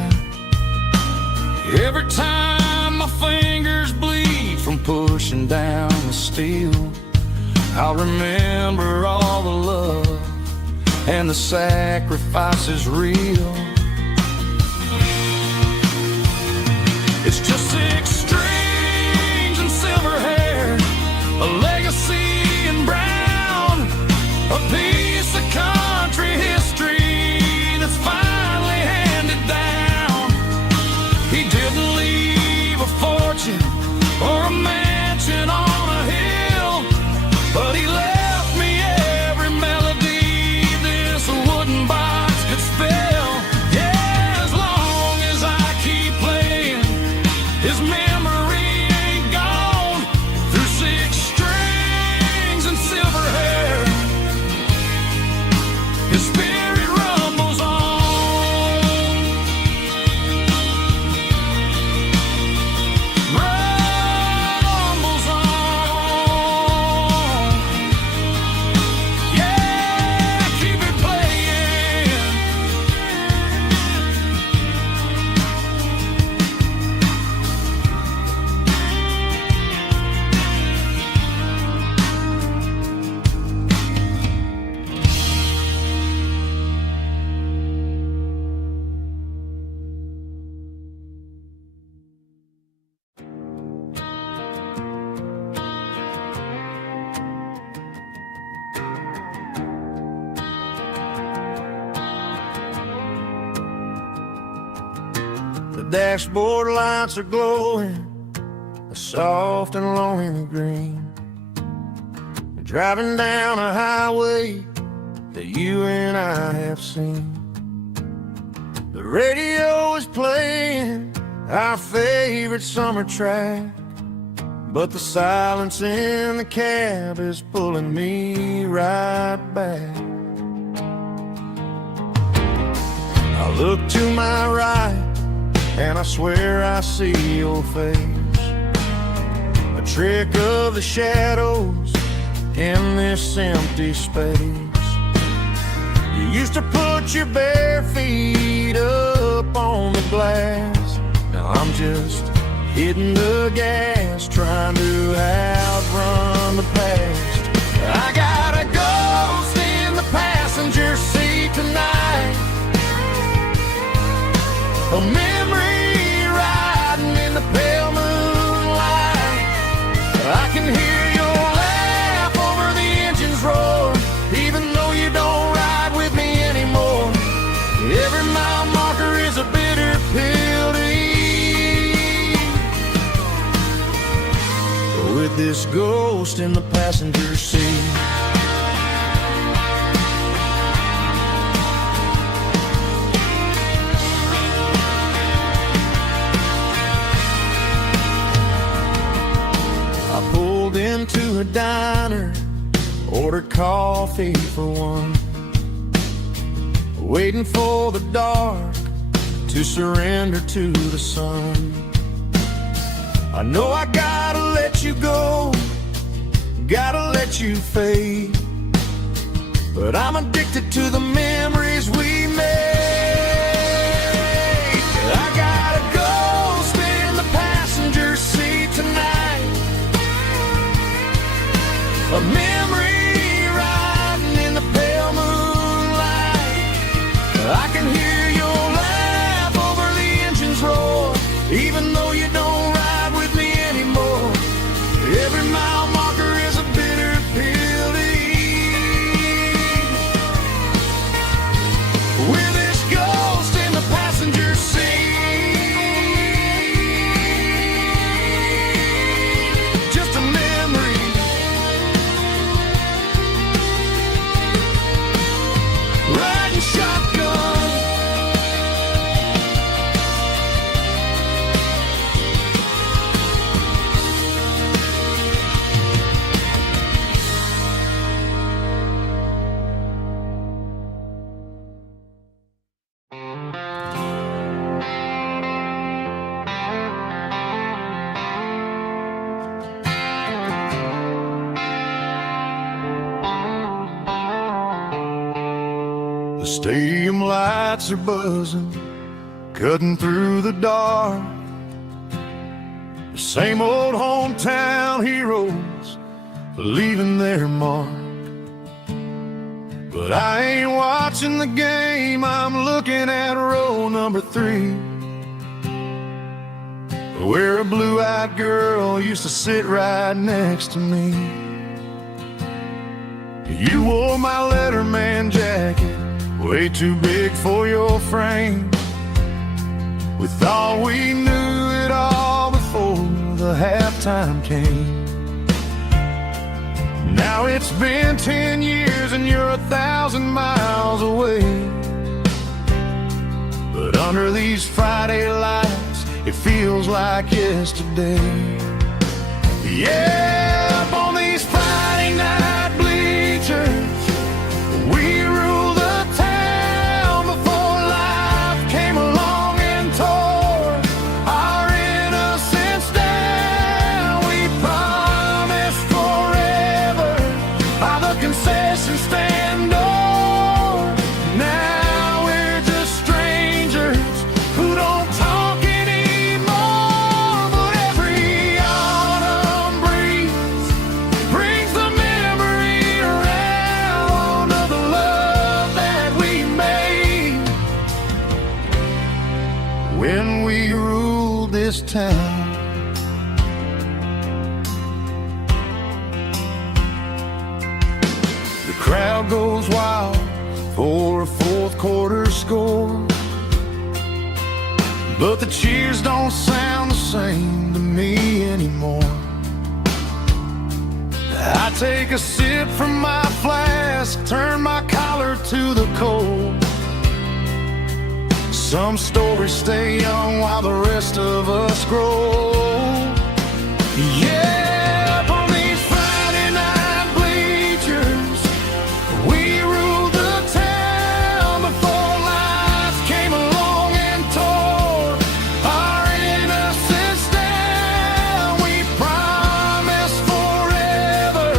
Every time my fingers bleed from pushing down the steel, I'll remember all the love and the sacrifices real. It's just 6 strings and silver hair, a legacy in brown, a piece of country history that's finally handed down. He didn't leave a fortune or a mansion on a hill, but he left me every melody this wooden box could spell. Yeah, as long as I keep playing, his memory ain't gone. Through 6 strings and silver hair, his spirit rumbles on. Rumbles on. Yeah, keep it playing. The dashboard lights are glowing, a soft and lonely green. Driving down a highway that you and I have seen. The radio is playing our favorite summer track, but the silence in the cab is pulling me right back. I look to my right and I swear I see your face, a trick of the shadows in this empty space. You used to put your bare feet up on the glass. Now I'm just hitting the gas, trying to outrun the past. I got a ghost in the passenger seat tonight, a memory riding in the pale moonlight. I can hear your laugh over the engine's roar, even though you don't ride with me anymore. Every mile marker is a bitter pill to eat, with this ghost in the passenger seat. Into a diner, ordered coffee for one, waiting for the dark to surrender to the sun. I know I gotta let you go, gotta let you fade, but I'm addicted to the memories we made. I got a ghost in the passenger seat tonight, a memory riding in the pale moonlight. I can hear your laugh over the engine's roar, even though you don't ride with me anymore. Every mile marker is a bitter pill to eat, with this ghost in the passenger seat. Just a memory, riding shotgun. Stadium lights are buzzing, cutting through the dark. The same old hometown heroes leaving their mark. But I ain't watching the game, I'm looking at row number 3, where a blue-eyed girl used to sit right next to me. You wore my Letterman jacket, way too big for your frame. We thought we knew it all before the halftime came. Now it's been 10 years and you're 1,000 miles away. But under these Friday lights, it feels like yesterday. Yeah, up on these Friday night bleachers, we rule the town before life came along and tore our innocence down. We promised forever by the concession stand door. Now we're just strangers who don't talk anymore. But every autumn breeze brings the memory around of the love that we made when we ruled this town. The crowd goes wild for a fourth quarter score, but the cheers don't sound the same to me anymore. I take a sip from my flask, turn my collar to the cold. Some stories stay young while the rest of us grow. Yeah, up on these Friday night bleachers, we ruled the town before life came along and tore our innocence down. We promised forever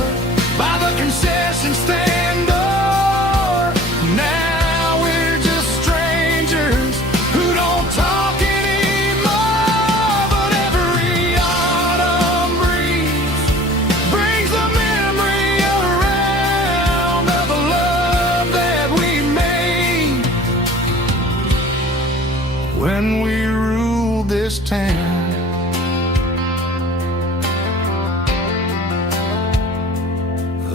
by the concession stand door. Now we're just strangers who don't talk anymore. But every autumn breeze brings the memory around of the love that we made when we ruled this town.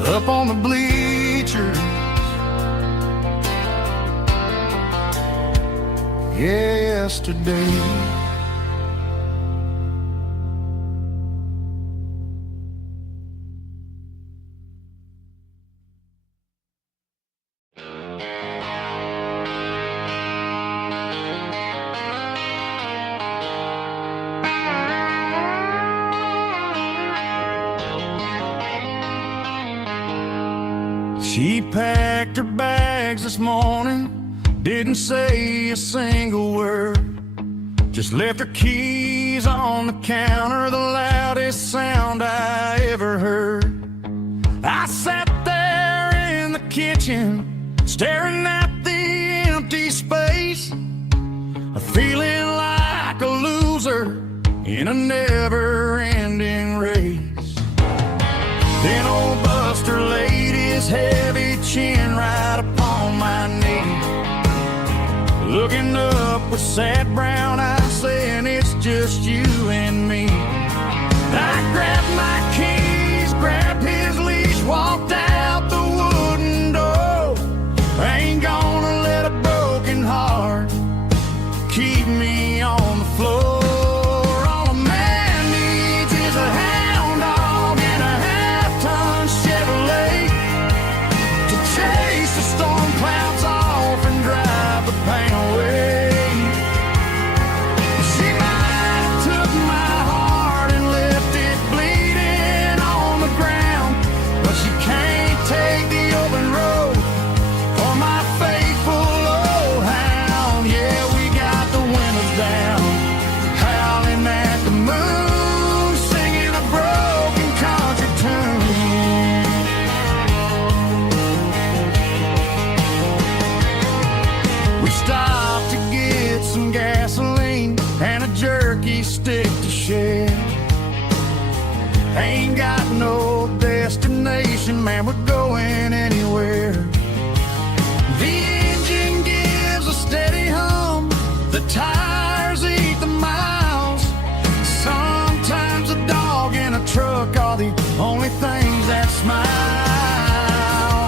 Up on the bleachers, yesterday. She packed her bags this morning, didn't say a single word, just left her keys on the counter, the loudest sound I ever heard. I sat there in the kitchen, staring at the empty space, feeling like a loser in a never-ending race. Then old Buster laid his heavy chin right upon my knee, looking up with sad brown eyes, saying it's just you and me. I grabbed my keys, grabbed his leash, walked out the wooden door. I ain't gonna let a broken heart keep me on the floor. All a man needs is a hound dog and a half-ton Chevrolet to chase the storm clouds off and drive the pain away. She might have took my Ain't got no destination, man, we're going anywhere. The engine gives a steady hum, the tires eat the miles. Sometimes a dog in a truck are the only things that smile.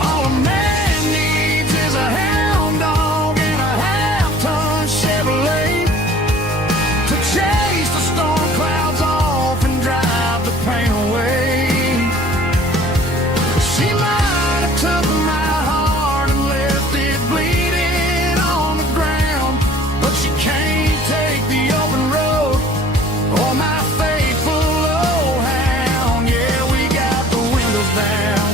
All a man needs is a hound dog and a half-ton Chevrolet to chase the storm clouds off and drive the pain away. She might have took my heart and left it bleeding on the ground, but she can't take the open road or my faithful old hound. Yeah, we got the windows down,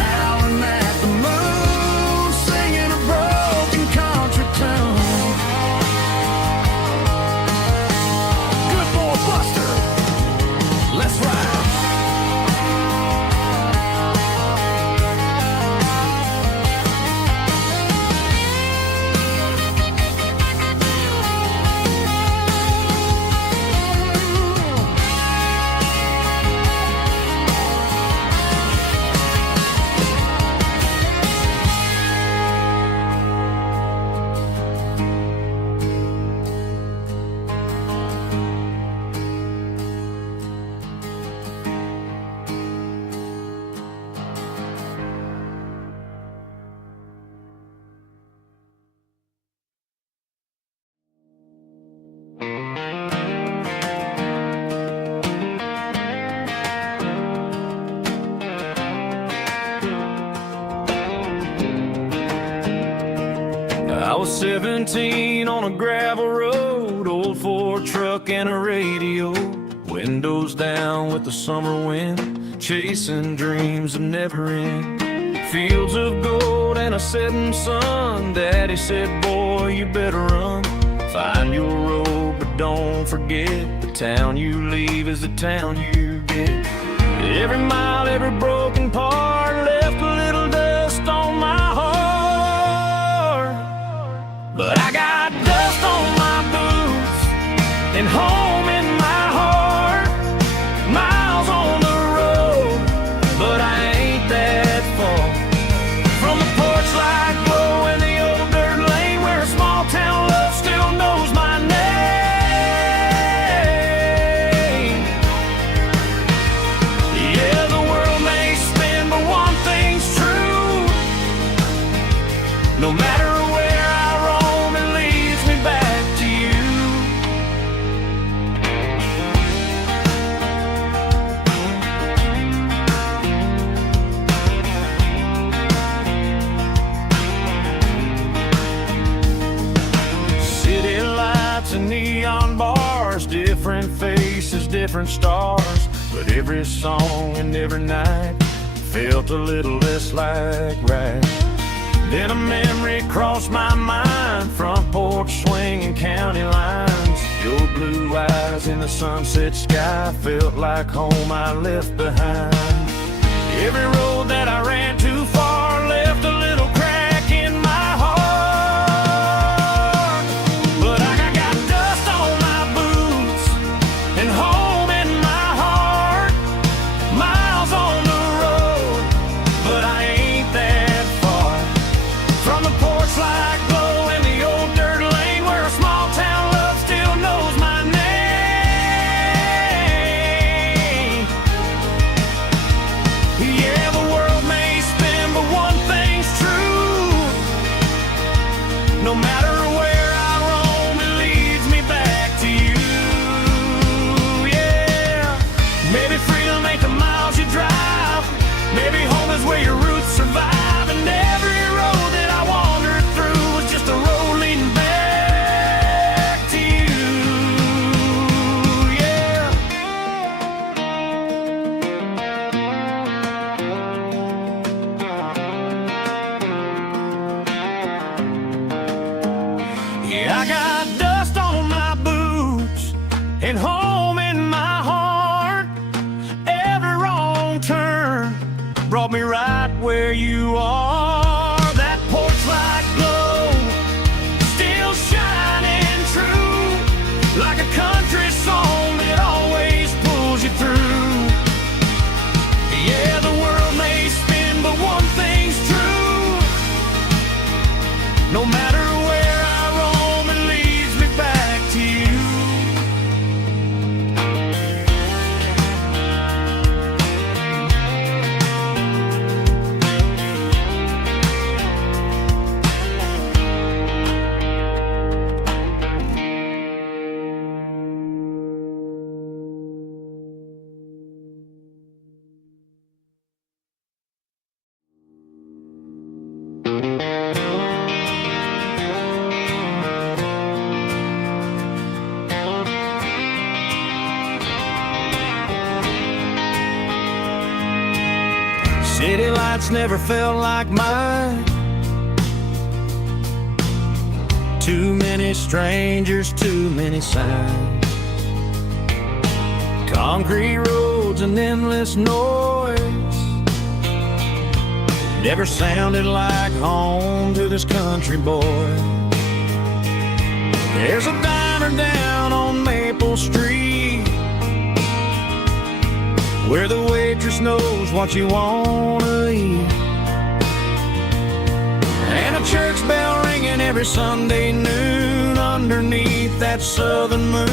howling at the moon, singing a broken country tune. Good boy Buster, let's ride. I was 17 on a gravel road, old Ford truck and a radio, windows down with the summer wind, chasing dreams that never end. Fields of gold and a setting sun. Daddy said, boy, you better run. Find your road, but don't forget, the town you leave is the town you get. Every mile, every broken part left a little dust on my heart. But I got dust on my boots and home in my heart. Miles on the road, but I ain't that far from the porch light glow in the old dirt lane where a small town love still knows my name. Yeah, the world may spin, but one thing's true. No matter where I roam, it leads me back to you. City lights and neon bars, different faces, different stars, but every song and every night felt a little less like right. Then a memory crossed my mind, front porch swinging county lines. Your blue eyes in the sunset sky felt like home I left behind. Every road that I ran too far left a little crack in my heart. But I got dust on my boots and home in my heart. Miles on the road, but I ain't that far from the porch light glow in the old dirt lane where a small town love still knows my name. Yeah, the world may spin, but one thing's true. No matter where I roam, it leads me back to you. Yeah, maybe freedom ain't the miles you drive. Maybe home is where your roots survive. And every road that I wandered through was just a road leading back to you. Yeah. Yeah, I got dust on my boots and home in my heart. Every wrong turn brought me right where you are. That porch light glow still shining true, like a country song that always pulls you through. City lights never felt like mine. Too many strangers, too many signs. Concrete roads and endless noise never sounded like home to this country boy. There's a diner down on Maple Street where the waitress knows what you wanna eat, and a church bell ringing every Sunday noon underneath that southern moon.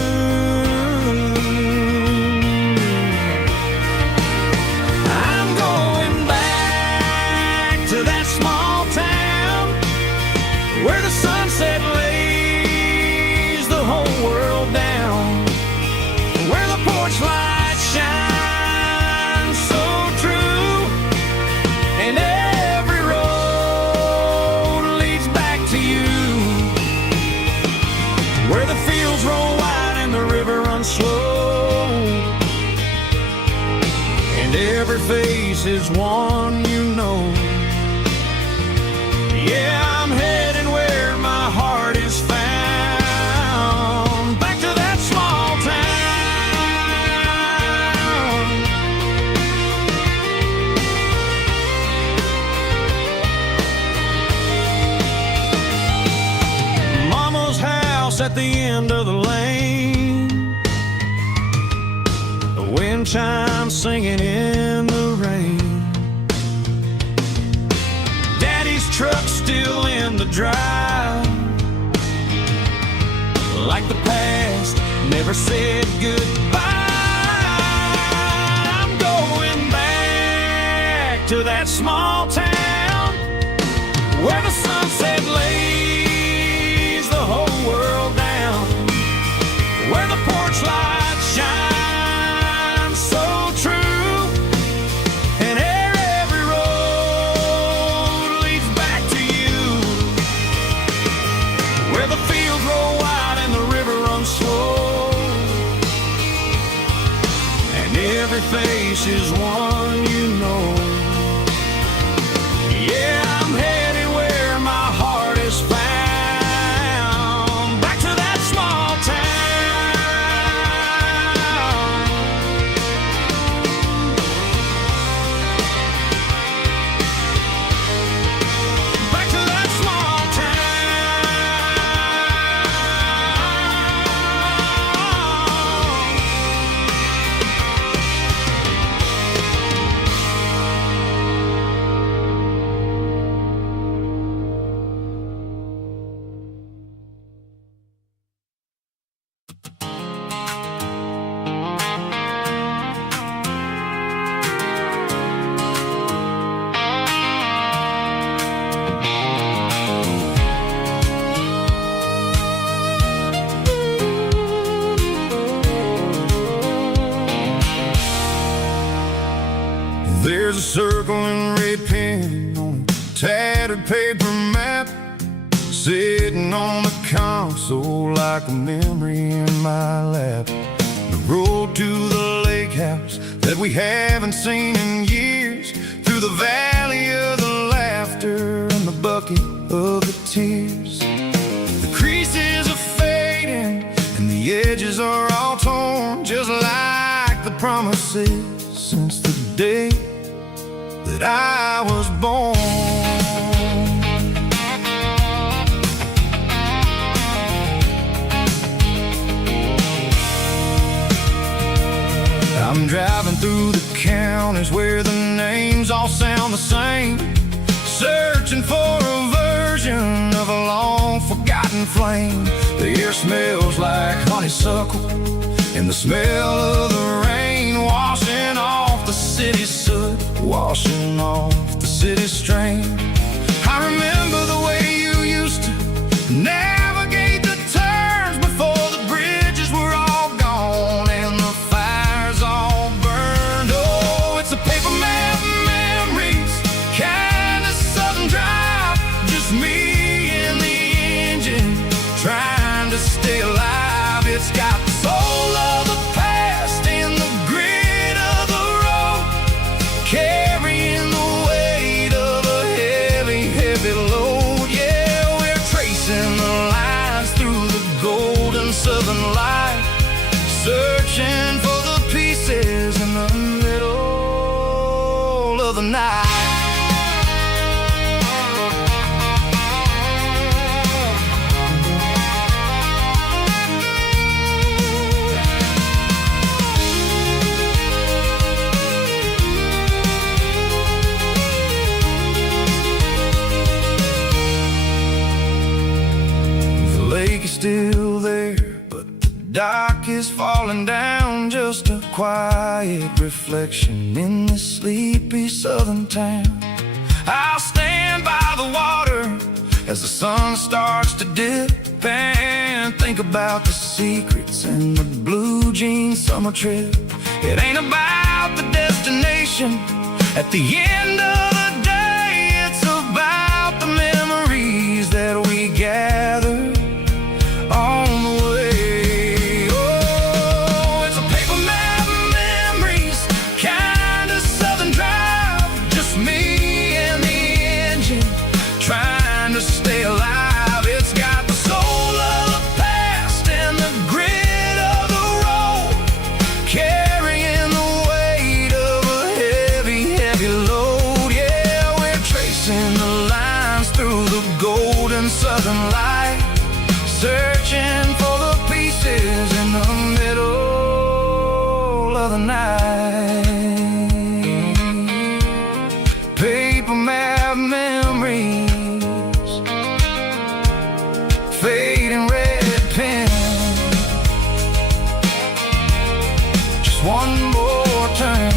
I'm going back to that small town where the sunset lays the whole world down, where the porch lights shine so true, and every road leads back to you, where the fields roll wide and the river runs slow, and every face is one you know. Yeah, I'm heading where my heart is found, back to that small town. Mama's house at the end of the lane, the wind chimes singing in the rain, Daddy's truck still in the drive, like the past never said goodbye. I'm going back to that small town where the sunset lays the whole world down, where the porch lights shine so true, and every road leads back to you, where the fields roll wide and the river runs slow, and every face is one you know. Yeah, I'm headed where my heart is found, back to that small town. Back to that small There's a circling red pen on a tattered paper map, sitting on the console like a memory in my lap. The road to the lake house that we haven't seen in years, through the valley of the laughter and the bucket of the tears. The creases are fading and the edges are all torn, just like the promises since the day that I was born. I'm driving through the counties where the names all sound the same, searching for a version of a long forgotten flame. The air smells like honeysuckle and the smell of the rain washing off the city's soot, washing off the city's strain. I remember the way you used to navigate the turns before the bridges were all gone and the fires all burned. Oh, it's a paper map memories, kind of southern drive, just me and the engine trying to stay alive. It's got the soul of the past and the dock is falling down, just a quiet reflection in this sleepy southern town. I'll stand by the water as the sun starts to dip and think about the secrets and the blue jean summer trip. It ain't about the destination at the end of the day, it's about the memories that we gather on the way. Oh, it's a paper map of memories, kind of southern drive, just me and the engine trying to stay alive. It's got the soul of the past and the grit of the road, carrying the weight of a heavy, heavy load. Yeah, we're tracing the lines through the golden southern light, searching for the pieces in the middle of the night. Paper map memories, fading red pen, just one more turn.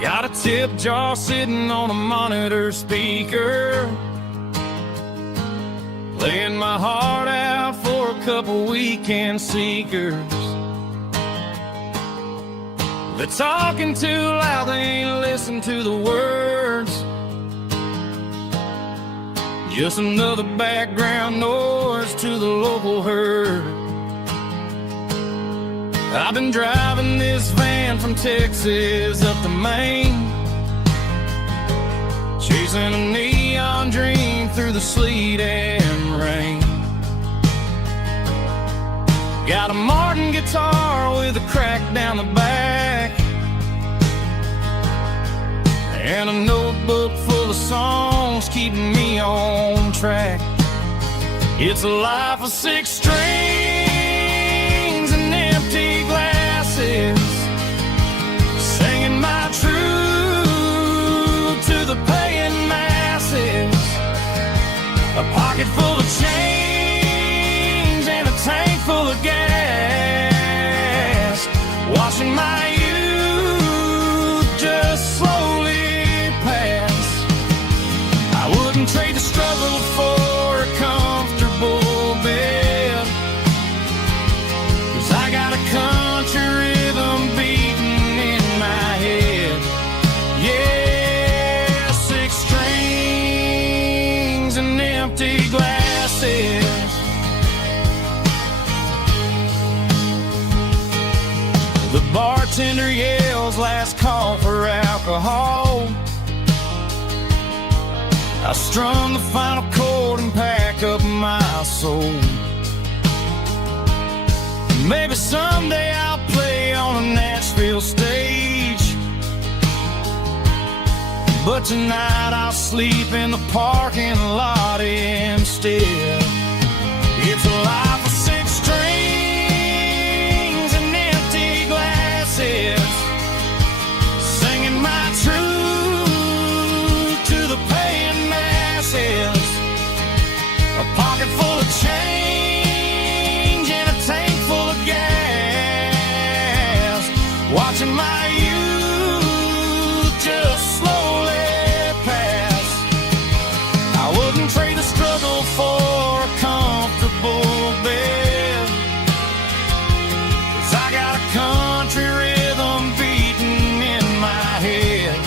Got a tip jar sitting on a monitor speaker, playing my heart out for a couple weekend seekers. They're talking too loud, they ain't listen to the words. Just another background noise to the local herd. I've been driving this van from Texas up to Maine, chasing a neon dream through the sleet and rain. Got a Martin guitar with a crack down the back, and a notebook full of songs keeping me on track. It's a life of 6 strings and empty glasses, singing my truth to the paying masses. A pocket full of change and a tank full of gas, watching my youth just slowly pass. I wouldn't trade the struggle for a comfortable bed, 'cause I got a country rhythm beating in my head. Yeah, 6 strings and empty glasses. The bartender yells last call for alcohol. I strum the final chord and pack up my soul. Maybe someday I'll play on a Nashville stage, but tonight I'll sleep in the parking lot instead. It's a life of 6 strings and empty glasses, singing my truth to the paying masses. A pocket full of change and a tank full of gas, watching my youth just slowly pass. I wouldn't trade the struggle for a comfortable bed, 'cause I got a country rhythm beating in my head.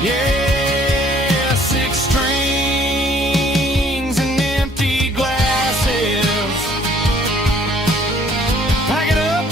Yeah, 6 strings and empty glasses. Pack it up.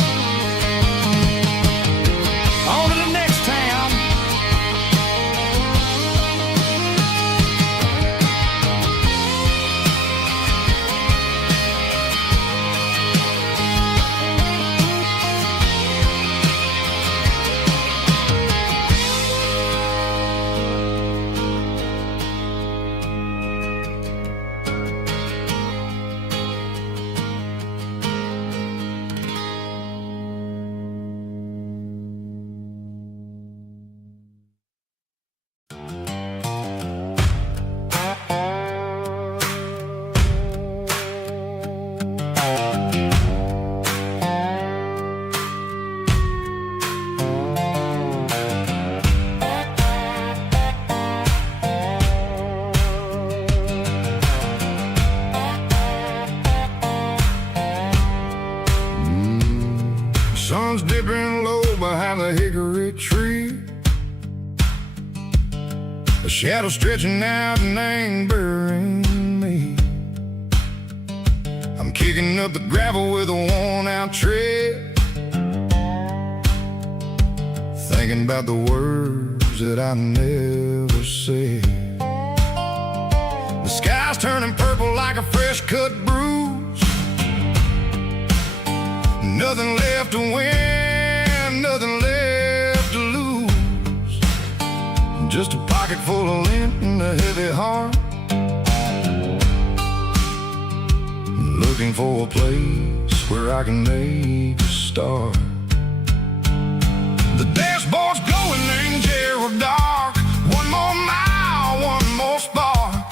Sun's dipping low behind the hickory tree. A shadow stretching out and angering me. I'm kicking up the gravel with a worn-out tread, thinking about the words that I never said. The sky's turning purple like a fresh-cut bruise. Nothing left to win, nothing left to lose. Just a pocket full of lint and a heavy heart, looking for a place where I can make a start. The dashboard's glowing angel dark. One more mile, one more spark.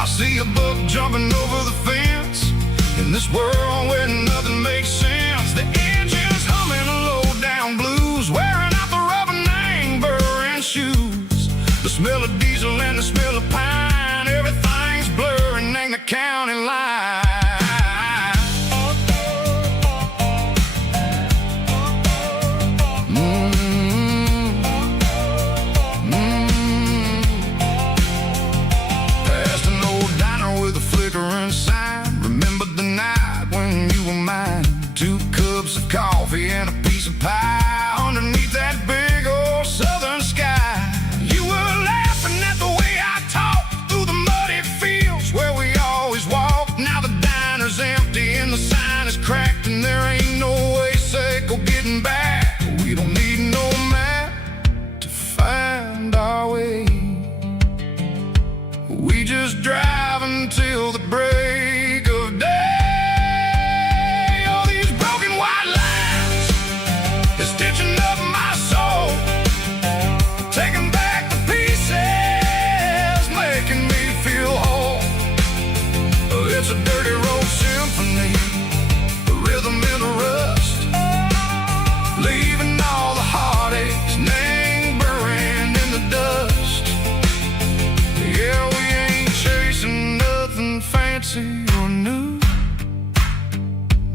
I see a buck jumping over the fence in this world where nothing makes sense. The engine's humming a low-down blues, wearing out the rubber name burring shoes. The smell of diesel and the smell of pine, everything's blurring, ain't the county line. Past an old diner with a flickering sign. Remember the night when you were mine. 2 cups of coffee and a piece of pie underneath that big old southern sky. You were laughing at the way I talked through the muddy fields where we always walked. Now the diner's empty and the sign is cracked, and there ain't no way safe or getting back. We don't need no map to find our way. We just drive until the break of day. All these broken white lines is stitching up my soul, taking back the pieces, making me feel whole. It's a dirty road symphony, a rhythm in the rust, leaving all the heartaches, name buried in the dust. Yeah, we ain't chasing nothing fancy or new,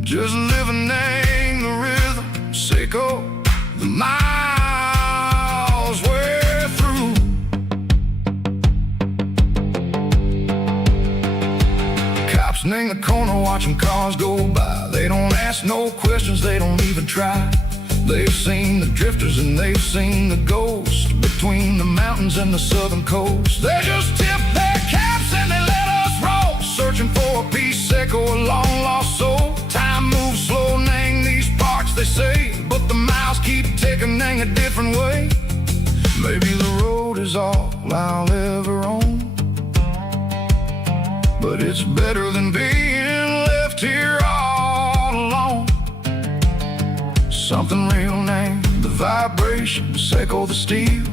just living in the rhythm, sicko, the miles we're through. Cops in the corner watching cars go by. They don't ask no questions, they don't even try. They've seen the drifters and they've seen the ghosts between the mountains and the southern coast. They just tip their caps and they let us roll, searching for a piece seco, a long lost soul. Time moves slow, nang these parts they say, but the miles keep ticking, nang a different way. Maybe the road is all I'll ever own, but it's better than being left here all alone. Something real named the vibration, seco the steel.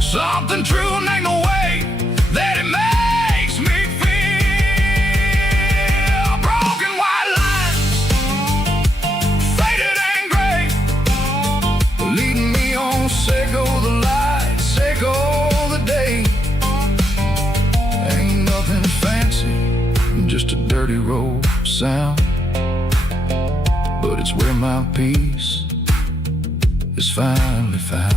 Something true named the way that it makes me feel. Broken white lines, faded and gray, leading me on, seco the light, seco the day. Ain't nothing fancy, just a dirty road sound, but it's where my peace is finally found.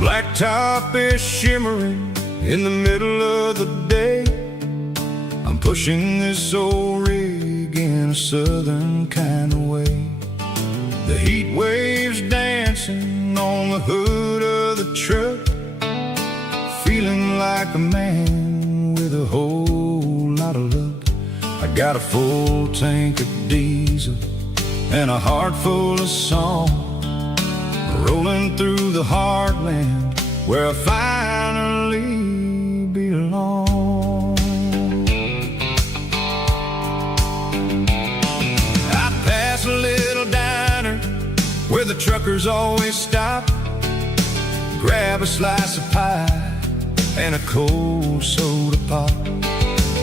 Blacktop is shimmering in the middle of the day. I'm pushing this old rig in a southern kind of way. The heat waves dancing on the hood of the truck, feeling like a man Got a full tank of diesel and a heart full of song, rolling through the heartland where I finally belong. I pass a little diner where the truckers always stop, grab a slice of pie and a cold soda pop.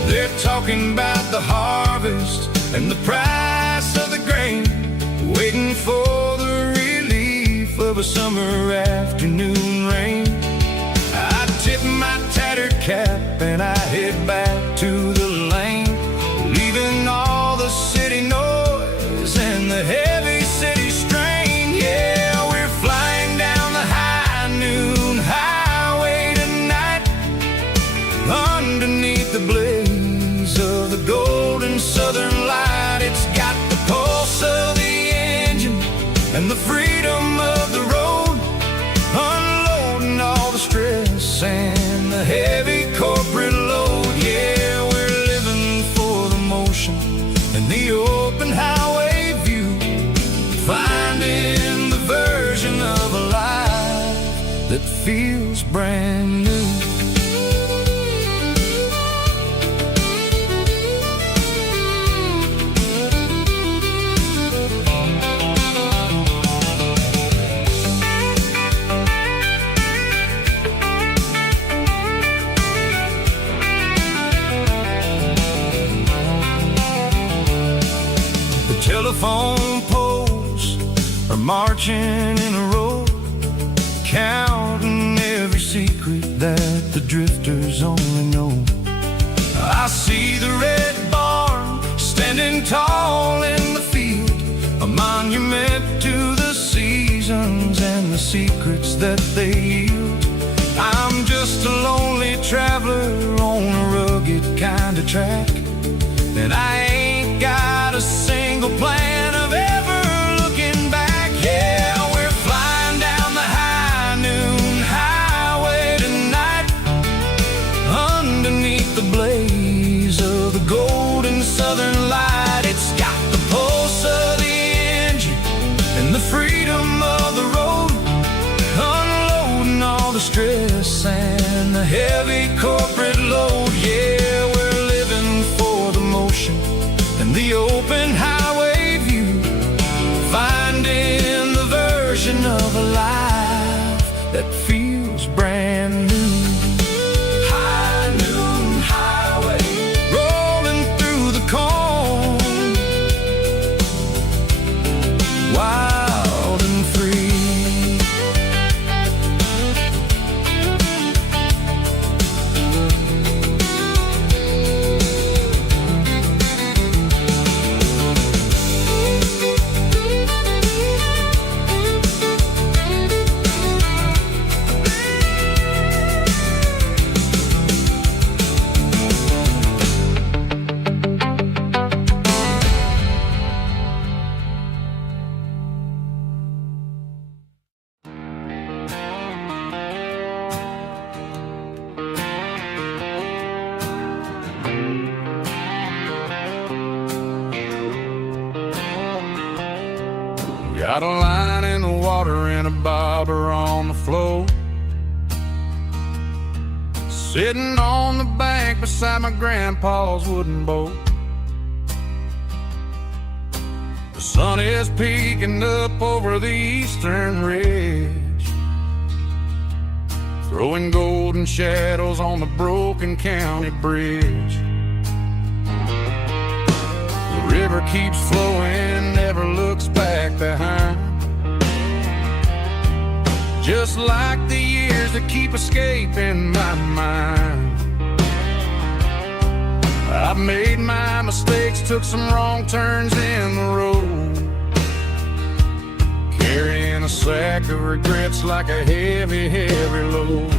They're talking about the harvest and the price of the grain, waiting for the relief of a summer afternoon rain. I tip my tattered cap and I head back to the lane, leaving all the city noise and the heavy city strain. Yeah, we're flying down the high noon highway tonight, underneath the blaze of the golden southern light. It's got the pulse of the engine and the freedom of the road, unloading all the stress and the heavy corporate load. Yeah, we're living for the motion and the open highway view, finding the version of a life that feels brand new. Telephone poles are marching in a row, counting every secret that the drifters only know. I see the red barn standing tall in the field, a monument to the seasons and the secrets that they yield. I'm just a lonely traveler on a rugged kind of track, and I ain't got a single plan of ever looking back. Yeah, we're flying down the high noon highway tonight, underneath the blaze of the golden southern light. It's got the pulse of the engine and the freedom of the road, unloading all the stress and the heavy corporate load. Yeah, we're living for the motion and the open highway view, finding the version of a life that feels brand new. High noon highway, rolling through the corn, wild and free. Got a line in the water and a bobber on the floor, sitting on the bank beside my grandpa's wooden boat. The sun is peeking up over the eastern ridge, throwing golden shadows on the broken county bridge. The river keeps flowing, never looks back behind, just like the years that keep escaping my mind. I've made my mistakes, took some wrong turns in the road, carrying a sack of regrets like a heavy, heavy load.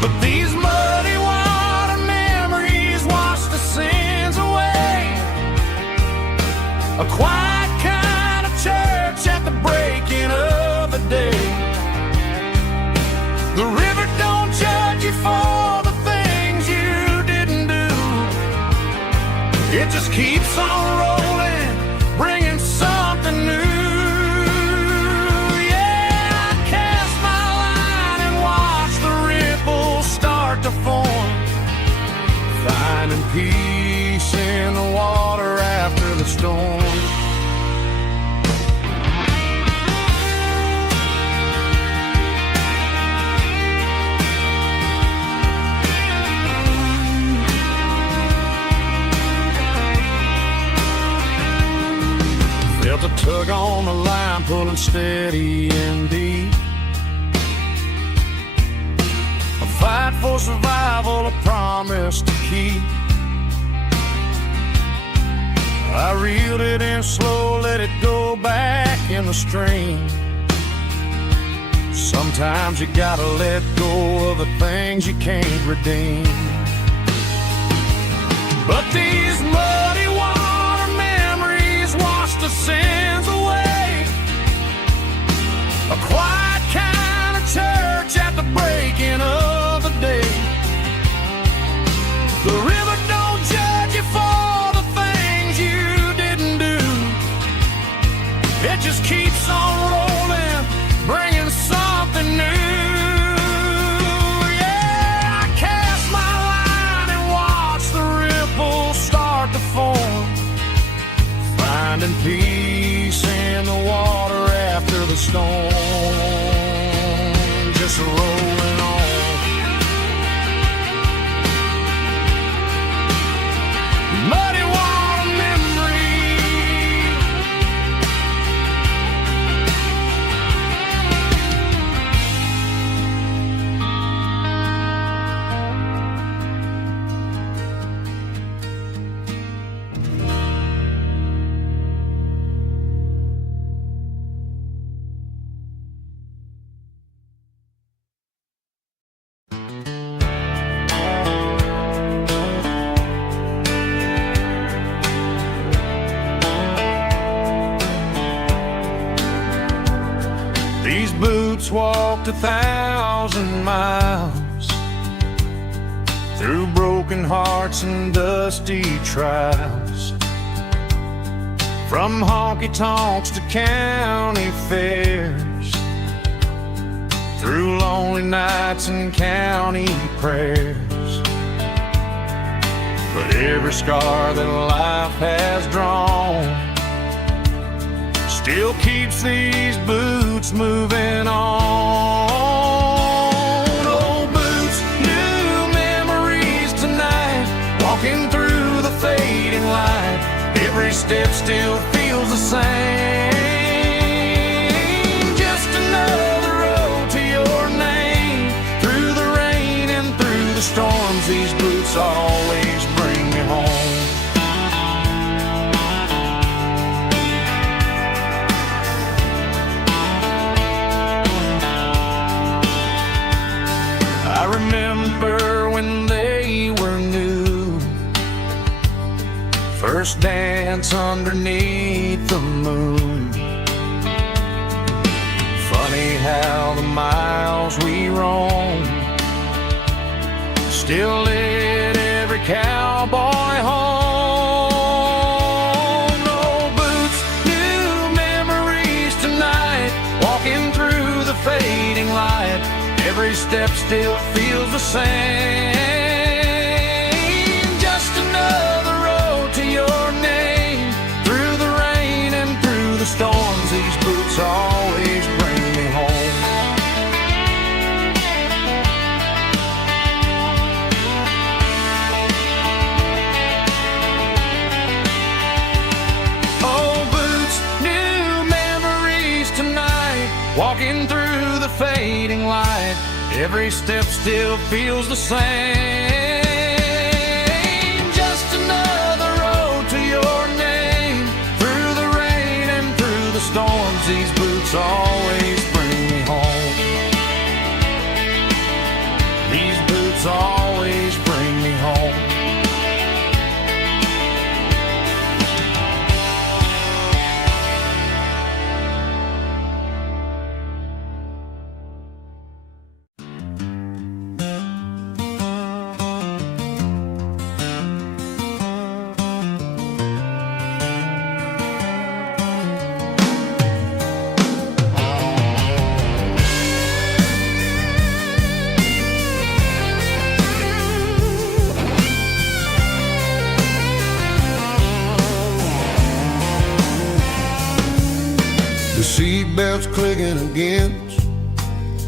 But these muddy water memories wash the sins away, a quiet kind of church at the breaking of the day. The river don't judge you for the things you didn't do, keeps on rolling, bringing something new. Yeah, I cast my line and watch the ripples start to form, finding peace in the water after the storm. Felt a tug on the line, pulling steady and deep. A fight for survival, a promise to keep. I reeled it in slow, let it go back in the stream. Sometimes you gotta let go of the things you can't redeem. But these muddy water memories wash the sins away. A quiet kind of church at the breaking of the day. The river don't judge you for the things you didn't do. It just keeps on rolling, bringing something new. Yeah, I cast my line and watch the ripples start to form, finding peace in the water after the storm. Just rolling on. Muddy water memory. These boots walked 1,000 miles through broken hearts and dusty trials, from honky-tonks to county fairs, through lonely nights and county prayers. But every scar that life has drawn still keeps these boots moving on. Old boots, new memories tonight, walking through the fading light. Every step still feels the same. Just another road to your name. Through the rain and through the storms, these boots always bring me home. I remember when they were new, first dance underneath the moon. Funny how the miles we roam still lit every cowboy home. Old boots, new memories tonight, walking through the fading light. Every step still feels the same. Just another road to your name. Through the rain and through the storms, these boots always bring me home. Old boots, new memories tonight, walking through the fading light. Every step still feels the same. Just another road to your name. Through the rain and through the storms, these boots always bring me home. These boots always bring me home. against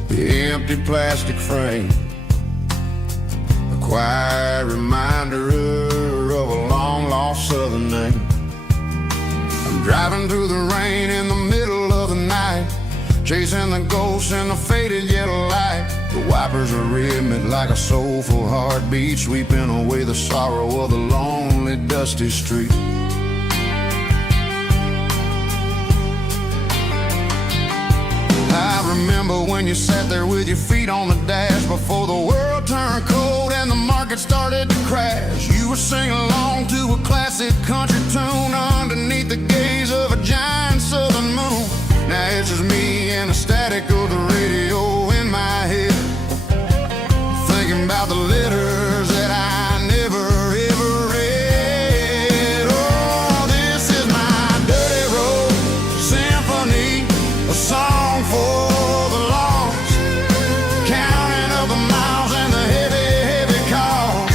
the empty plastic frame. A quiet reminder of a long-lost southern name. I'm driving through the rain in the middle of the night, chasing the ghosts in the faded yellow light. The wipers are rhythmic like a soulful heartbeat, sweeping away the sorrow of the lonely, dusty street. I remember when you sat there with your feet on the dash before the world turned cold and the market started to crash. You were singing along to a classic country tune underneath the gaze of a giant southern moon. Now it's just me and the static of the radio in my head, thinking about the letters that I never ever read. Oh, this is my dirty road symphony, a song for the lost, counting up the miles and the heavy, heavy cost.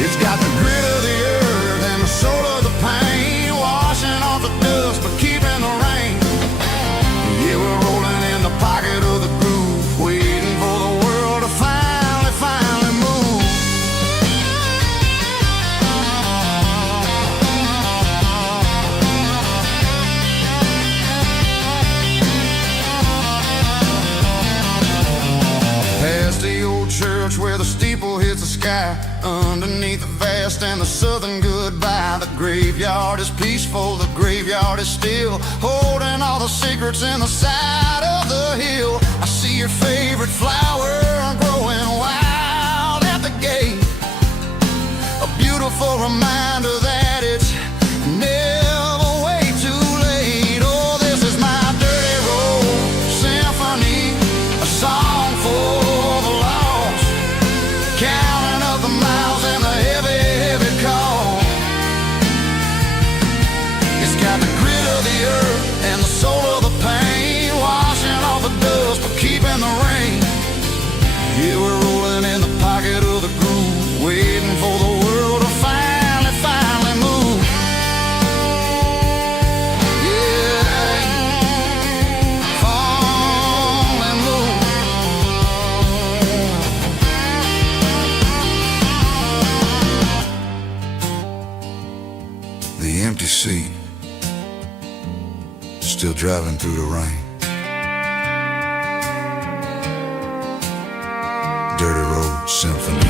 It's got the grit of the earth and the soul of the pain, washing off the dust but keeping the rain. Yeah, we're rolling in the pocket of the groove, waiting for the world to finally move. Past the old church where the steeple hits the sky, underneath the vast and the southern goodbye. The graveyard is peaceful, the graveyard is still, holding all the secrets in the side of the hill. I see your favorite flower growing wild at the gate, a beautiful reminder that it's never way too late. Oh, this is my dirty road symphony, a song for the lost, counting up the miles and the heavy, heavy call. It's got the grit of the earth and the soul of the pain, washing off the dust but keeping the rain. Yeah, we're rolling in the pocket of the groove, waiting for the world to finally move. Yeah, fall and move. The empty seat, still driving through the rain. Dirty Road Symphony.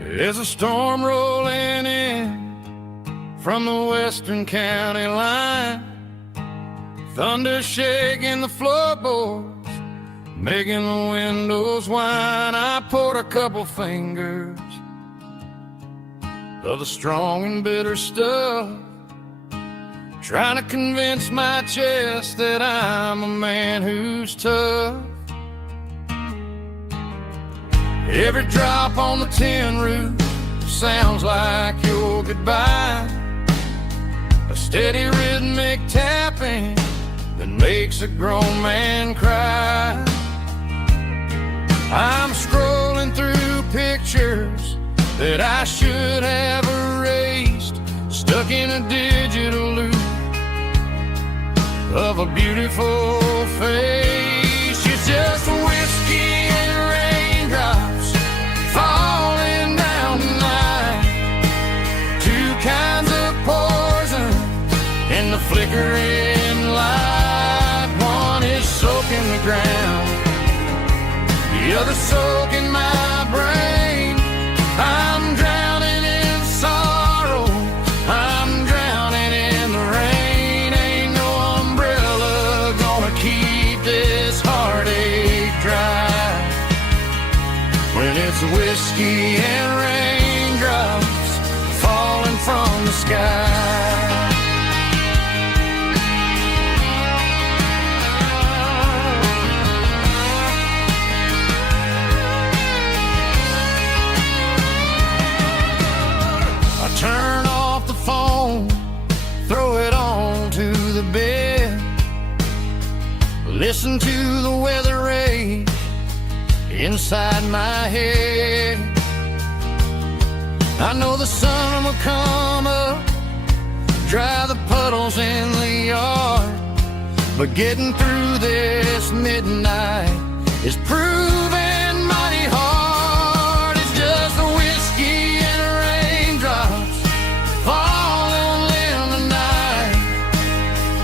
There's a storm rolling in from the western county line, thunder shaking the floorboards, making the windows whine. I poured a couple fingers of the strong and bitter stuff, trying to convince my chest that I'm a man who's tough. Every drop on the tin roof sounds like your goodbye, a steady rhythmic tapping that makes a grown man cry. I'm scrolling through pictures that I should have erased, stuck in a digital loop of a beautiful face. It's just whiskey and raindrops falling down the flickering light. One is soaking the ground, the other soaking my brain. I'm drowning in sorrow, I'm drowning in the rain. Ain't no umbrella gonna keep this heartache dry when it's whiskey and raindrops falling from the sky. Turn off the phone, throw it on to the bed, listen to the weather rage inside my head. I know the sun will come up, dry the puddles in the yard, but getting through this midnight is proving mighty hard. It's just a whiskey and raindrops falling in the night,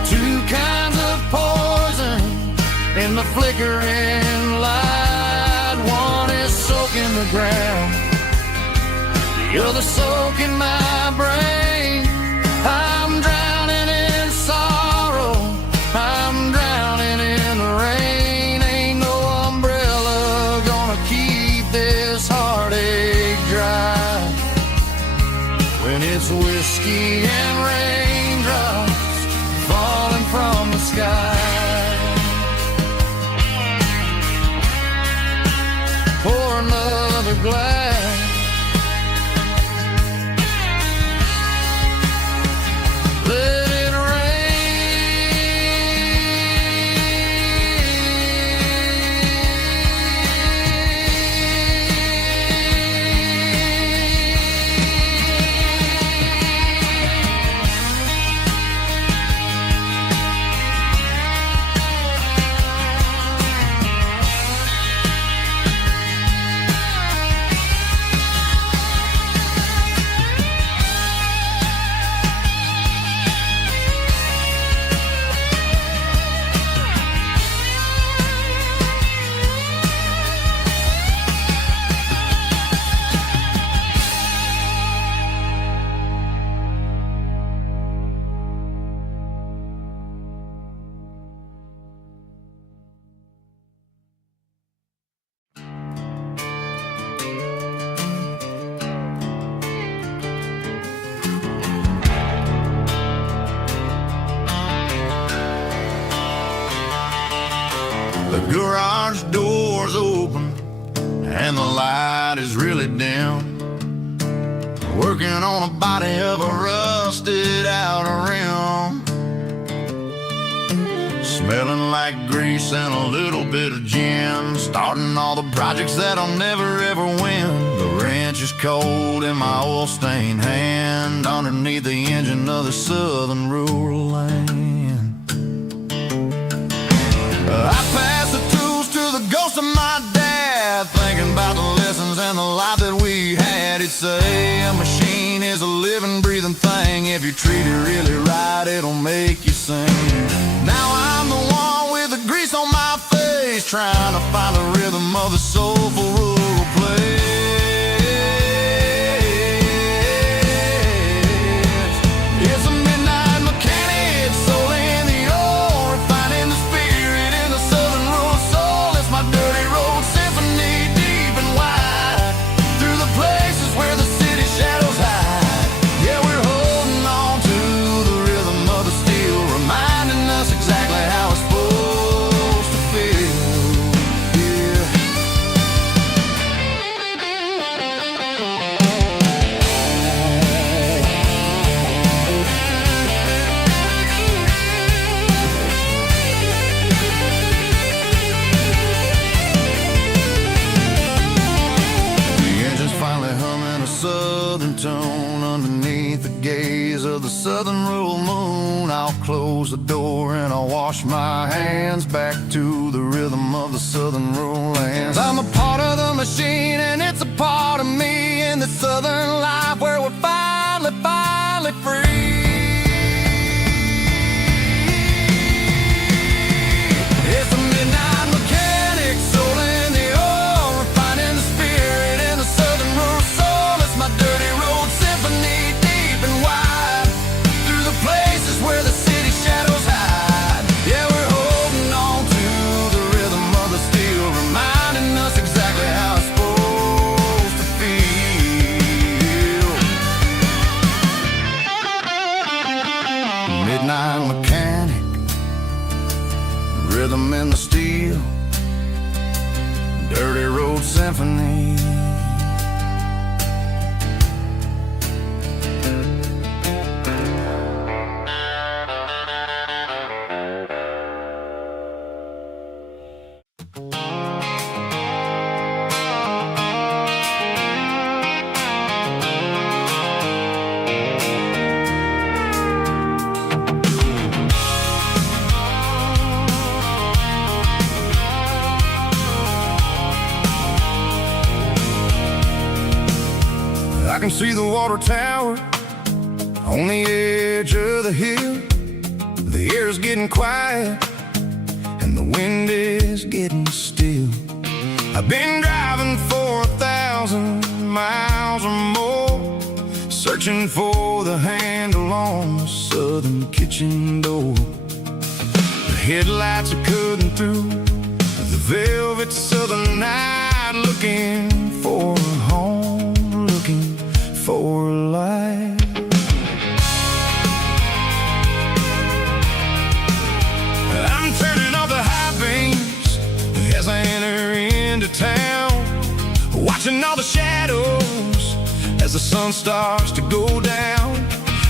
two kinds of poison in the flickering light. One is soaking the ground, the other soaking my brain. I'm drowning in sorrow, I'm drowning in the rain. Ain't no umbrella gonna keep this heartache dry when it's whiskey and raindrops falling from the sky. Pour another glass, let it the garage door's open and the light is really dim. Working on a body of a rusted out rim, smelling like grease and a little bit of gin. Starting all the projects that'll never ever win. The wrench is cold in my oil-stained hand underneath the engine of the southern rural land. I pass the tools to the ghost of my dad, thinking about the lessons and the life that we had. He'd say a machine is a living, breathing thing. If you treat it really right, it'll make you sing. Now I'm the one with the grease on my face, trying to find the rhythm of the soulful rural place. It's a midnight mechanic, soul in the ore, refining the spirit in the southern rural soul. It's my dirty road symphony, deep and wide, through the places where the city shadows hide. Yeah, we're holding on to the rhythm of the steel, reminding us exactly how it's supposed to feel. Yeah. The engine's finally humming a southern tone underneath the gaze of the southern rural moon. I'll close the door and I'll wash my hands back to the rhythm of the southern rural lands. I'm a part of the machine and it's a part of me in the southern life where we're finally free. symphony. I can see the water tower on the edge of the hill. The air's getting quiet and the wind is getting still. I've been driving for 1,000 miles or more, searching for the handle on the southern kitchen door. The headlights are cutting through the velvet southern night, looking for a home, looking for life. I'm turning off the high beams as I enter into town, watching all the shadows as the sun starts to go down.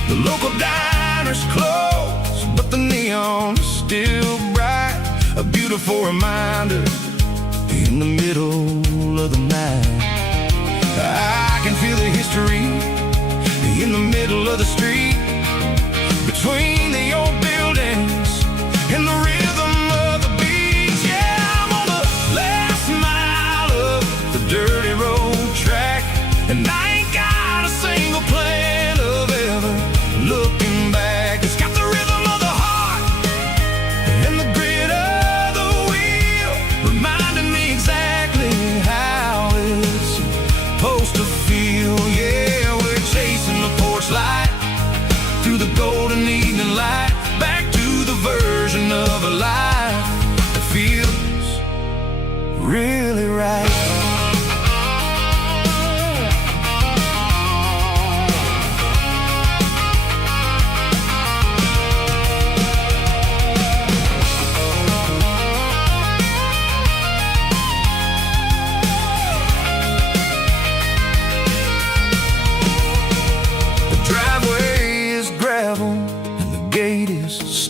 The local diner's closed, but the neon is still bright, a beautiful reminder in the middle of the night. I can feel the history in the middle of the street, between the old buildings and the rhythm of the beat. Yeah, I'm on the last mile of the dirty road track, and I ain't got a single plan of ever looking back. It's got the rhythm of the heart and the grit of the wheel, reminding me exactly how it's supposed to feel. Yeah, we're chasing the porch light through the golden evening light, back to the version of a life that feels really right.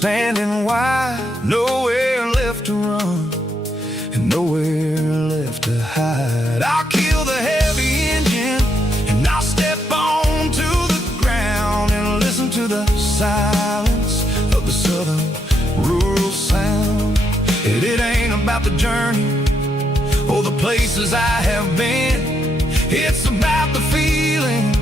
Standing wide, nowhere left to run and nowhere left to hide. I'll kill the heavy engine and I'll step onto the ground and listen to the silence of the southern rural sound. It ain't about the journey or the places I have been, it's about the feeling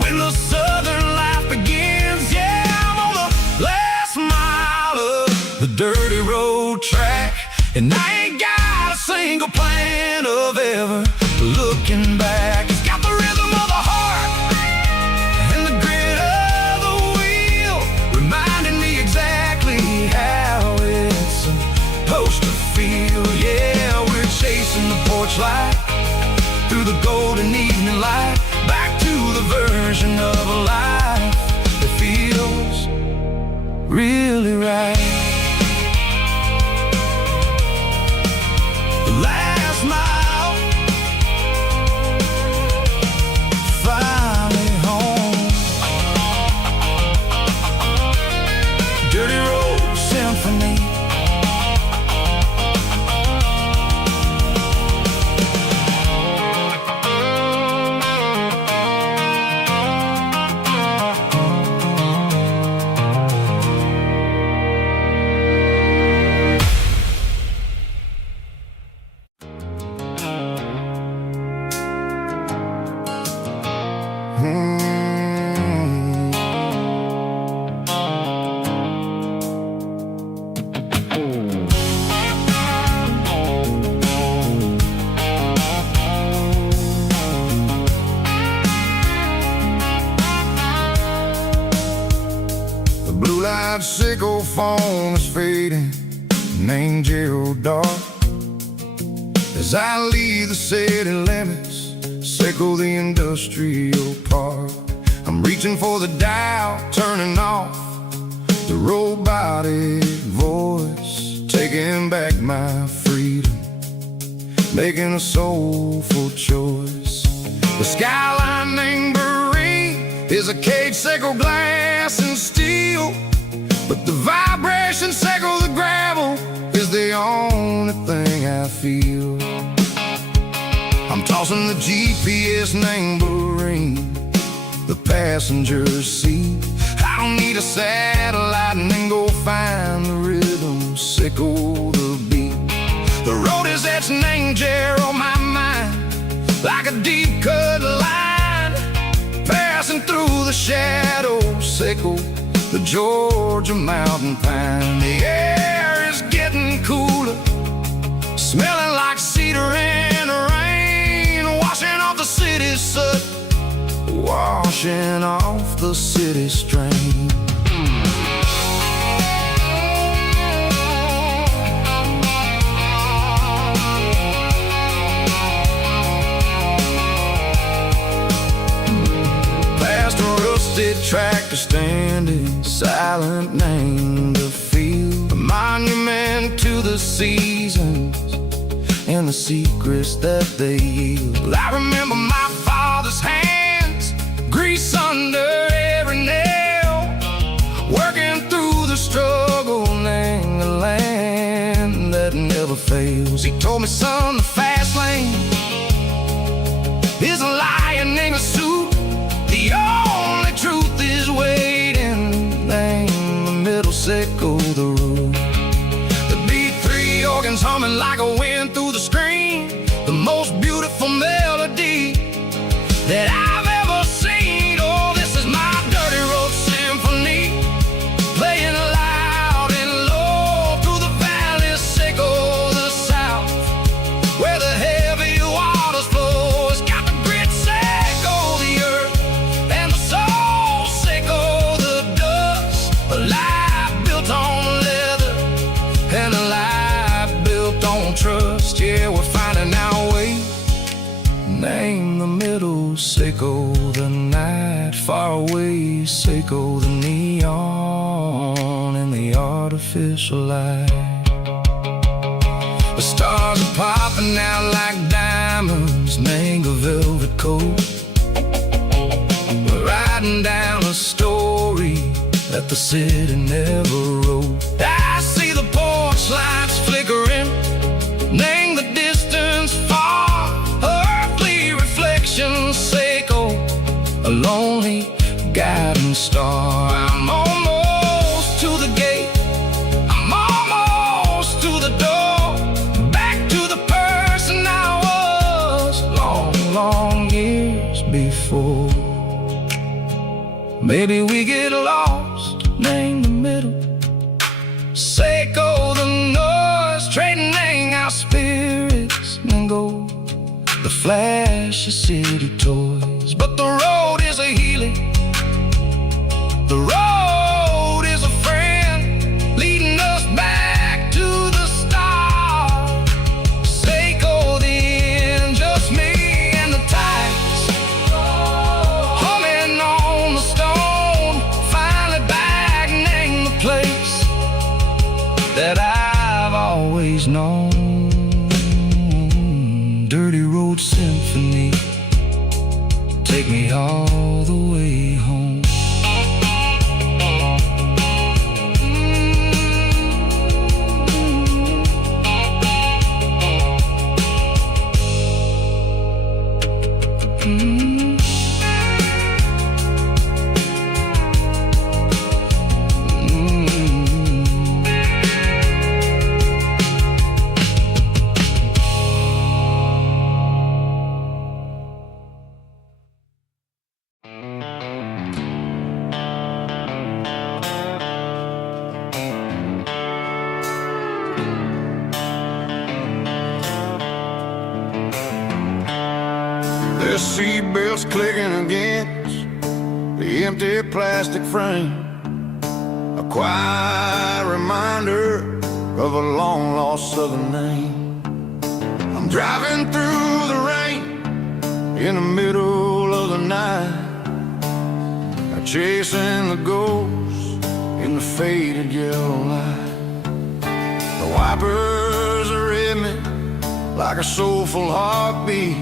when the southern life begins. Yeah, I'm on the last mile of the dirty road track, and I ain't got a single plan of ever looking back. It's got the rhythm of the heart and the grit of the wheel, reminding me exactly how it's supposed to feel. Yeah, we're chasing the porch light through the golden evening light, back to the version of a life that feels really right. The last mile, finally home. Dirty road symphony. Sickle phone is fading, name Gerald dark. As I leave the city limits, sickle the industrial park. I'm reaching for the dial, turning off the robotic voice, taking back my freedom. making a soulful choice. The skyline named Barine is a caged sickle, glass and steel, but the vibration sickle, the gravel, is the only thing I feel. I'm tossing the GPS named Barine, the passenger's seat. I don't need a satellite and then go find the rhythm, sickle the beat. The road is etched and angel on my mind, like a deep cut line, passing through the shadows, sickle the Georgia mountain pine. The air is getting cooler, smelling like cedar in the rain, washing off the city's soot, washing off the city strain. Past a rusted tractor standing silent, named the field, a monument to the seasons and the secrets that they yield. I remember my father's hands, grease under every nail, working through the struggle, name the land that never fails. He told me, son, the fast lane is a lion in a suit, the only truth is waiting, name the middle, sickle the road. The B3 organs humming like a wind through the screen, the most beautiful melody that I've ever seen. Oh, this is my dirty road symphony, playing loud and low through the valleys, sickle the south, where the heavy waters flow. It's got the grit, sickle the earth, and the soul, sickle the dust. A life built on leather and a life built on trust. Yeah, we're finding our way, name the middle, sickle the night, far away, sickle the neon and the artificial light. The stars are popping out like diamonds, mango velvet coat. We're riding down a story that the city never wrote. I see the porch lights flickering, name the distance far, earthly reflections, sickle a lonely guiding star. I'm almost to the gate, I'm almost to the door, back to the person I was long, long years before. Maybe we get lost, name the middle, sickle the noise, trading our spirits and go the flash of city toys. But the road is a healing, the road is a friend, leading us back to the start. Sickle the end, just me and the tides, humming on the stone, finally back, name the place that I've always known. Dirty road symphony, take me all the way home. The seatbelts clicking against the empty plastic frame, a quiet reminder of a long lost southern name. I'm driving through the rain in the middle of the night, chasing the ghosts in the faded yellow light. The wipers are at me like a soulful heartbeat,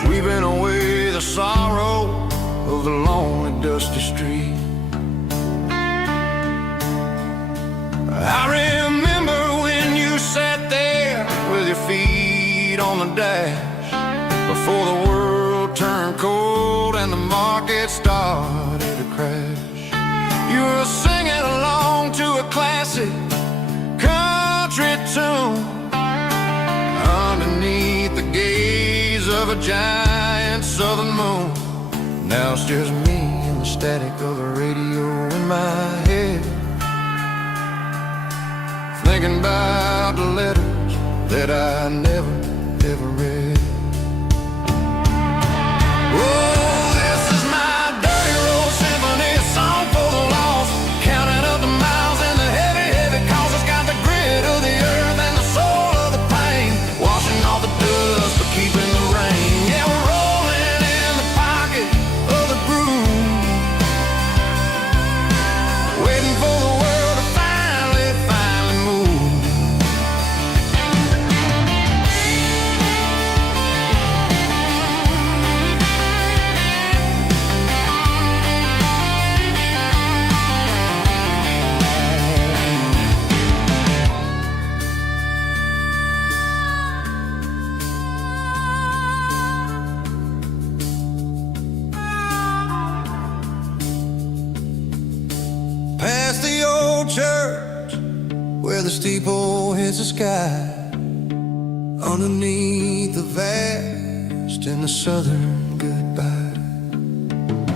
sweeping away the sorrow of the lonely, dusty street. I remember when you sat there with your feet on the dash, before the world turned cold and the market started to crash. You were singing along to a classic country tune underneath the gaze of a giant southern moon. Now it's just me and the static of the radio in my head, thinking about the letters that I never, ever read. Oh, this is my dirty road symphony, a song for the lost, counting up the miles and the heavy, heavy calls. It's got the grit of the earth and the soul of the pain, washing off the dust but keeping the rain. Yeah, we're rolling in the pocket of the groove, waiting for the world to finally move. Past the old church where the steeple hits the sky, underneath the vast and the southern goodbye.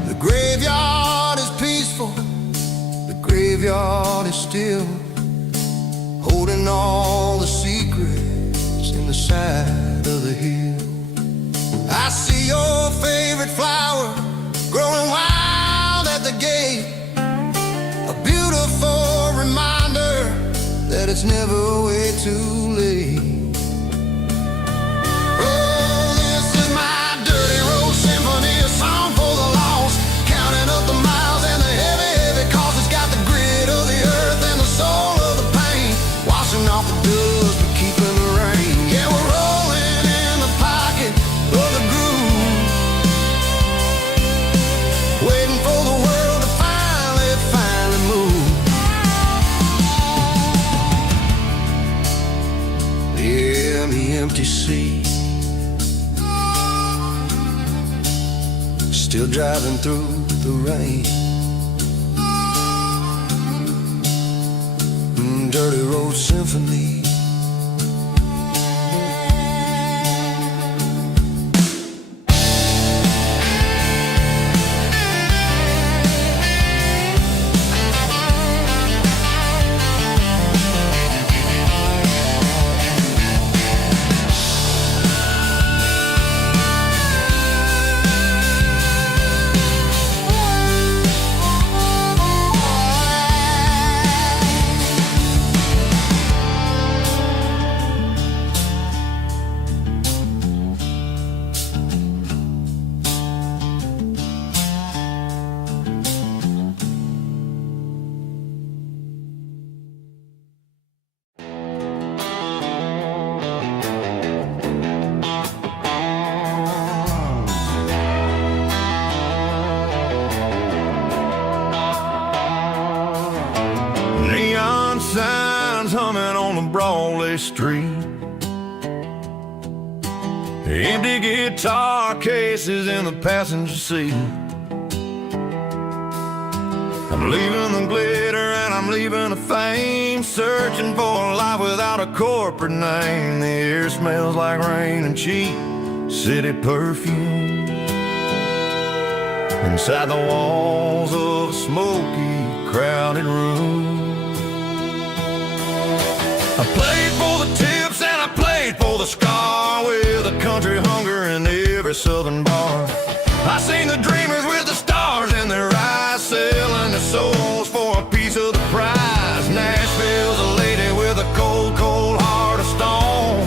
The graveyard is peaceful, the graveyard is still, holding all the secrets in the side of the hill. I see your favorite flower growing wild at the gate, a beautiful reminder that it's never way too late. Oh, this is my dirty road symphony, a song for the lost, counting up the miles and the heavy, heavy calls. It's got the grit of the earth and the soul of the pain, washing off the dust but keeping the rain. Yeah, we're rolling in the pocket of the groove, waiting for the world to finally move. Yeah, the empty sea, still driving through the rain. Dirty road symphony. Neon signs humming on the Broadway street, empty guitar cases in the passenger seat. I'm leaving the glitter and I'm leaving the fame, searching for a life without a corporate name. The air smells like rain and cheap city perfume inside the walls of a smoky, crowded room. I played for the tips and I played for the scar, with a country hunger in every southern bar. I seen the dreamers with the stars in their eyes, selling their souls for a piece of the prize. Nashville's a lady with a cold, cold heart of stone.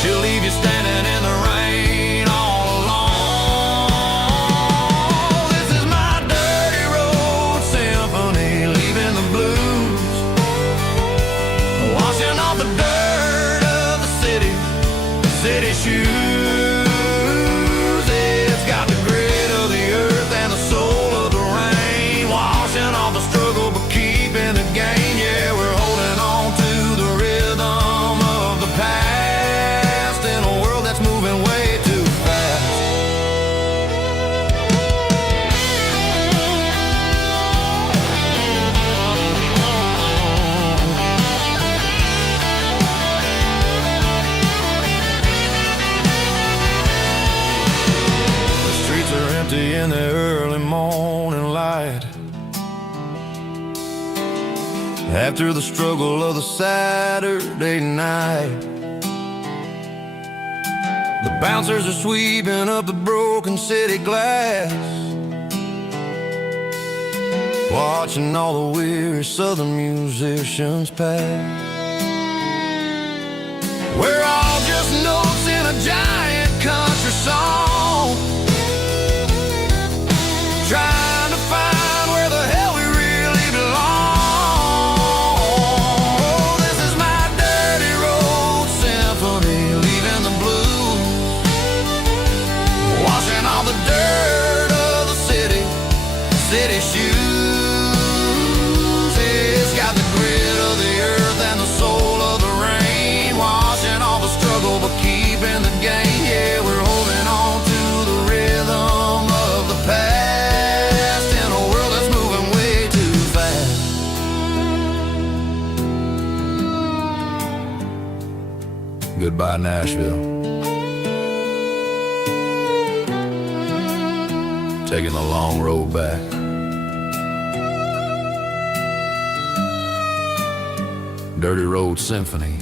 She'll leave you standing in the rain all alone. This is my dirty road symphony, leaving the blues, washing after the struggle of the Saturday night. The bouncers are sweeping up the broken city glass, watching all the weary southern musicians pass. We're all just notes in a giant country song, trying to find where the hell we really belong. Oh, this is my dirty road symphony, leaving the blues, washing all the dirt of the city shoes. It's got the grit of the earth and the soul of the rain, washing all the struggle but keeping the gain. Yeah, we're holding on to the rhythm of the past in a world that's moving way too fast. Goodbye, Nashville. Taking the long road back. Dirty Road Symphony.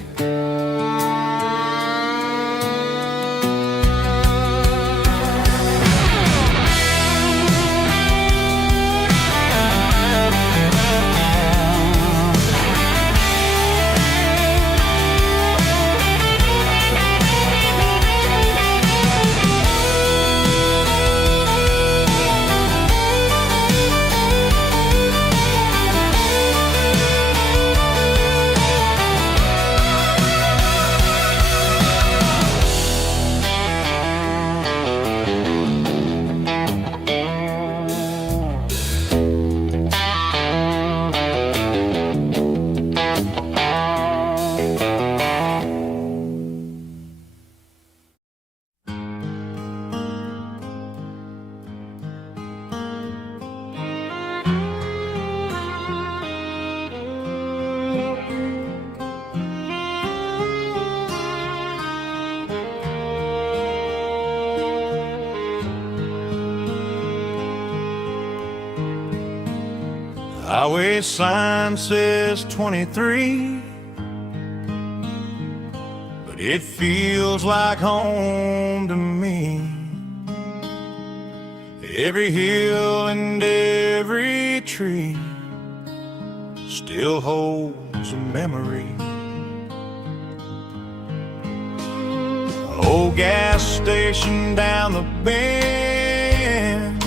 Highway sign says 23, but it feels like home to me. Every hill and every tree still holds a memory. Old gas station down the bend,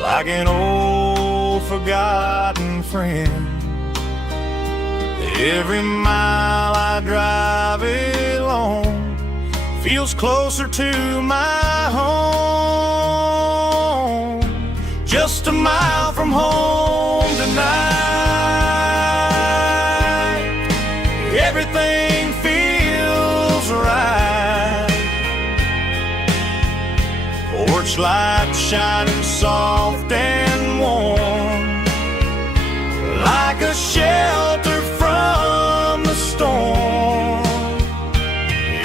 like an old forgotten friend. Every mile I drive it along feels closer to my home. Just a mile from home tonight, everything feels right. Porch light shining soft and warm, like a shelter from the storm.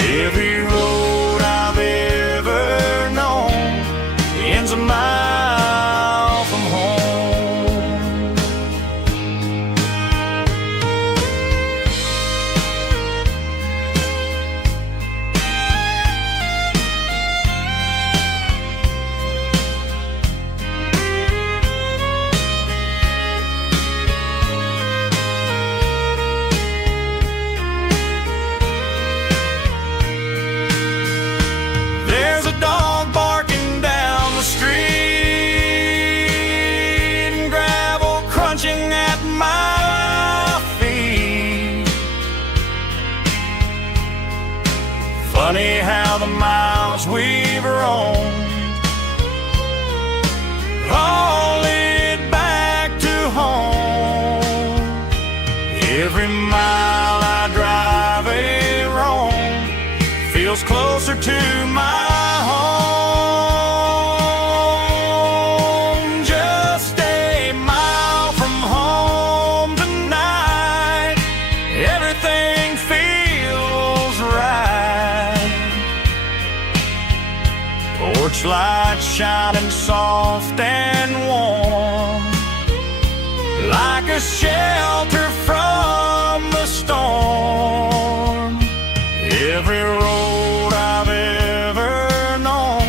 Every road I've ever known ends a mile from home. There's a dog barking down the street and gravel crunching at my feet. Funny how the miles we've roamed all lead back to home. Every mile I drive a roam feels closer to my home. Just a mile from home tonight, everything feels right. Porch light shining soft and warm, like a shelter from the storm. Every road I've ever known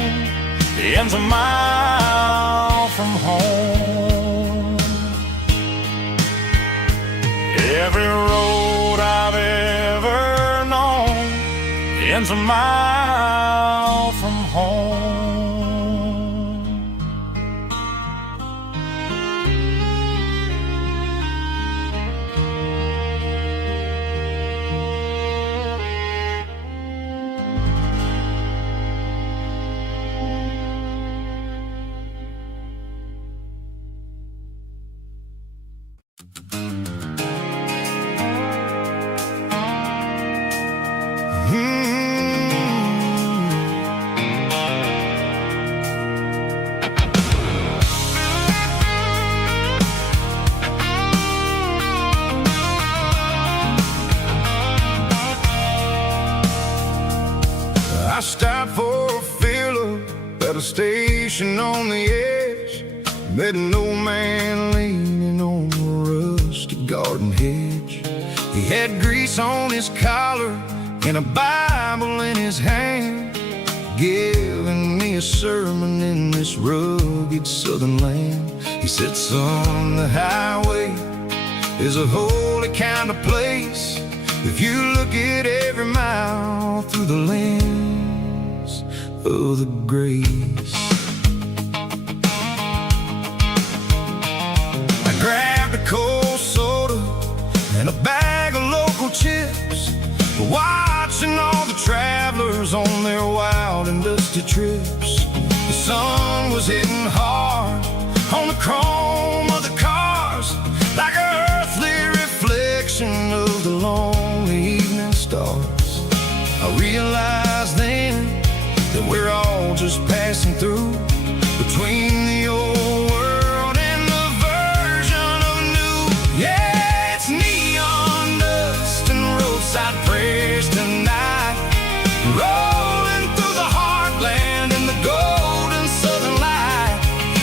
ends a mile from home. Every road I've ever known ends a mile from home. I stopped for a fill-up at a station on the edge. Met an old man leaning on a rustic garden hedge. He had grease on his collar and a Bible in his hand, giving me a sermon in this rugged southern land. He said, son, the highway is a holy kind of place if you look at every mile through the lens of the grace. I grabbed a cold soda and a bag of local chips, watching all the travelers on their wild and dusty trips. The sun was hitting hard on the chrome of the cars, like an earthly reflection of the lonely evening stars. I realized then that we're all just passing through between the old world and the version of new. Yeah, it's neon dust and roadside prayers tonight, rolling through the heartland in the golden southern light.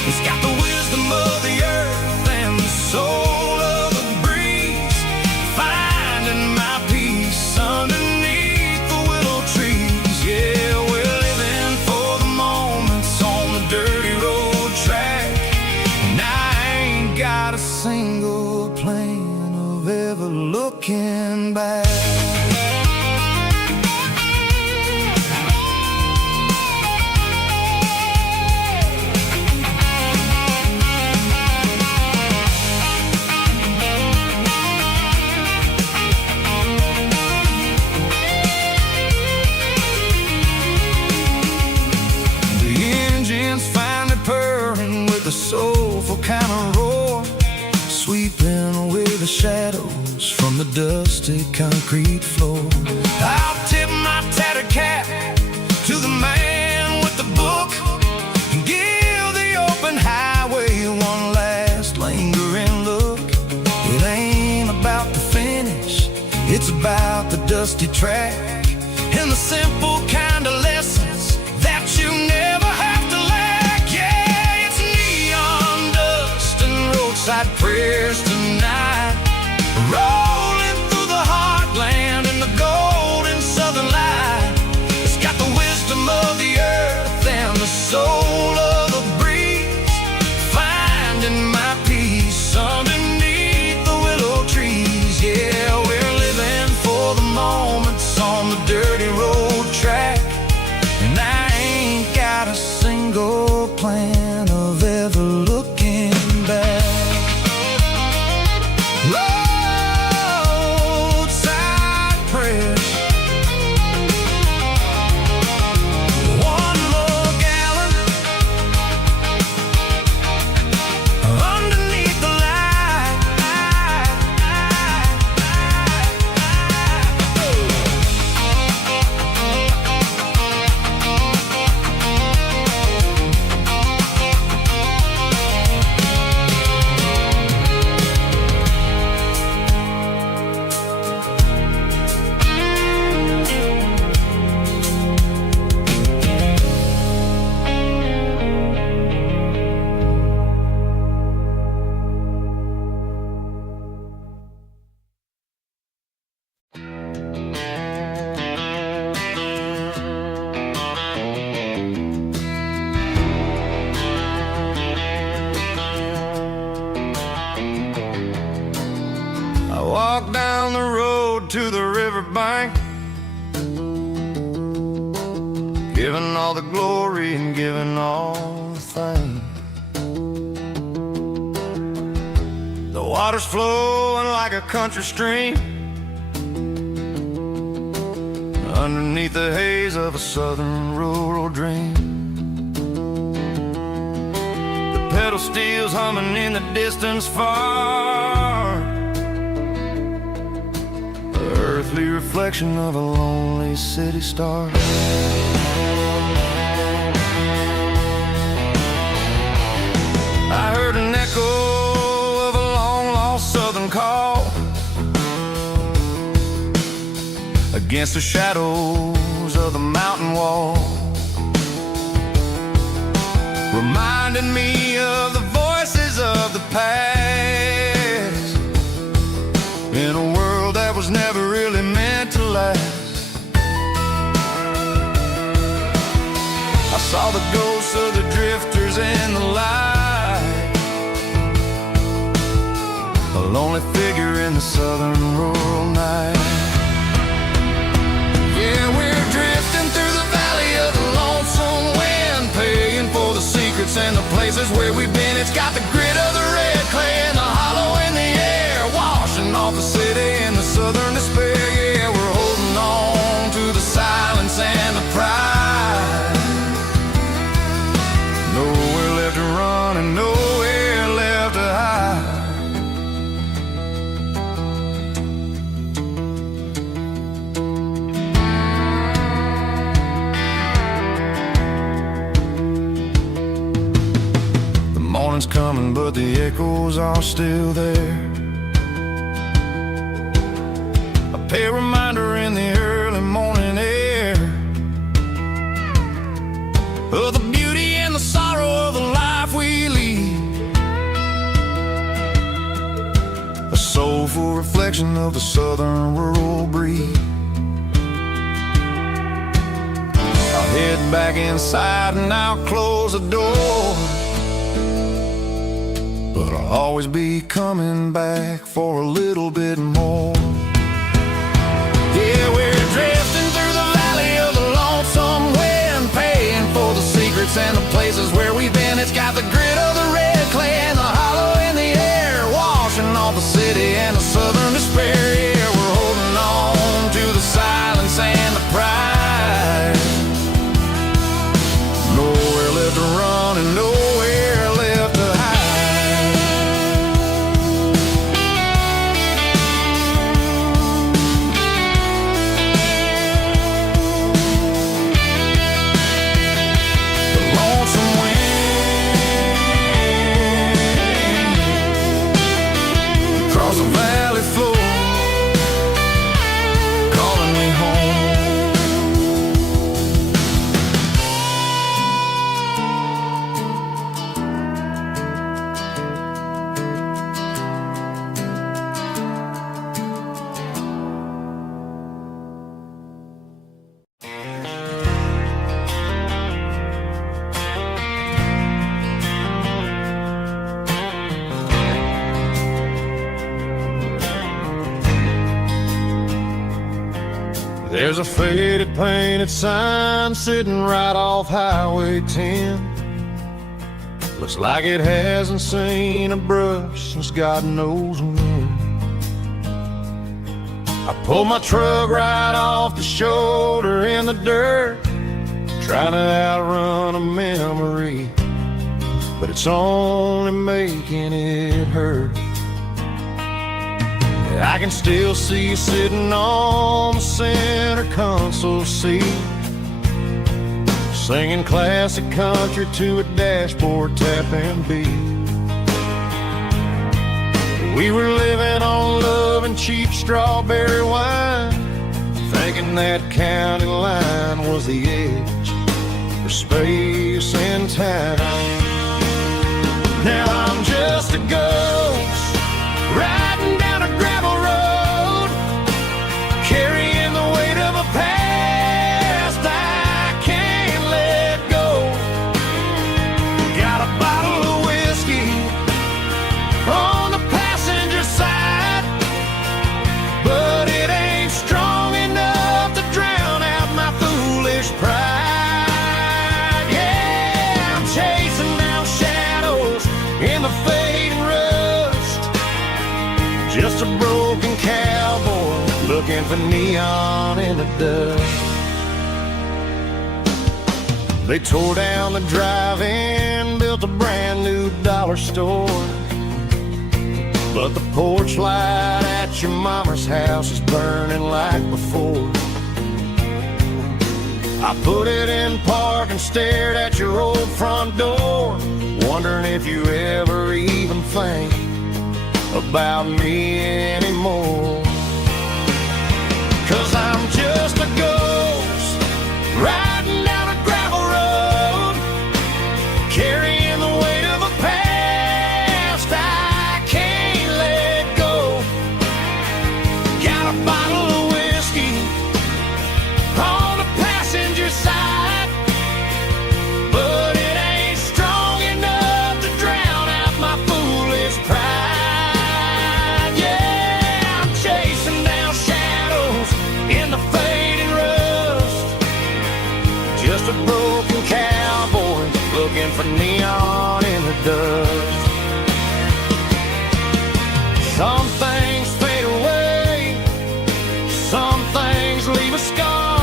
It's got the wisdom of the earth and the soul of the breeze, finding my peace underneath the willow trees. Yeah, we're living for the moments on the dirty road track, and I ain't got a single plan of ever looking back. Soulful kind of roar, sweeping away the shadows from the dusty concrete floor. I'll tip my tattered cap to the man with the book and give the open highway one last lingering look. It ain't about the finish, it's about the dusty track and the simple kind of lessons that you never have to lack. Yeah, it's neon dust and roadside prayers tonight, rolling through the heartland in the golden southern light. It's got the wisdom of the earth and the soul of the breeze, finding my peace underneath the willow trees. Yeah, we're living for the moments on the dirty road track, and I ain't got a single plan of ever looking back. Roadside prayers, one more gallon underneath the light. to the riverbank, giving all the glory and giving all the thanks. The water's flowing like a country stream underneath the haze of a southern rural dream. The pedal steel's humming in the distance far, the earthly reflection of a lonely city star. I heard an echo of a long-lost southern call against the shadows of the mountain wall, reminding me of the voices of the past in a world that was never really meant to last. I saw the ghosts of the drifters in the light, a lonely figure in the southern rural night. Yeah, we're drifting through the valley of the lonesome wind, paying for the secrets and the places where we've been. It's got the grit of the red clay and the hollow in the air, washing off the city and the southern despair. Yeah, we're holding on to the silence and the pride. Nowhere left to run and nowhere left to hide. Morning's coming, but the echoes are still there. A pale reminder in the early morning air of the beauty and the sorrow of the life we lead, a soulful reflection of the southern rural breed. I'll head back inside and I'll close the door, but I'll always be coming back for a little bit more. Yeah, we're drifting through the valley of the lonesome wind, paying for the secrets and the places where we've been. It's got the grit of the red clay and the hollow in the air, washing off the city and the southern despair. Yeah, we're holding on to the silence and the pride. Nowhere left to run and nowhere left to hide. There's a faded painted sign sitting right off Highway 10. Looks like it hasn't seen a brush since God knows when. I pulled my truck right off the shoulder in the dirt, trying to outrun a memory, but it's only making it hurt. I can still see you sitting on the center console seat, singing classic country to a dashboard tapping beat. We were living on love and cheap strawberry wine, thinking that county line was the edge for space and time. Now I'm just a ghost riding down a gravel road, carrying the weight of a past I can't let go. Got a bottle of whiskey on the passenger side, but it ain't in the fading rust. Just a broken cowboy looking for neon in the dust. They tore down the drive-in, built a brand new dollar store. But the porch light at your mama's house is burning like before. I put it in park and stared at your old front door, wondering if you ever even think about me anymore. 'Cause I'm just a ghost riding down a gravel road, carrying the weight of a past I can't let go. Got a bottle of whiskey on the passenger side, but it ain't strong enough to drown out my foolish pride. Yeah, I'm chasing down shadows in the fading rust. Just a broken cowboy looking for neon in the dust. Some things fade away, some things leave a scar.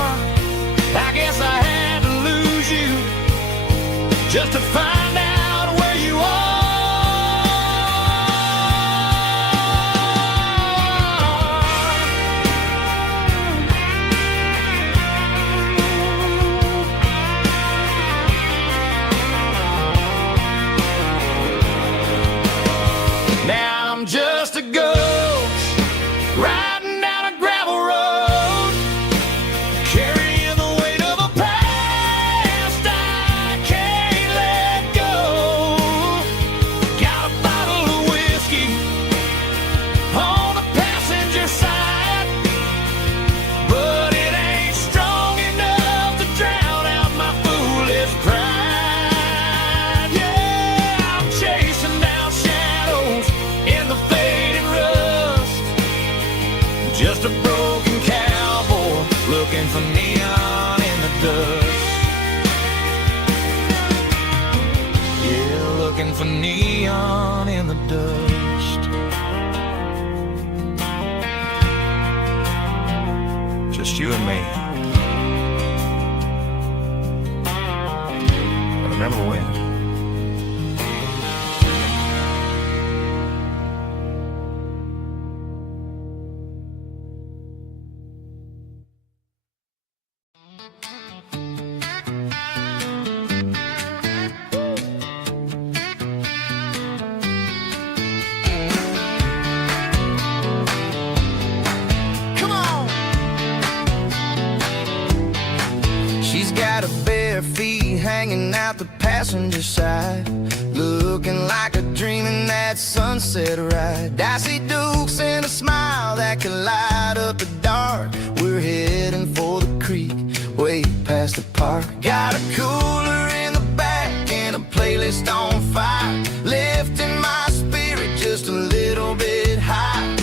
I guess I had to lose you just to find out where you are. Now I'm just a ghost riding down a gravel road, carrying the weight of a past I can't let go. Got a bottle of whiskey on the passenger side, but it ain't strong enough to drown out my foolish pride. Yeah, I'm chasing down shadows in the fading rust. Just a broken cowboy looking for neon in the dust. Yeah, looking for neon in the dust. Just you and me. Remember when? Come on! She's got her bare feet hanging out the passenger side, looking like a dream in that sunset ride. Dicey dukes and a smile that can light up the dark. We're heading for the creek, way past the park. Got a cooler in the back and a playlist on fire, lifting my spirit just a little bit high.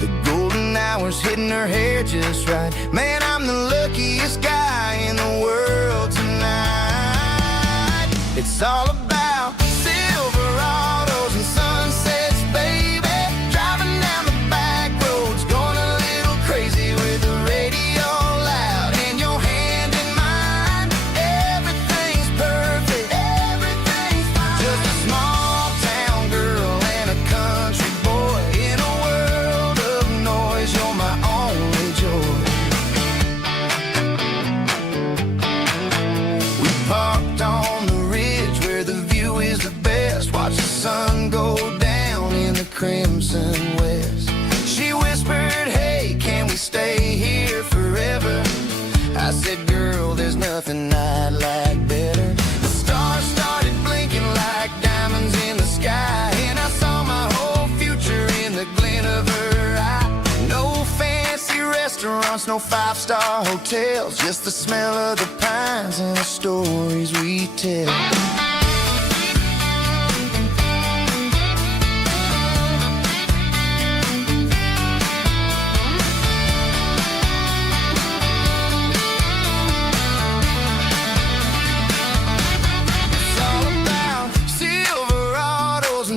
The golden hours hitting her hair just right. Man, I'm the luckiest guy in the world tonight. It's all about Silverados and sunsets, baby. Driving down the back roads, going a little crazy with the radio loud and your hand in mine. Everything's perfect, everything's fine. Just a small town girl and a country boy in a world of noise. You're my only joy. We parked on the ridge where the view is the best. Watch the sun go down in the crimson west. She whispered, hey, can we stay here forever? I said, girl, there's nothing I'd like better. The stars started blinking like diamonds in the sky, and I saw my whole future in the glint of her eye. No fancy restaurants, no five-star hotels, just the smell of the pines and the stories we tell. It's all about Silverados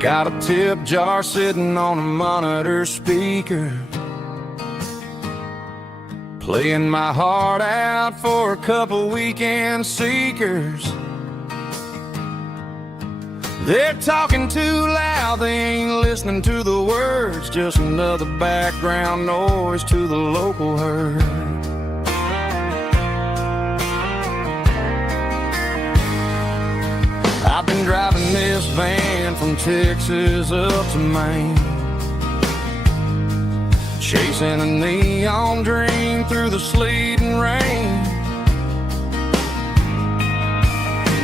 Got a tip jar sitting on a monitor speaker, playing my heart out for a couple weekend seekers. They're talking too loud, they ain't listening to the words, just another background noise to the local herd. I've been driving this van from Texas up to Maine, chasing a neon dream through the sleet and rain.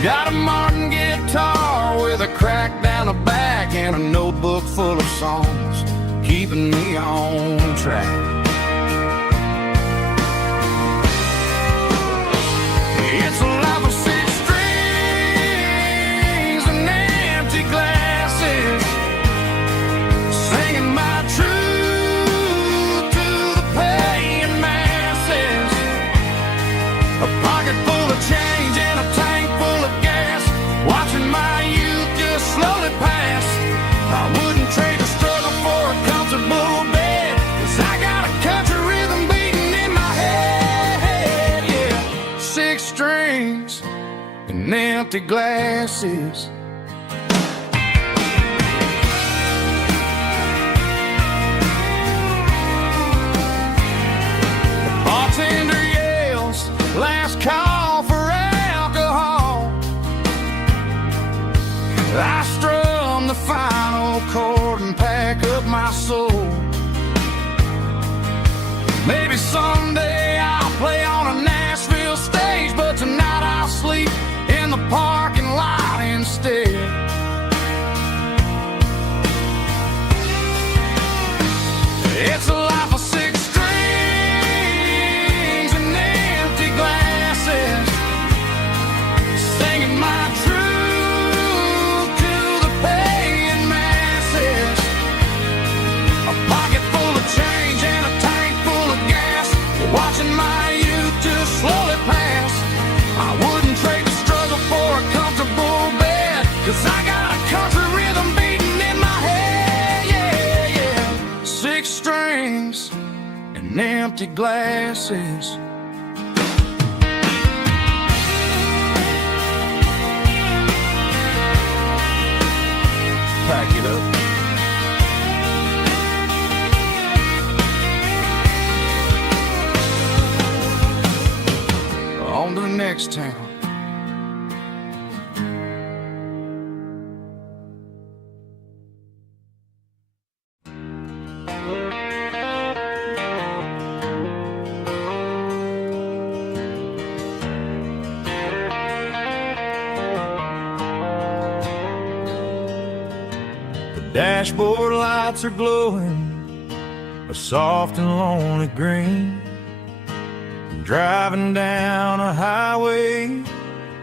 Got a Martin guitar with a crack down the back and a notebook full of songs, keeping me on track. It's a life of six strings and empty glasses, singing my truth to the paying masses. A pocket full of change and a tank full of gas, watching my youth just slowly pass. I wouldn't trade the struggle for a comfortable bed, 'cause I got a country rhythm beating in my head, yeah. Six strings and empty glasses. The bartender yells, last call for alcohol. I strum the final chord and pack up my soul. Maybe someday I'll play on a Nashville stage, but tonight I'll sleep in the parking lot instead. It's a life of six strings and empty glasses, singing my truth to the paying masses. A pocket full of change and a tank full of gas, watching my youth just slowly pass. I wouldn't trade the struggle for a comfortable bed, 'cause I got a country rhythm beating in my head, yeah, yeah. Six strings and empty glasses. Pack it up. On to the next town. The dashboard lights are glowing a soft and lonely green, driving down a highway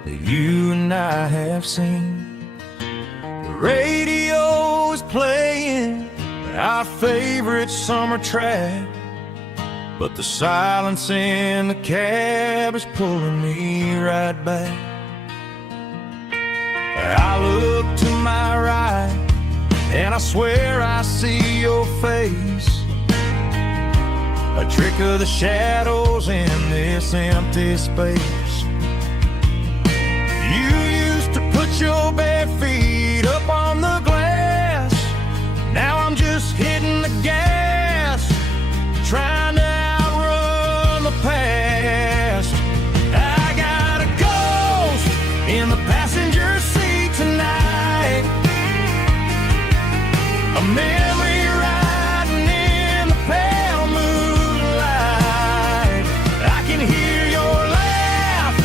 that you and I have seen. The radio is playing our favorite summer track, but the silence in the cab is pulling me right back. I look to my right and I swear I see your face, a trick of the shadows in this empty space. You used to put your bare feet up on the glass, now I'm just hitting the gas, trying to outrun the past. I got a ghost in the passenger seat tonight, a memory riding in the pale moonlight. I can hear your laugh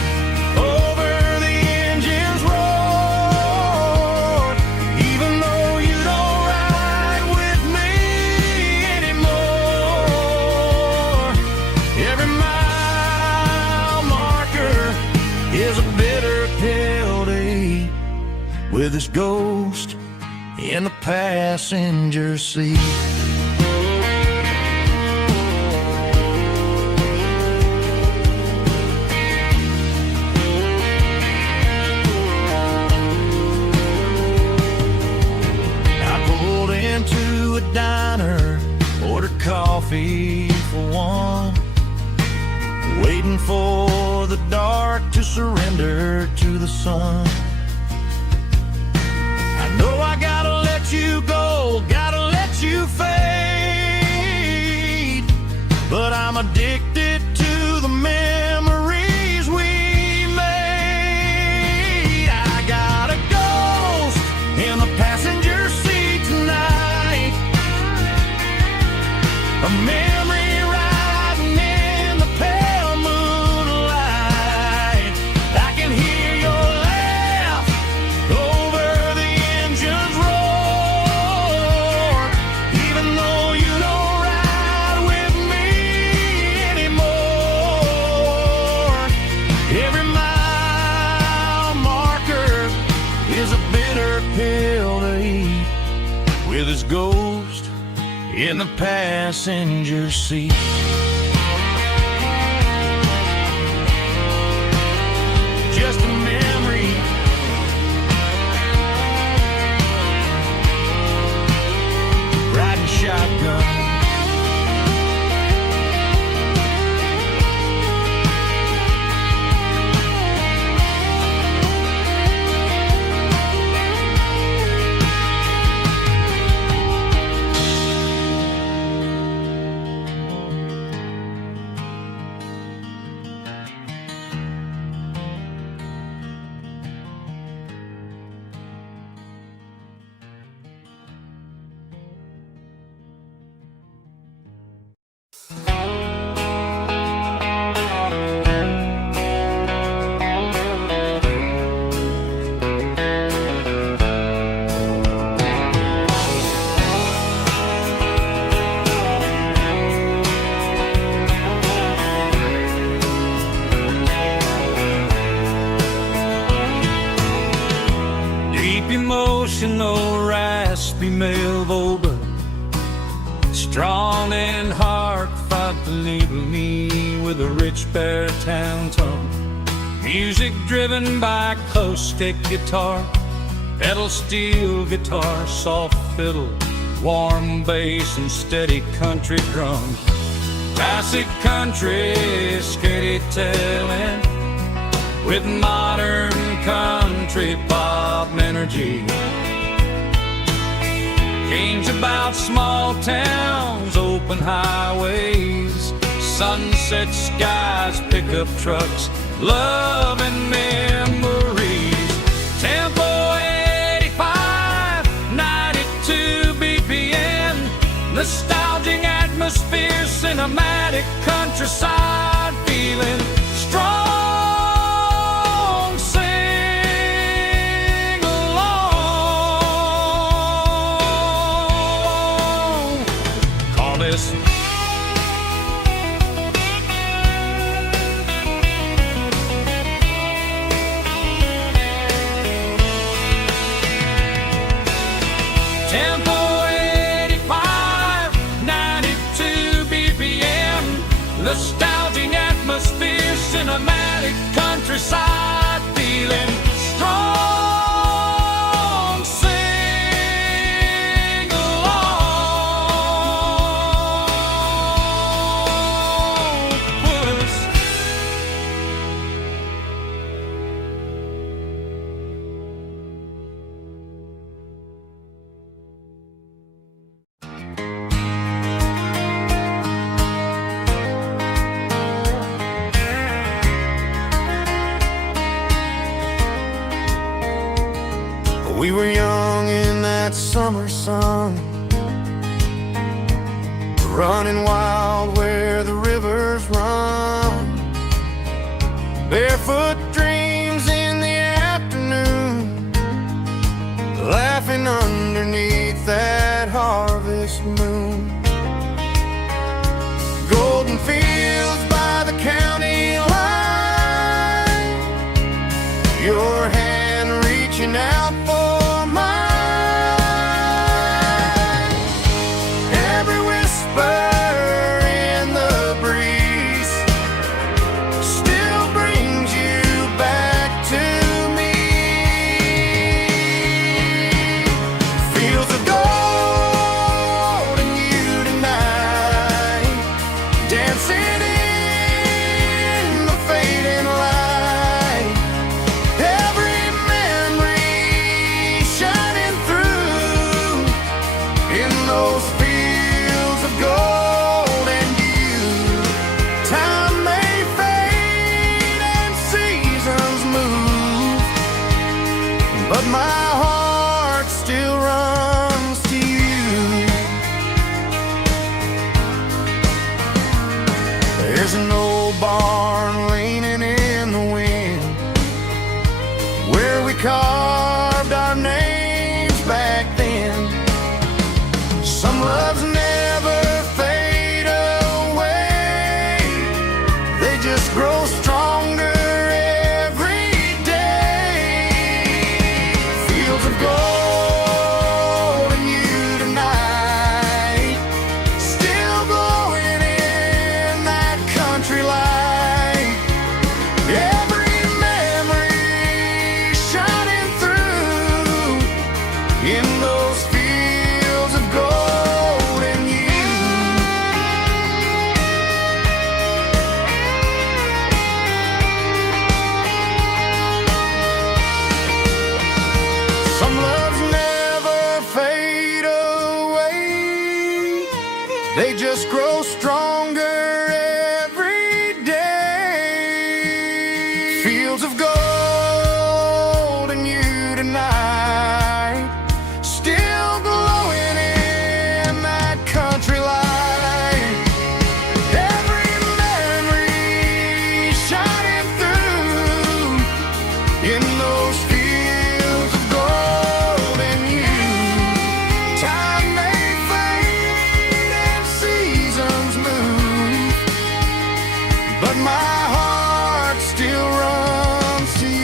over the engine's roar, even though you don't ride with me anymore. Every mile marker is a bitter pill to eat, with this ghost in the passenger seat. fee for one, waiting for the dark to surrender to the sun. I know I gotta let you go, gotta let you fade, but I'm addicted to the memories we made. I got a ghost in the passenger seat tonight, a memory riding in the pale moonlight. I can hear your laugh over the engine's roar, even though you don't ride with me anymore. Every mile marker is a bitter pill to eat, with his ghost in the passenger seat. Just a memory, riding shotgun. Emotional, raspy male vulva, strong and hard, fought to label me with a rich baritone tone. Music driven by acoustic guitar, pedal steel guitar, soft fiddle, warm bass and steady country drums. Classic country storytelling with modern country pop energy. Games about small towns, open highways, sunset skies, pickup trucks, love and memories. Tempo 85, 92 BPM, nostalgic atmosphere, cinematic countryside feeling strong. Tempo 85, 92 BPM, nostalgic atmosphere, cinematic countryside feeling strong. Sing along with us. We were young in that summer sun, running wild where the rivers run, barefoot dreams in the afternoon, laughing underneath that harvest moon. Golden fields by the county line, your hand reaching out for in the breeze still brings you back. my heart still runs to you. There's an old barn leaning in the wind where we carved our names back then. Some loves never fade away, they just grow stronger every day. Fields of gold in you tonight, still glowing in that country light. Every memory shining through in those fields of gold in you. Some loves never fade away, they just grow stronger every day. Fields of gold in you tonight, still glowing in that country light. Every memory shining through in those fields of gold in you. Time may fade and seasons move, but my heart still runs to you.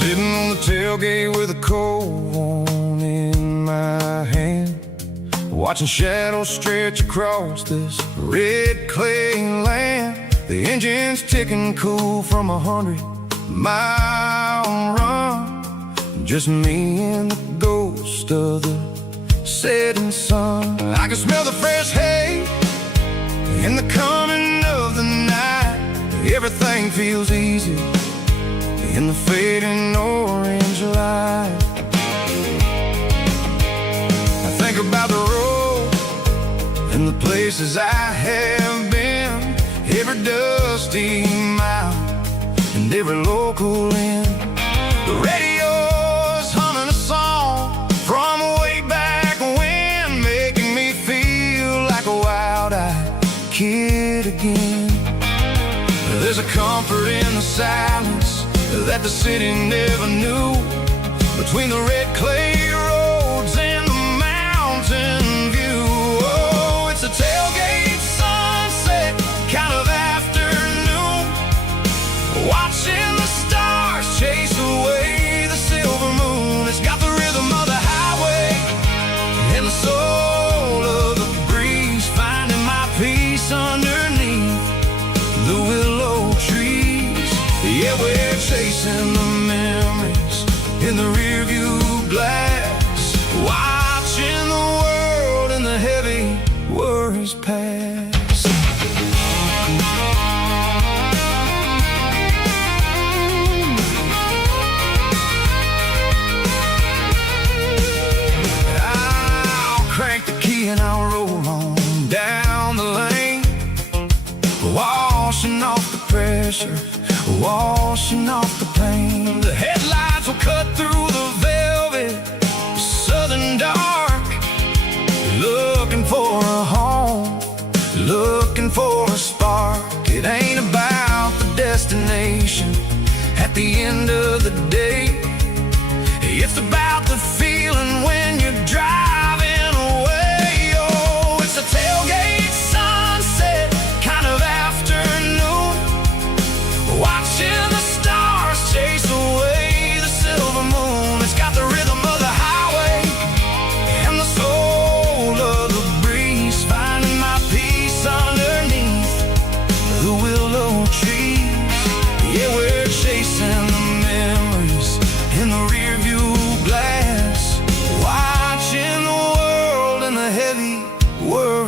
Sitting on the tailgate with a cold one in my hand, watching shadows stretch across this red clay land. The engine's ticking cool from 100-mile run. Just me and the ghost of the setting sun. I can smell the fresh hay in the coming of the night. Everything feels easy in the fading orange light. I think about the road and the places I have been, every dusty mile and every local inn. The radio's humming a song from way back when, making me feel like a wild-eyed kid again. There's a comfort in the silence that the city never knew, between the red clay roads and the mountain view. Oh, it's a tailgate sunset kind of afternoon, watching the stars chase away the silver moon. It's got the rhythm of the highway and the soul of the breeze, finding my peace underneath the willow trees. Yeah, we're chasing the memories in the rearview glass, watching the world and the heavy worries pass. I'll crank the key and I'll roll on down the lane, washing off the pressure, washing off the pain. The headlights will cut through the velvet southern dark, looking for a home, looking for a spark. It ain't about the destination at the end of the day, it's about the feeling when you're driving away. Oh, it's a tailgate sunset kind of afternoon, watching the stars chase away the silver moon. It's got the rhythm of the highway and the soul of the breeze.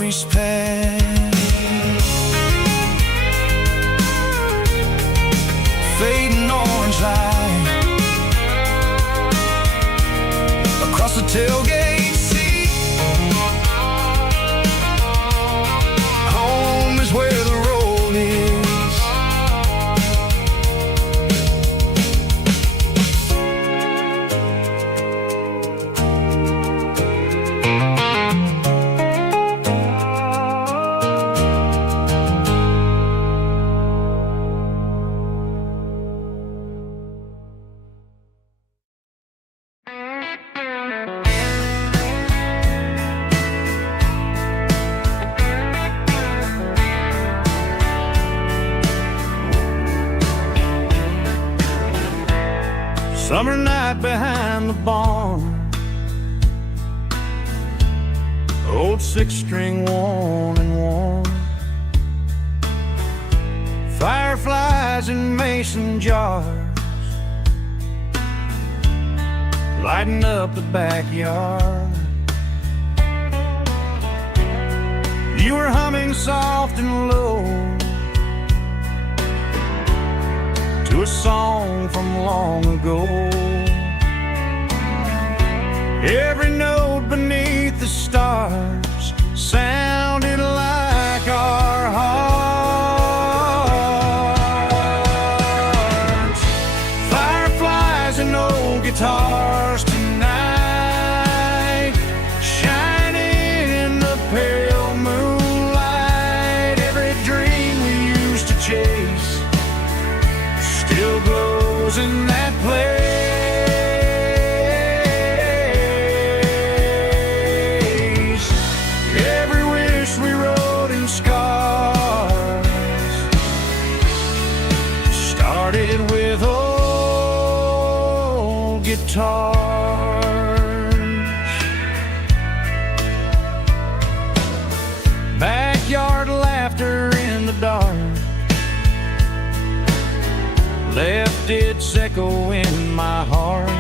memories past, fading orange light across the tailgate seat. Home is where the road is. Summer night behind the barn, old six-string worn and worn, fireflies in mason jars lighting up the backyard. You were humming soft and low to a song from long ago. Every note beneath the stars sounded like our hearts. Fireflies and old guitars tonight, shining in the pale moonlight. Every dream we used to chase still glows in that place. Every wish we wrote in scars started with old guitars. Backyard laughter in the dark left its echo in my heart.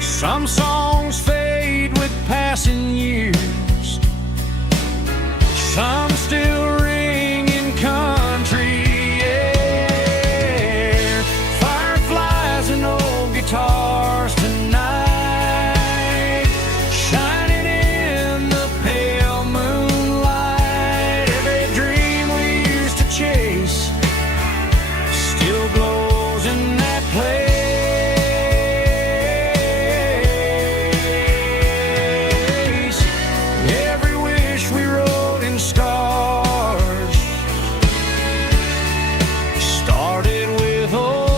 Some songs fade with passing years, some still ring in country air. Fireflies and old guitars tonight, shining in the pale moonlight. Every dream we used to chase still glows in that place. Every wish we wrote in stars started with old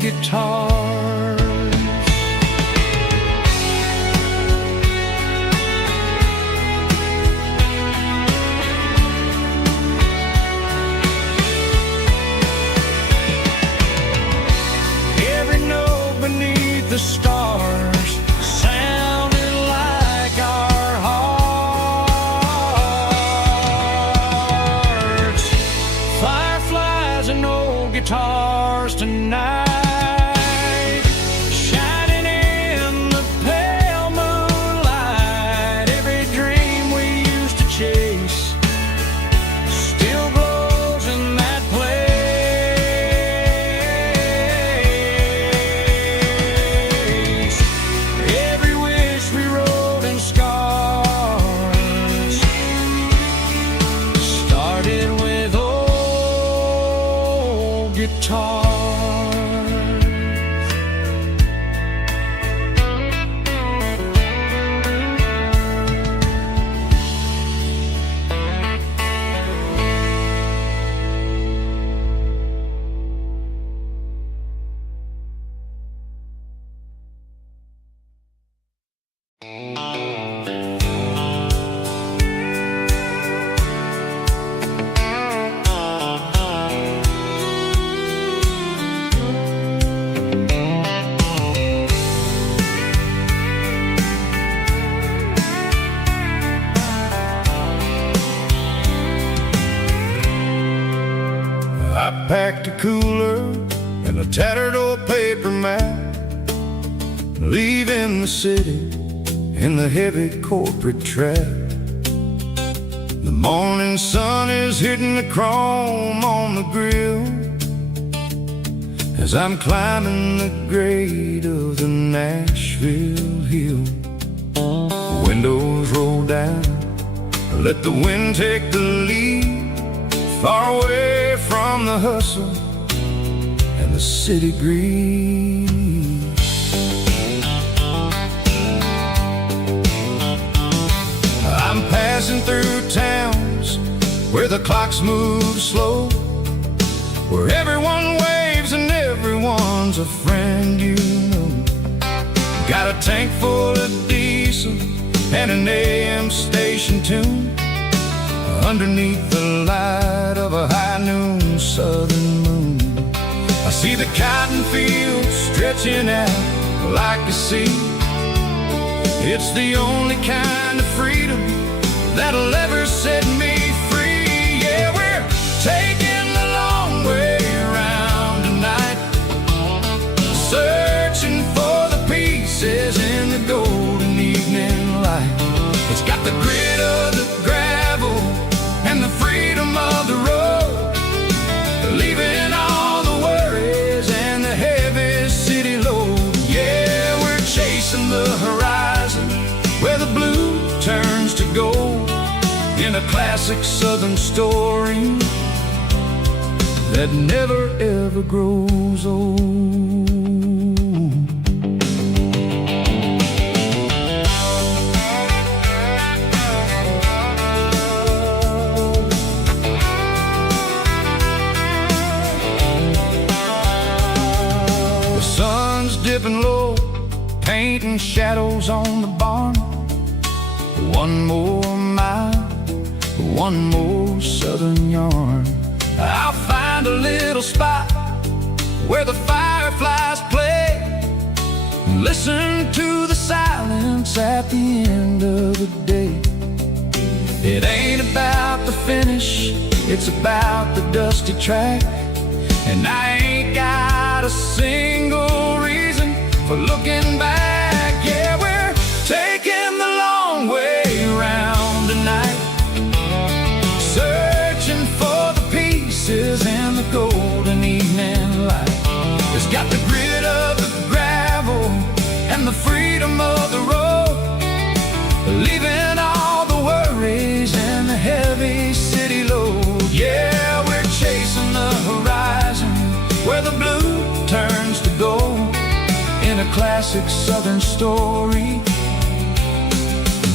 guitars. Every note beneath the stars sounded like our hearts. Fireflies and old guitars tonight, shining in the pale moonlight. Every dream we used to chase still glows in that place. Every wish we wrote in scars started with old guitars. I packed a cooler and a tattered old paper map, leaving the city in the heavy corporate trap. The morning sun is hitting the chrome on the grill as I'm climbing the grade of the Nashville hill. Windows roll down, let the wind take the lead, far away from the hustle and the city breeze. I'm passing through towns where the clocks move slow, where everyone waves and everyone's a friend you know. Got a tank full of diesel and an AM station tune underneath the light of a high noon southern moon. I see the cotton fields stretching out like a sea. It's the only kind of freedom that'll ever set me free. Yeah, we're taking the long way around tonight, searching for the pieces in the golden evening light. It's got the grit of the gravel and the freedom of the road, leaving all the worries and the heavy city load. Yeah, we're chasing the horizon where the blue turns to gold, in a classic southern story that never ever grows old. The sun's dipping low, painting shadows on the barn. One more mile, one more southern yarn. I'll find a little spot where the fireflies play, listen to the silence at the end of the day. It ain't about the finish, it's about the dusty track. And I ain't got a single reason for looking back. Yeah, we're taking the long way around tonight, searching for the pieces in the golden evening light. It's got the grit of the gravel and the freedom of the road, leaving all the worries and the heavy city load. Yeah, we're chasing the horizon where the blue turns to gold, in a classic southern story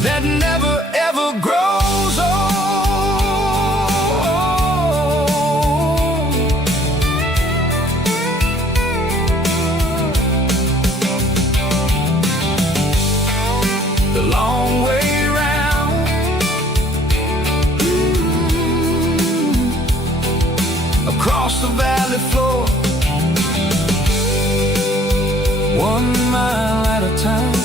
that never ever grows old. The long way round, across the valley floor, 1 mile at a time.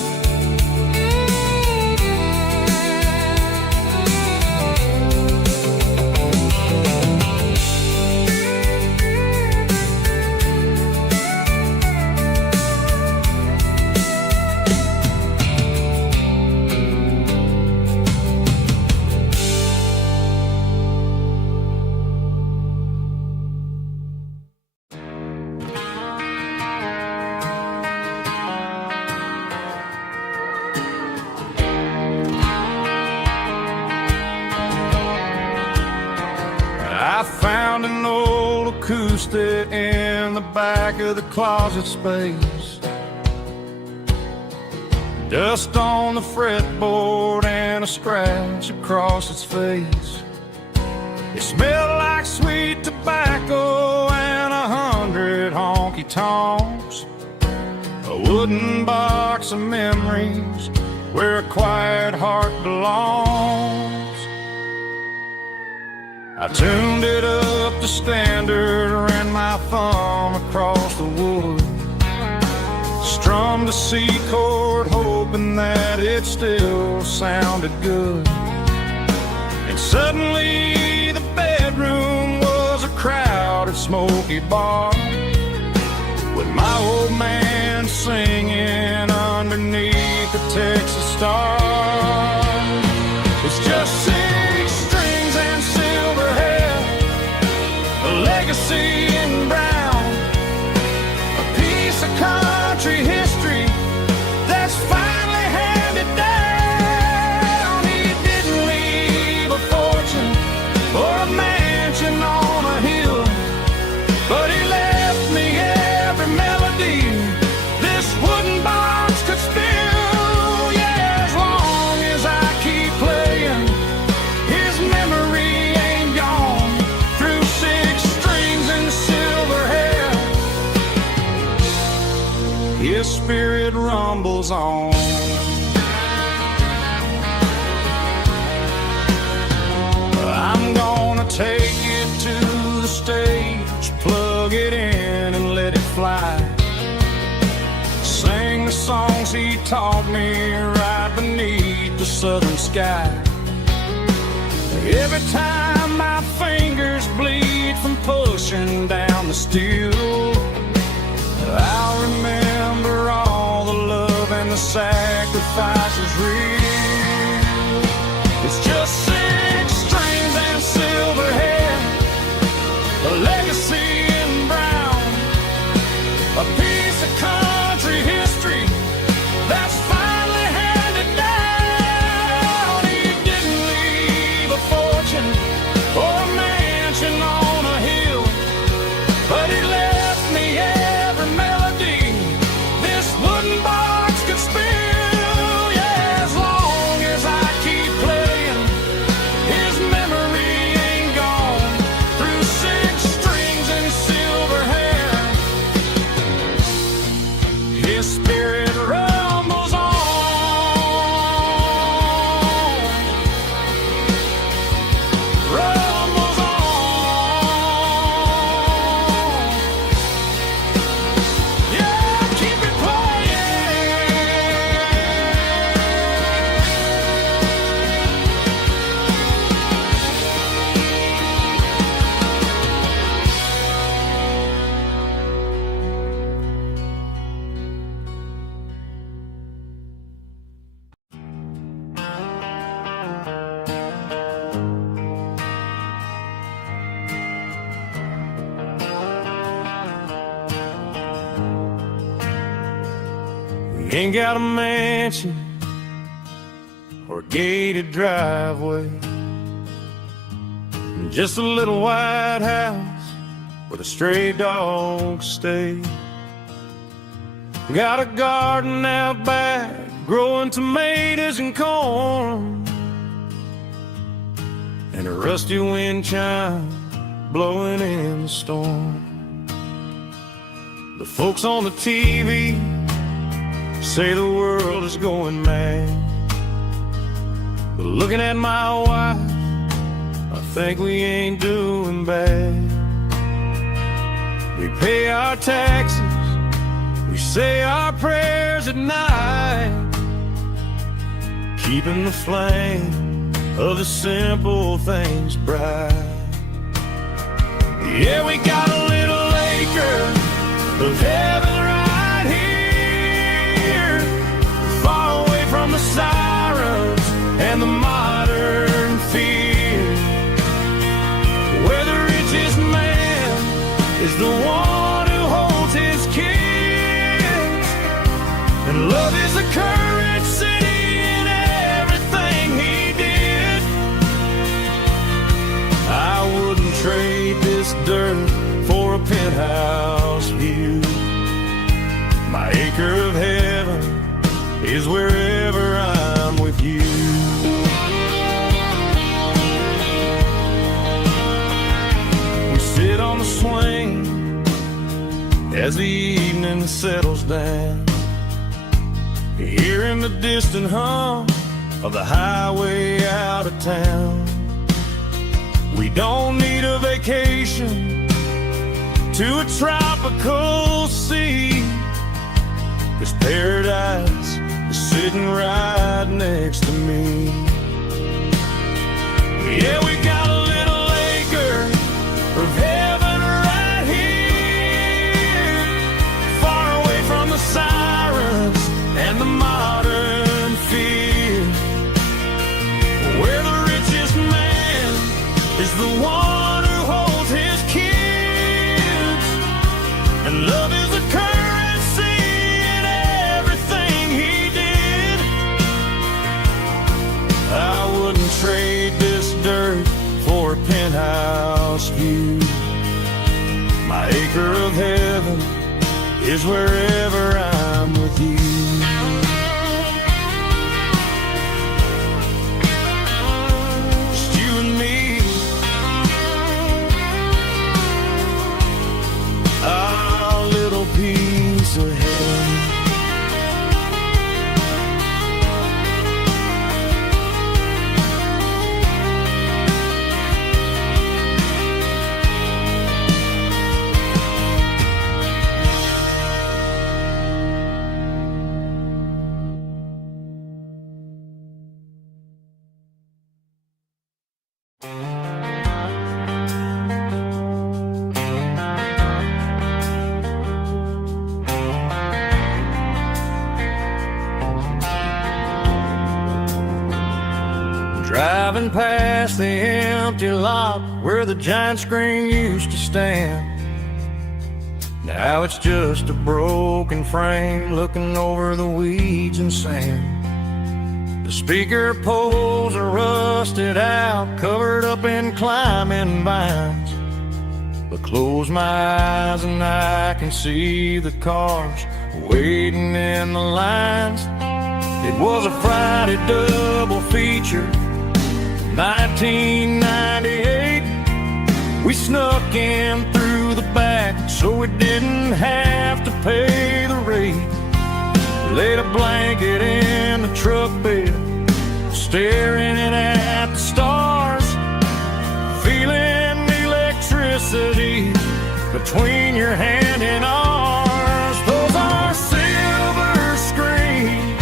I found an old acoustic in the back of the closet space, dust on the fretboard and a scratch across its face. It smelled like sweet tobacco and 100 honky-tonks, a wooden box of memories where a quiet heart belongs. I tuned it up to standard, ran my thumb across the wood, strummed a C chord hoping that it still sounded good. And suddenly the bedroom was a crowded smoky bar with My old man singing underneath the Texas stars. It's just 6 strings and silver hair, a legacy in brown, a piece of country history that's finally handed down. He didn't leave a fortune or a mansion on a hill, but he left me every melody this wooden box could spill. Yeah, as long as I keep playing, his memory ain't gone. Through 6 strings and silver hair, his spirit rumbles on. I'm gonna take it to the stage, plug it in and let it fly. Sing the songs he taught me right beneath the southern sky. Every time my fingers bleed from pushing down the steel, I'll remember all the love and the sacrifices real. It's just 6 strings and silver hair, a legacy in brown, a piece of country history that's finally handed down. He didn't leave a fortune or a mansion on a hill, but he left me every melody this wooden box could spill. Yeah, as long as I keep playing, his memory ain't gone. Through 6 strings and silver hair, his spirit rumbles on. Rumbles on. Yeah, keep it playing. We ain't got a mansion or a gated driveway, just a little white house where the stray dogs stay. Got a garden out back, growing tomatoes and corn, and a rusty wind chime blowing in the storm. The folks on the TV say the world is going mad, but looking at my wife, I think we ain't doing bad. We pay our taxes, we say our prayers at night, keeping the flame of the simple things bright. Yeah, we got a little acre of heaven right here, far away from the sirens and the modern fear, where the richest man is the one who holds his kids, and love is a currency in everything he did. I wouldn't trade this dirt for a penthouse view. My acre of heaven is wherever I'm with you. We sit on the swing as the evening settles down, hearing the distant hum of the highway out of town. We don't need a vacation to a tropical sea, 'cause paradise is sitting right next to me. Yeah, we got a little acre of heaven right here, your penthouse view. My acre of heaven is wherever I'm with you. Just you and me, our little piece of heaven. Driving past the empty lot where the giant screen used to stand. Now it's just a broken frame looking over the weeds and sand. The speaker poles are rusted out, covered up in climbing vines. But close my eyes and I can see the cars waiting in the lines. It was a Friday double feature, 1998. We snuck in through the back so we didn't have to pay the rate. Laid a blanket in the truck bed, staring at the stars, feeling the electricity between your hand and ours. Those are silver screen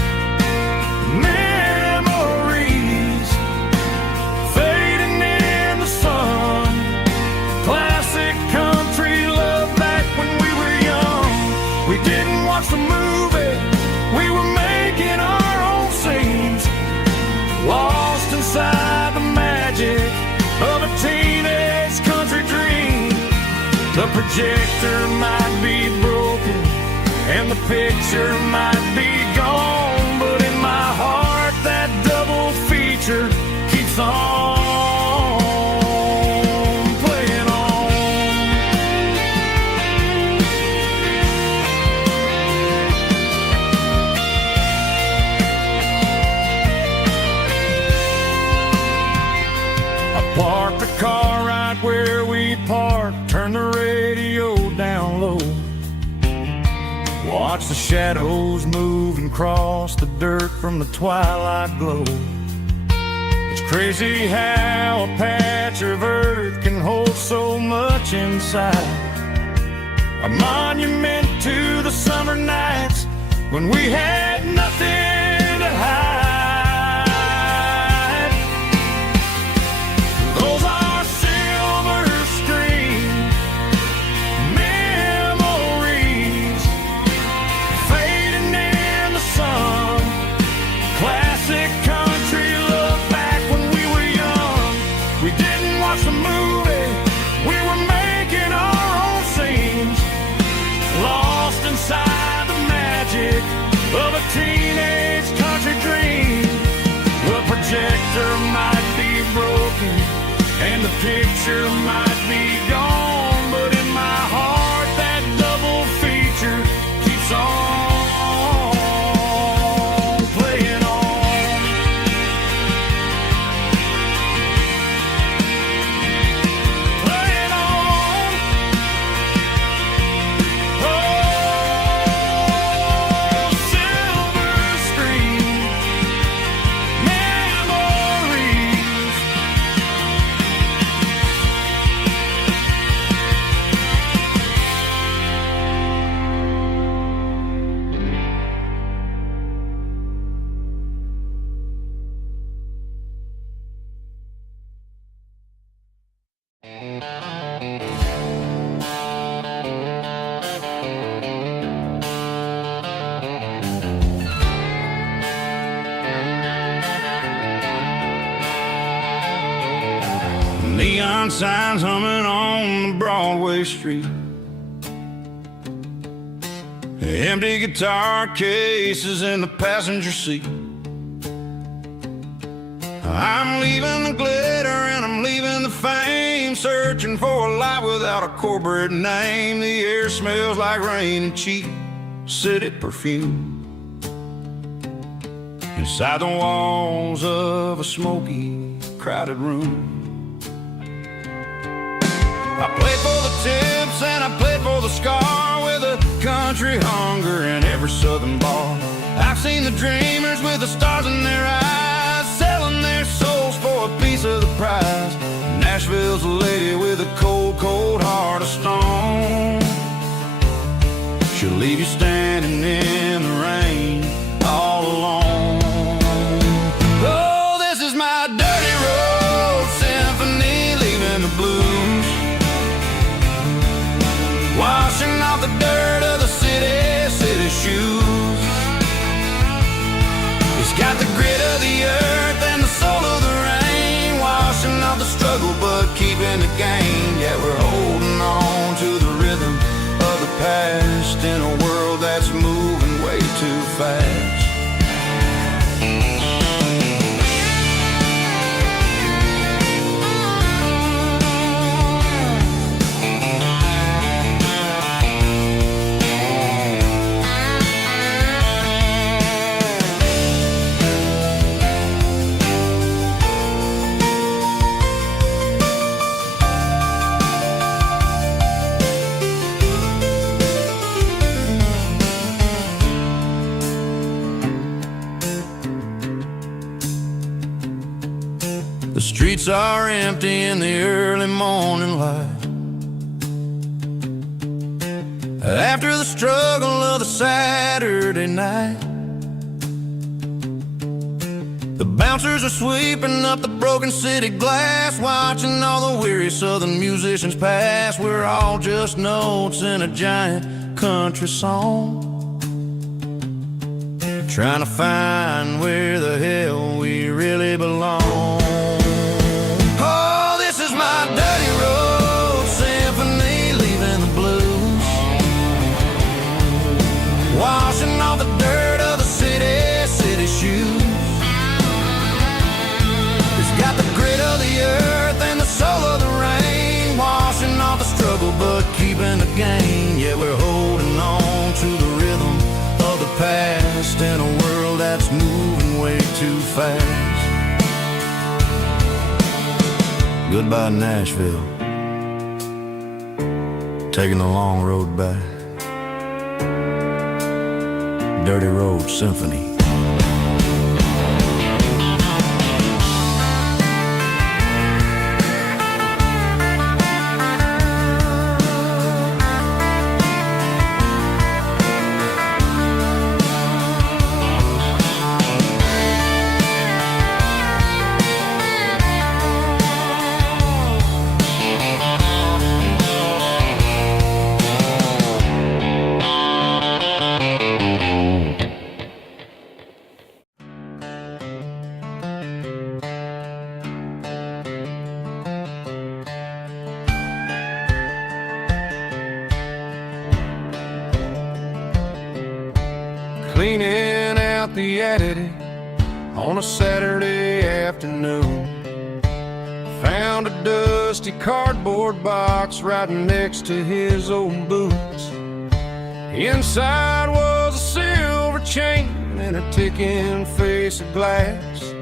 memories fading in the sun. Classic country love back when we were young. We didn't watch the movie, we were making our own scenes, lost inside the magic of a teenage country dream. The projector might be broken and the picture might be gone, but in my heart that double feature keeps on playing on. I parked the car right where we parked, turned the radio down low, watch the shadows move and cross the dirt from the twilight glow. It's crazy how a patch of earth can hold so much inside. A monument to the summer nights when we had nothing to hide. Those are silver screen memories fading in the sun. Classic country love back when we were young. We didn't watch the movie, we were making our own scenes, lost inside the magic of a teenage country dream. The projector might be broken and the picture might be gone, but in my heart that double feature keeps on playing on. Playing on. Oh, silver screen memories. Neon signs humming on the Broadway street, empty guitar cases in the passenger seat. I'm leaving the glitter and I'm leaving the fame, searching for a life without a corporate name. The air smells like rain and cheap city perfume. Inside the walls of a smoky, crowded room. I played for the tips and I played for the scar, with a country hunger in every southern bar. I've seen the dreamers with the stars in their eyes, selling their souls for a piece of the prize. Nashville's a lady with a cold, cold heart of stone. She'll leave you standing in the rain all alone. Oh, this is my dirty road symphony, leaving the blues, washing off the dirt of the city shoes. It's got the grit of the earth and the soul of the rain, washing off the struggle but keeping the game. Yeah, we're holding on to the rhythm of the past in a world that's moving way too fast. The streets are empty in the early morning light, after the struggle of the Saturday night. The bouncers are sweeping up the broken city glass, watching all the weary southern musicians pass. We're all just notes in a giant country song, trying to find where the hell we really belong. My dirty road symphony, leaving the blues, washing off the dirt of the city shoes. It's got the grit of the earth and the soul of the rain, washing off the struggle but keeping the game. Yeah, we're holding on to the rhythm of the past in a world that's moving way too fast. Goodbye, Nashville, taking the long road back. Dirty Road Symphony. Cleaning out the attic on a Saturday afternoon, found a dusty cardboard box right next to his old boots. Inside was a silver chain and a ticking face of glass,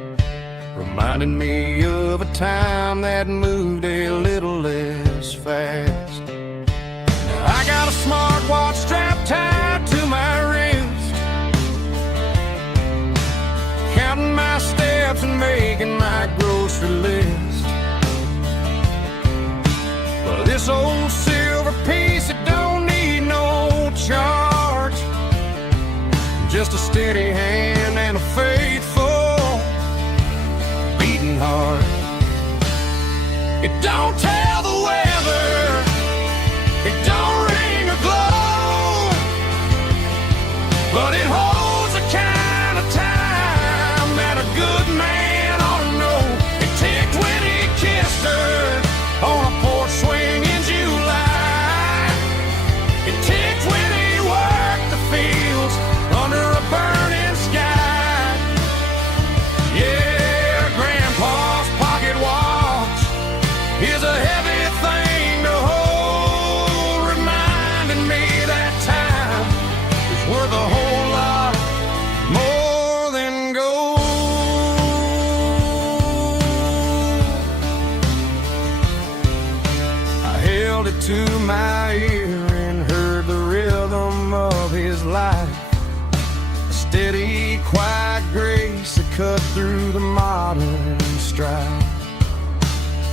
reminding me of a time that moved a little less fast. Now I got a smartwatch strapped tied to my wrist, counting my steps and making my grocery list. But this old silver piece, it don't need no charge, just a steady hand and a faithful beating heart. It don't tell the weather, it don't ring or glow, but it holds a kind of time that a good man ought to know. It ticked when he kissed her on a porch swing in July. It ticked when he worked the fields under a burning sky. Yeah, Grandpa's pocket watch, his to my ear and heard the rhythm of his life. A steady, quiet grace that cut through the modern strife.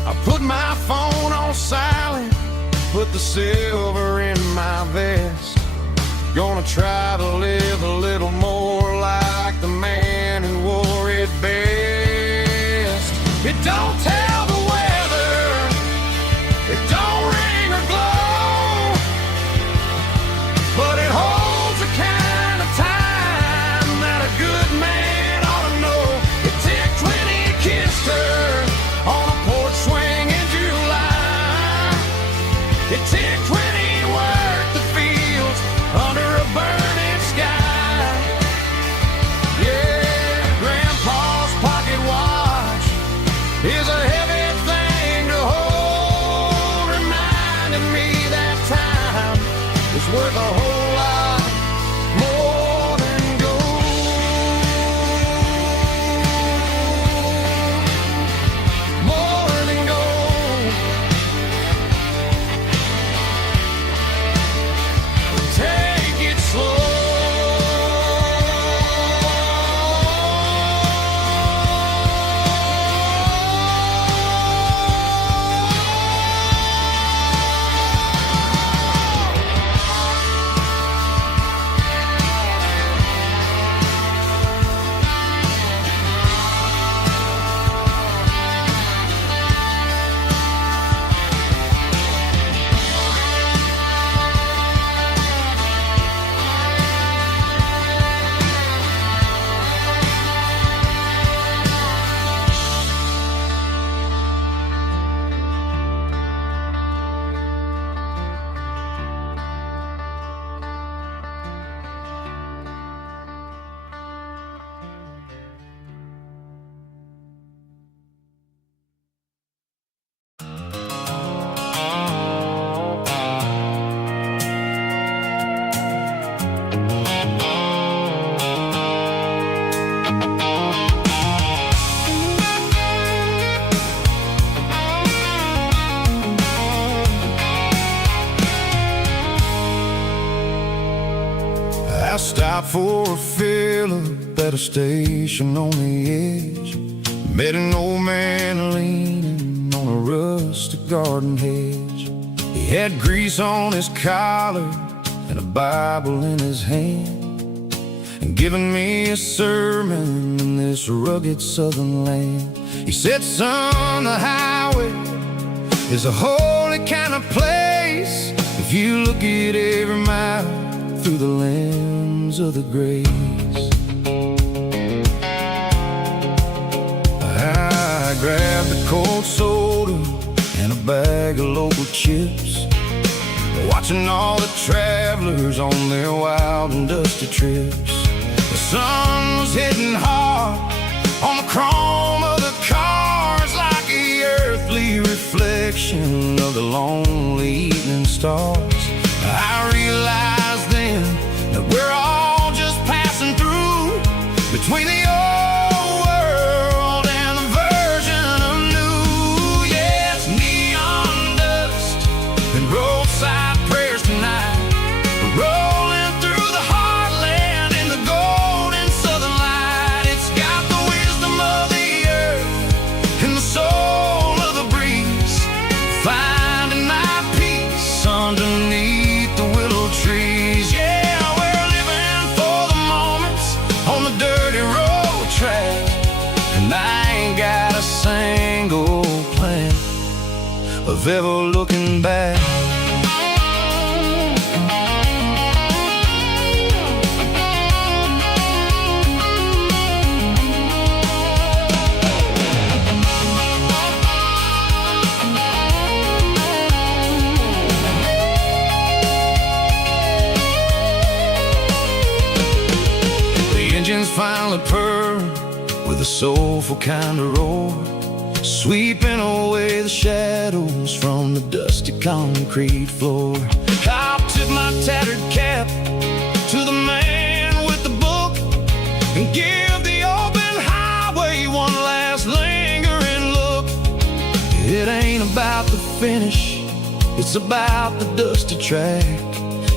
I put my phone on silent, put the silver in my vest. Gonna try to live a little more like the man who wore it best. It don't tell the weather, it don't ring or glow, but it holds the kind of time that a good man ought to know. It ticked when he kissed her on a porch swing in July. It ticked when he worked the fields under a burning sky. Yeah, Grandpa's pocket watch is a heavy thing to hold, reminding me that time is worth a whole lot more than gold. More than gold. Take it slow. I stopped for a fill-up at a station on the edge. Met an old man leaning on a rustic garden hedge. He had grease on his collar and a Bible in his hand, and giving me a sermon in this rugged southern land. He said, son, the highway is a holy kind of place if you look at every mile through the lens of the grace. I grabbed a cold soda and a bag of local chips, watching all the travelers on their wild and dusty trips. The sun was hitting hard on the chrome of the cars, like the earthly reflection of the lonely evening stars. I realized then that we're all just passing through between the old world and the version of new. Yes, neon dust and roadside prayers tonight, rolling through the heartland in the golden southern light. It's got the wisdom of the earth and the soul of the breeze, finding my peace underneath the willow trees. Yeah, we're living for the moments on the dirty road track, and I ain't got a single plan of ever looking back. Engines finally purr with a soulful kind of roar, sweeping away the shadows from the dusty concrete floor. I'll tip my tattered cap to the man with the book and give the open highway one last lingering look. It ain't about the finish, It's about the dusty track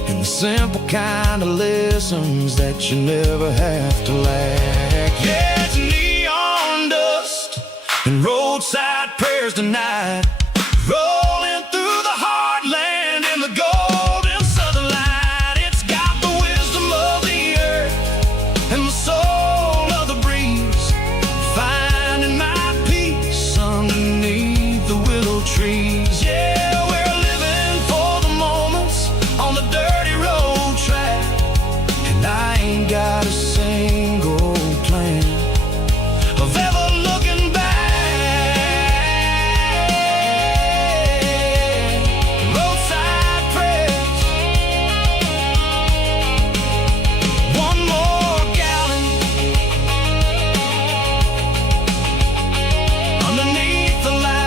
and the simple kind of lessons that you never have to lack. Yeah, it's neon dust and roadside prayers tonight, rolling through the heartland in the golden southern light. It's got the wisdom of the earth and the soul of the breeze, finding my peace underneath the willow trees. Yeah, we're living for the moments on the dirty road track, and I ain't got a single plan of ever looking back. Roadside prayers, one more gallon underneath the light.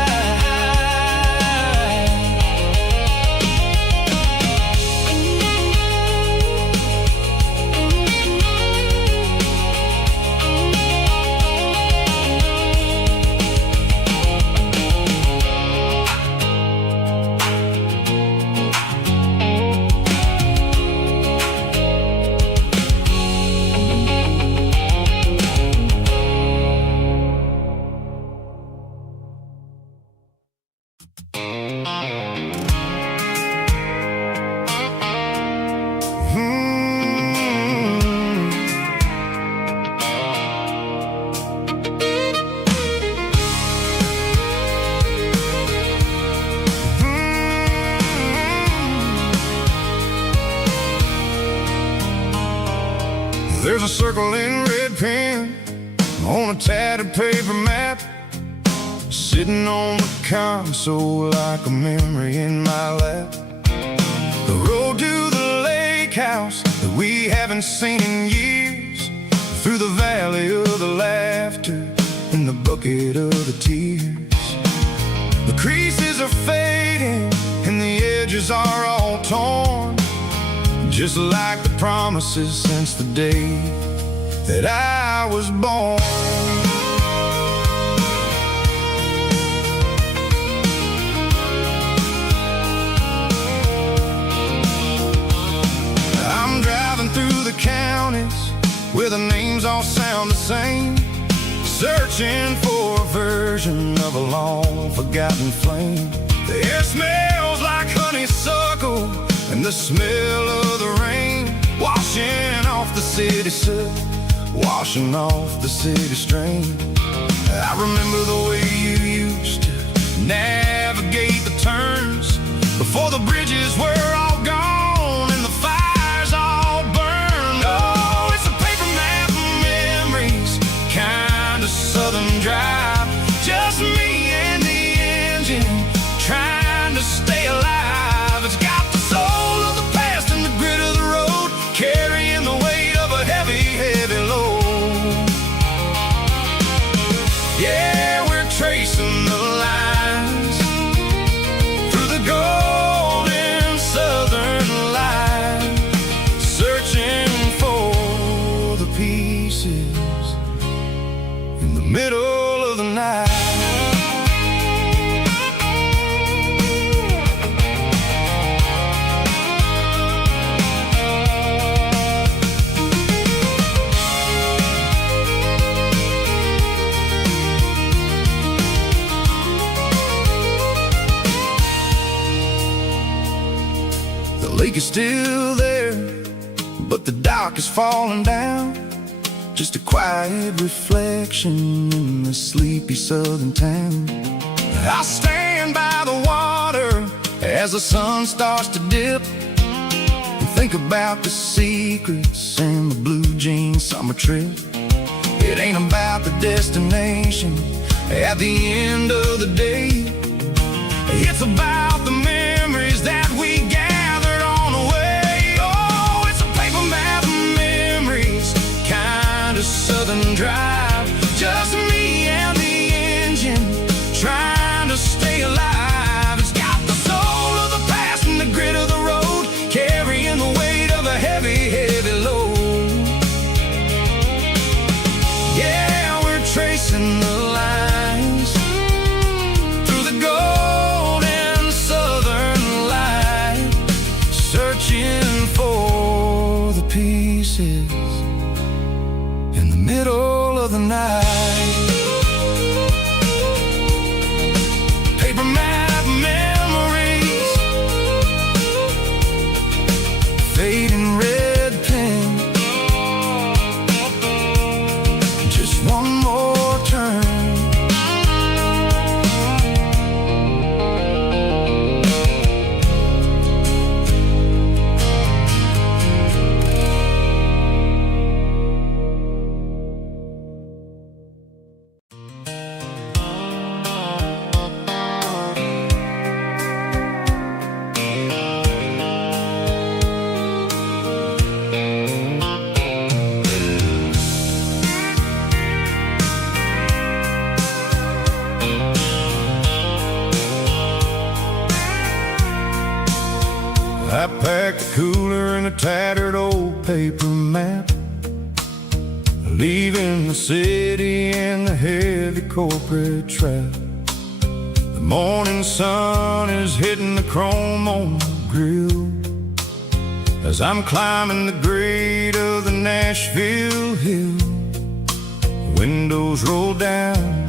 There's a circle in red pen on a tattered paper map, sitting on the console like a memory in my lap. The road to the lake house that we haven't seen in years, through the valley of the laughter and the bucket of the tears. The creases are fading and the edges are all torn, just like the promises since the day that I was born. I'm driving through the counties where the names all sound the same, searching for a version of a long forgotten flame. The air smells like honeysuckle and the smell of the rain, washing off the city soot, washing off the city strain. I remember the way you used to navigate the turns before the bridges were all gone and the fires all burned. Oh, it's a paper map of memories, kind of southern drive, just me and the engine trying to stay alive. It's got the soul of the past and the grit of the road, carrying the weight of a heavy, heavy load. Yeah, we're tracing the lines through the golden southern light, searching for the pieces in the middle of the night. The lake is still there, but the dock is falling down, just a quiet reflection in the sleepy southern town. I stand by the water as the sun starts to dip and think about the secrets and the blue jean summer trip. It ain't about the destination at the end of the day, it's about the memories that we gathered on the way. Oh, it's a paper map of memories, kind of southern drive, just me and the engine trying to stay alive. It's got the soul of the past and the grit of the road, carrying the weight of a heavy, heavy load. Yeah, we're tracing the lines through the golden I packed a cooler and a tattered old paper map, leaving the city and the heavy corporate trap. The morning sun is hitting the chrome on the grill as I'm climbing the grade of the Nashville hill. The windows roll down,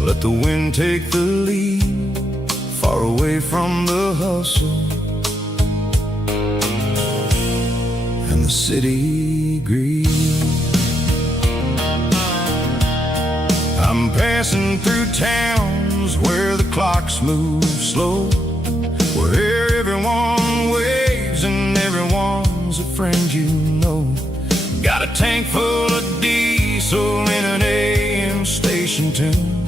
let the wind take the lead, far away from the hustle and the city greed. I'm passing through towns where the clocks move slow, where everyone waves and everyone's a friend you know. Got a tank full of diesel in an AM station tune,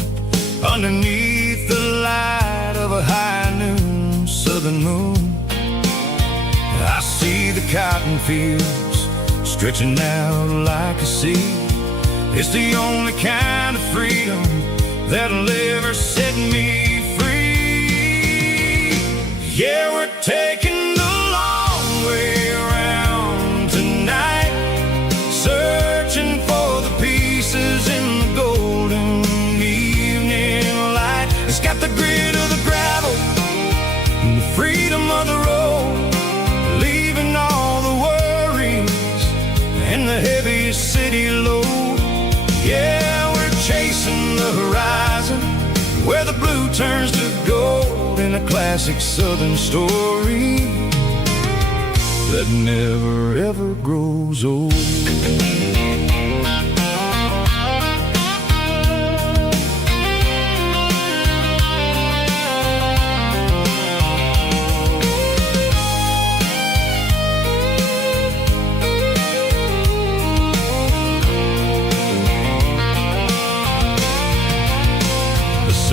underneath the light of a high noon southern moon. I see the cotton fields stretching out like a sea. It's the only kind of freedom that'll ever set me free. Yeah, we're taking the long way around tonight, searching for the pieces in the golden evening light. It's got the grit of the gravel and the freedom of the road, leaving all the worries and the heavy city load. Yeah, we're chasing the horizon where the blue turns to gold, in a classic southern story that never ever grows old.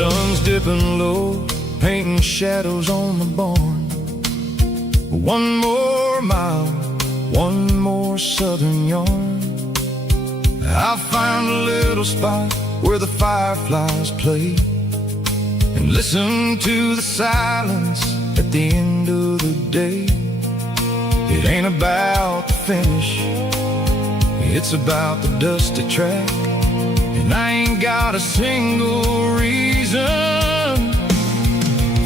Sun's dipping low, painting shadows on the barn. One more mile, one more southern yarn. I'll find a little spot where the fireflies play and listen to the silence at the end of the day. It ain't about the finish, it's about the dusty track. And I ain't got a single reason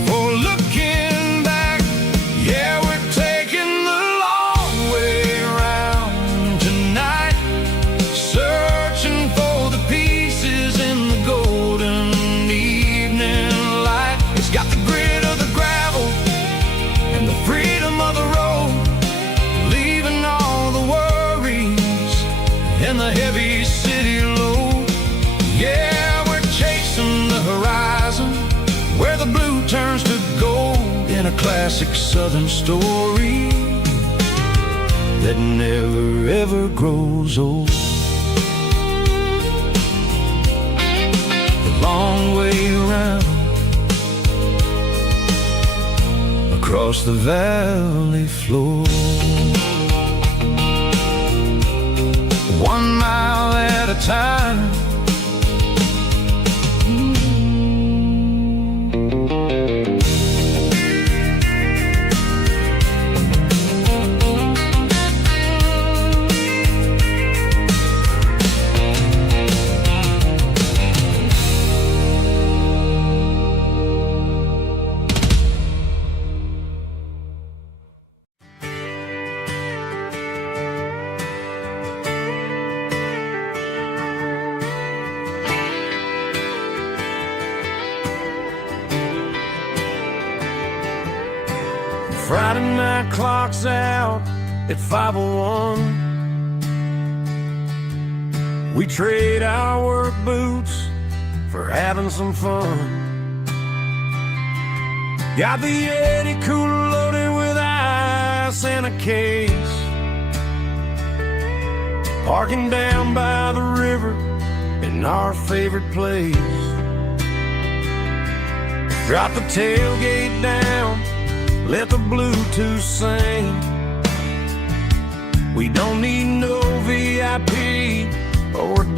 for looking back. Yeah, we're taking the long way around tonight, searching for the pieces in the golden evening light. It's got the grit of the gravel and the freedom of the road, leaving all the worries and the heavy city load. Yeah, we're chasing the horizon where the blue turns to gold, in a classic southern story that never ever grows old. The long way around across the valley floor, 1 mile at a time. Friday night clock's out at 5:01. We trade our work boots for having some fun. Got the Yeti cooler loaded with ice and a case, parking down by the river in our favorite place. Drop the tailgate down, let the Bluetooth sing. We don't need no VIP or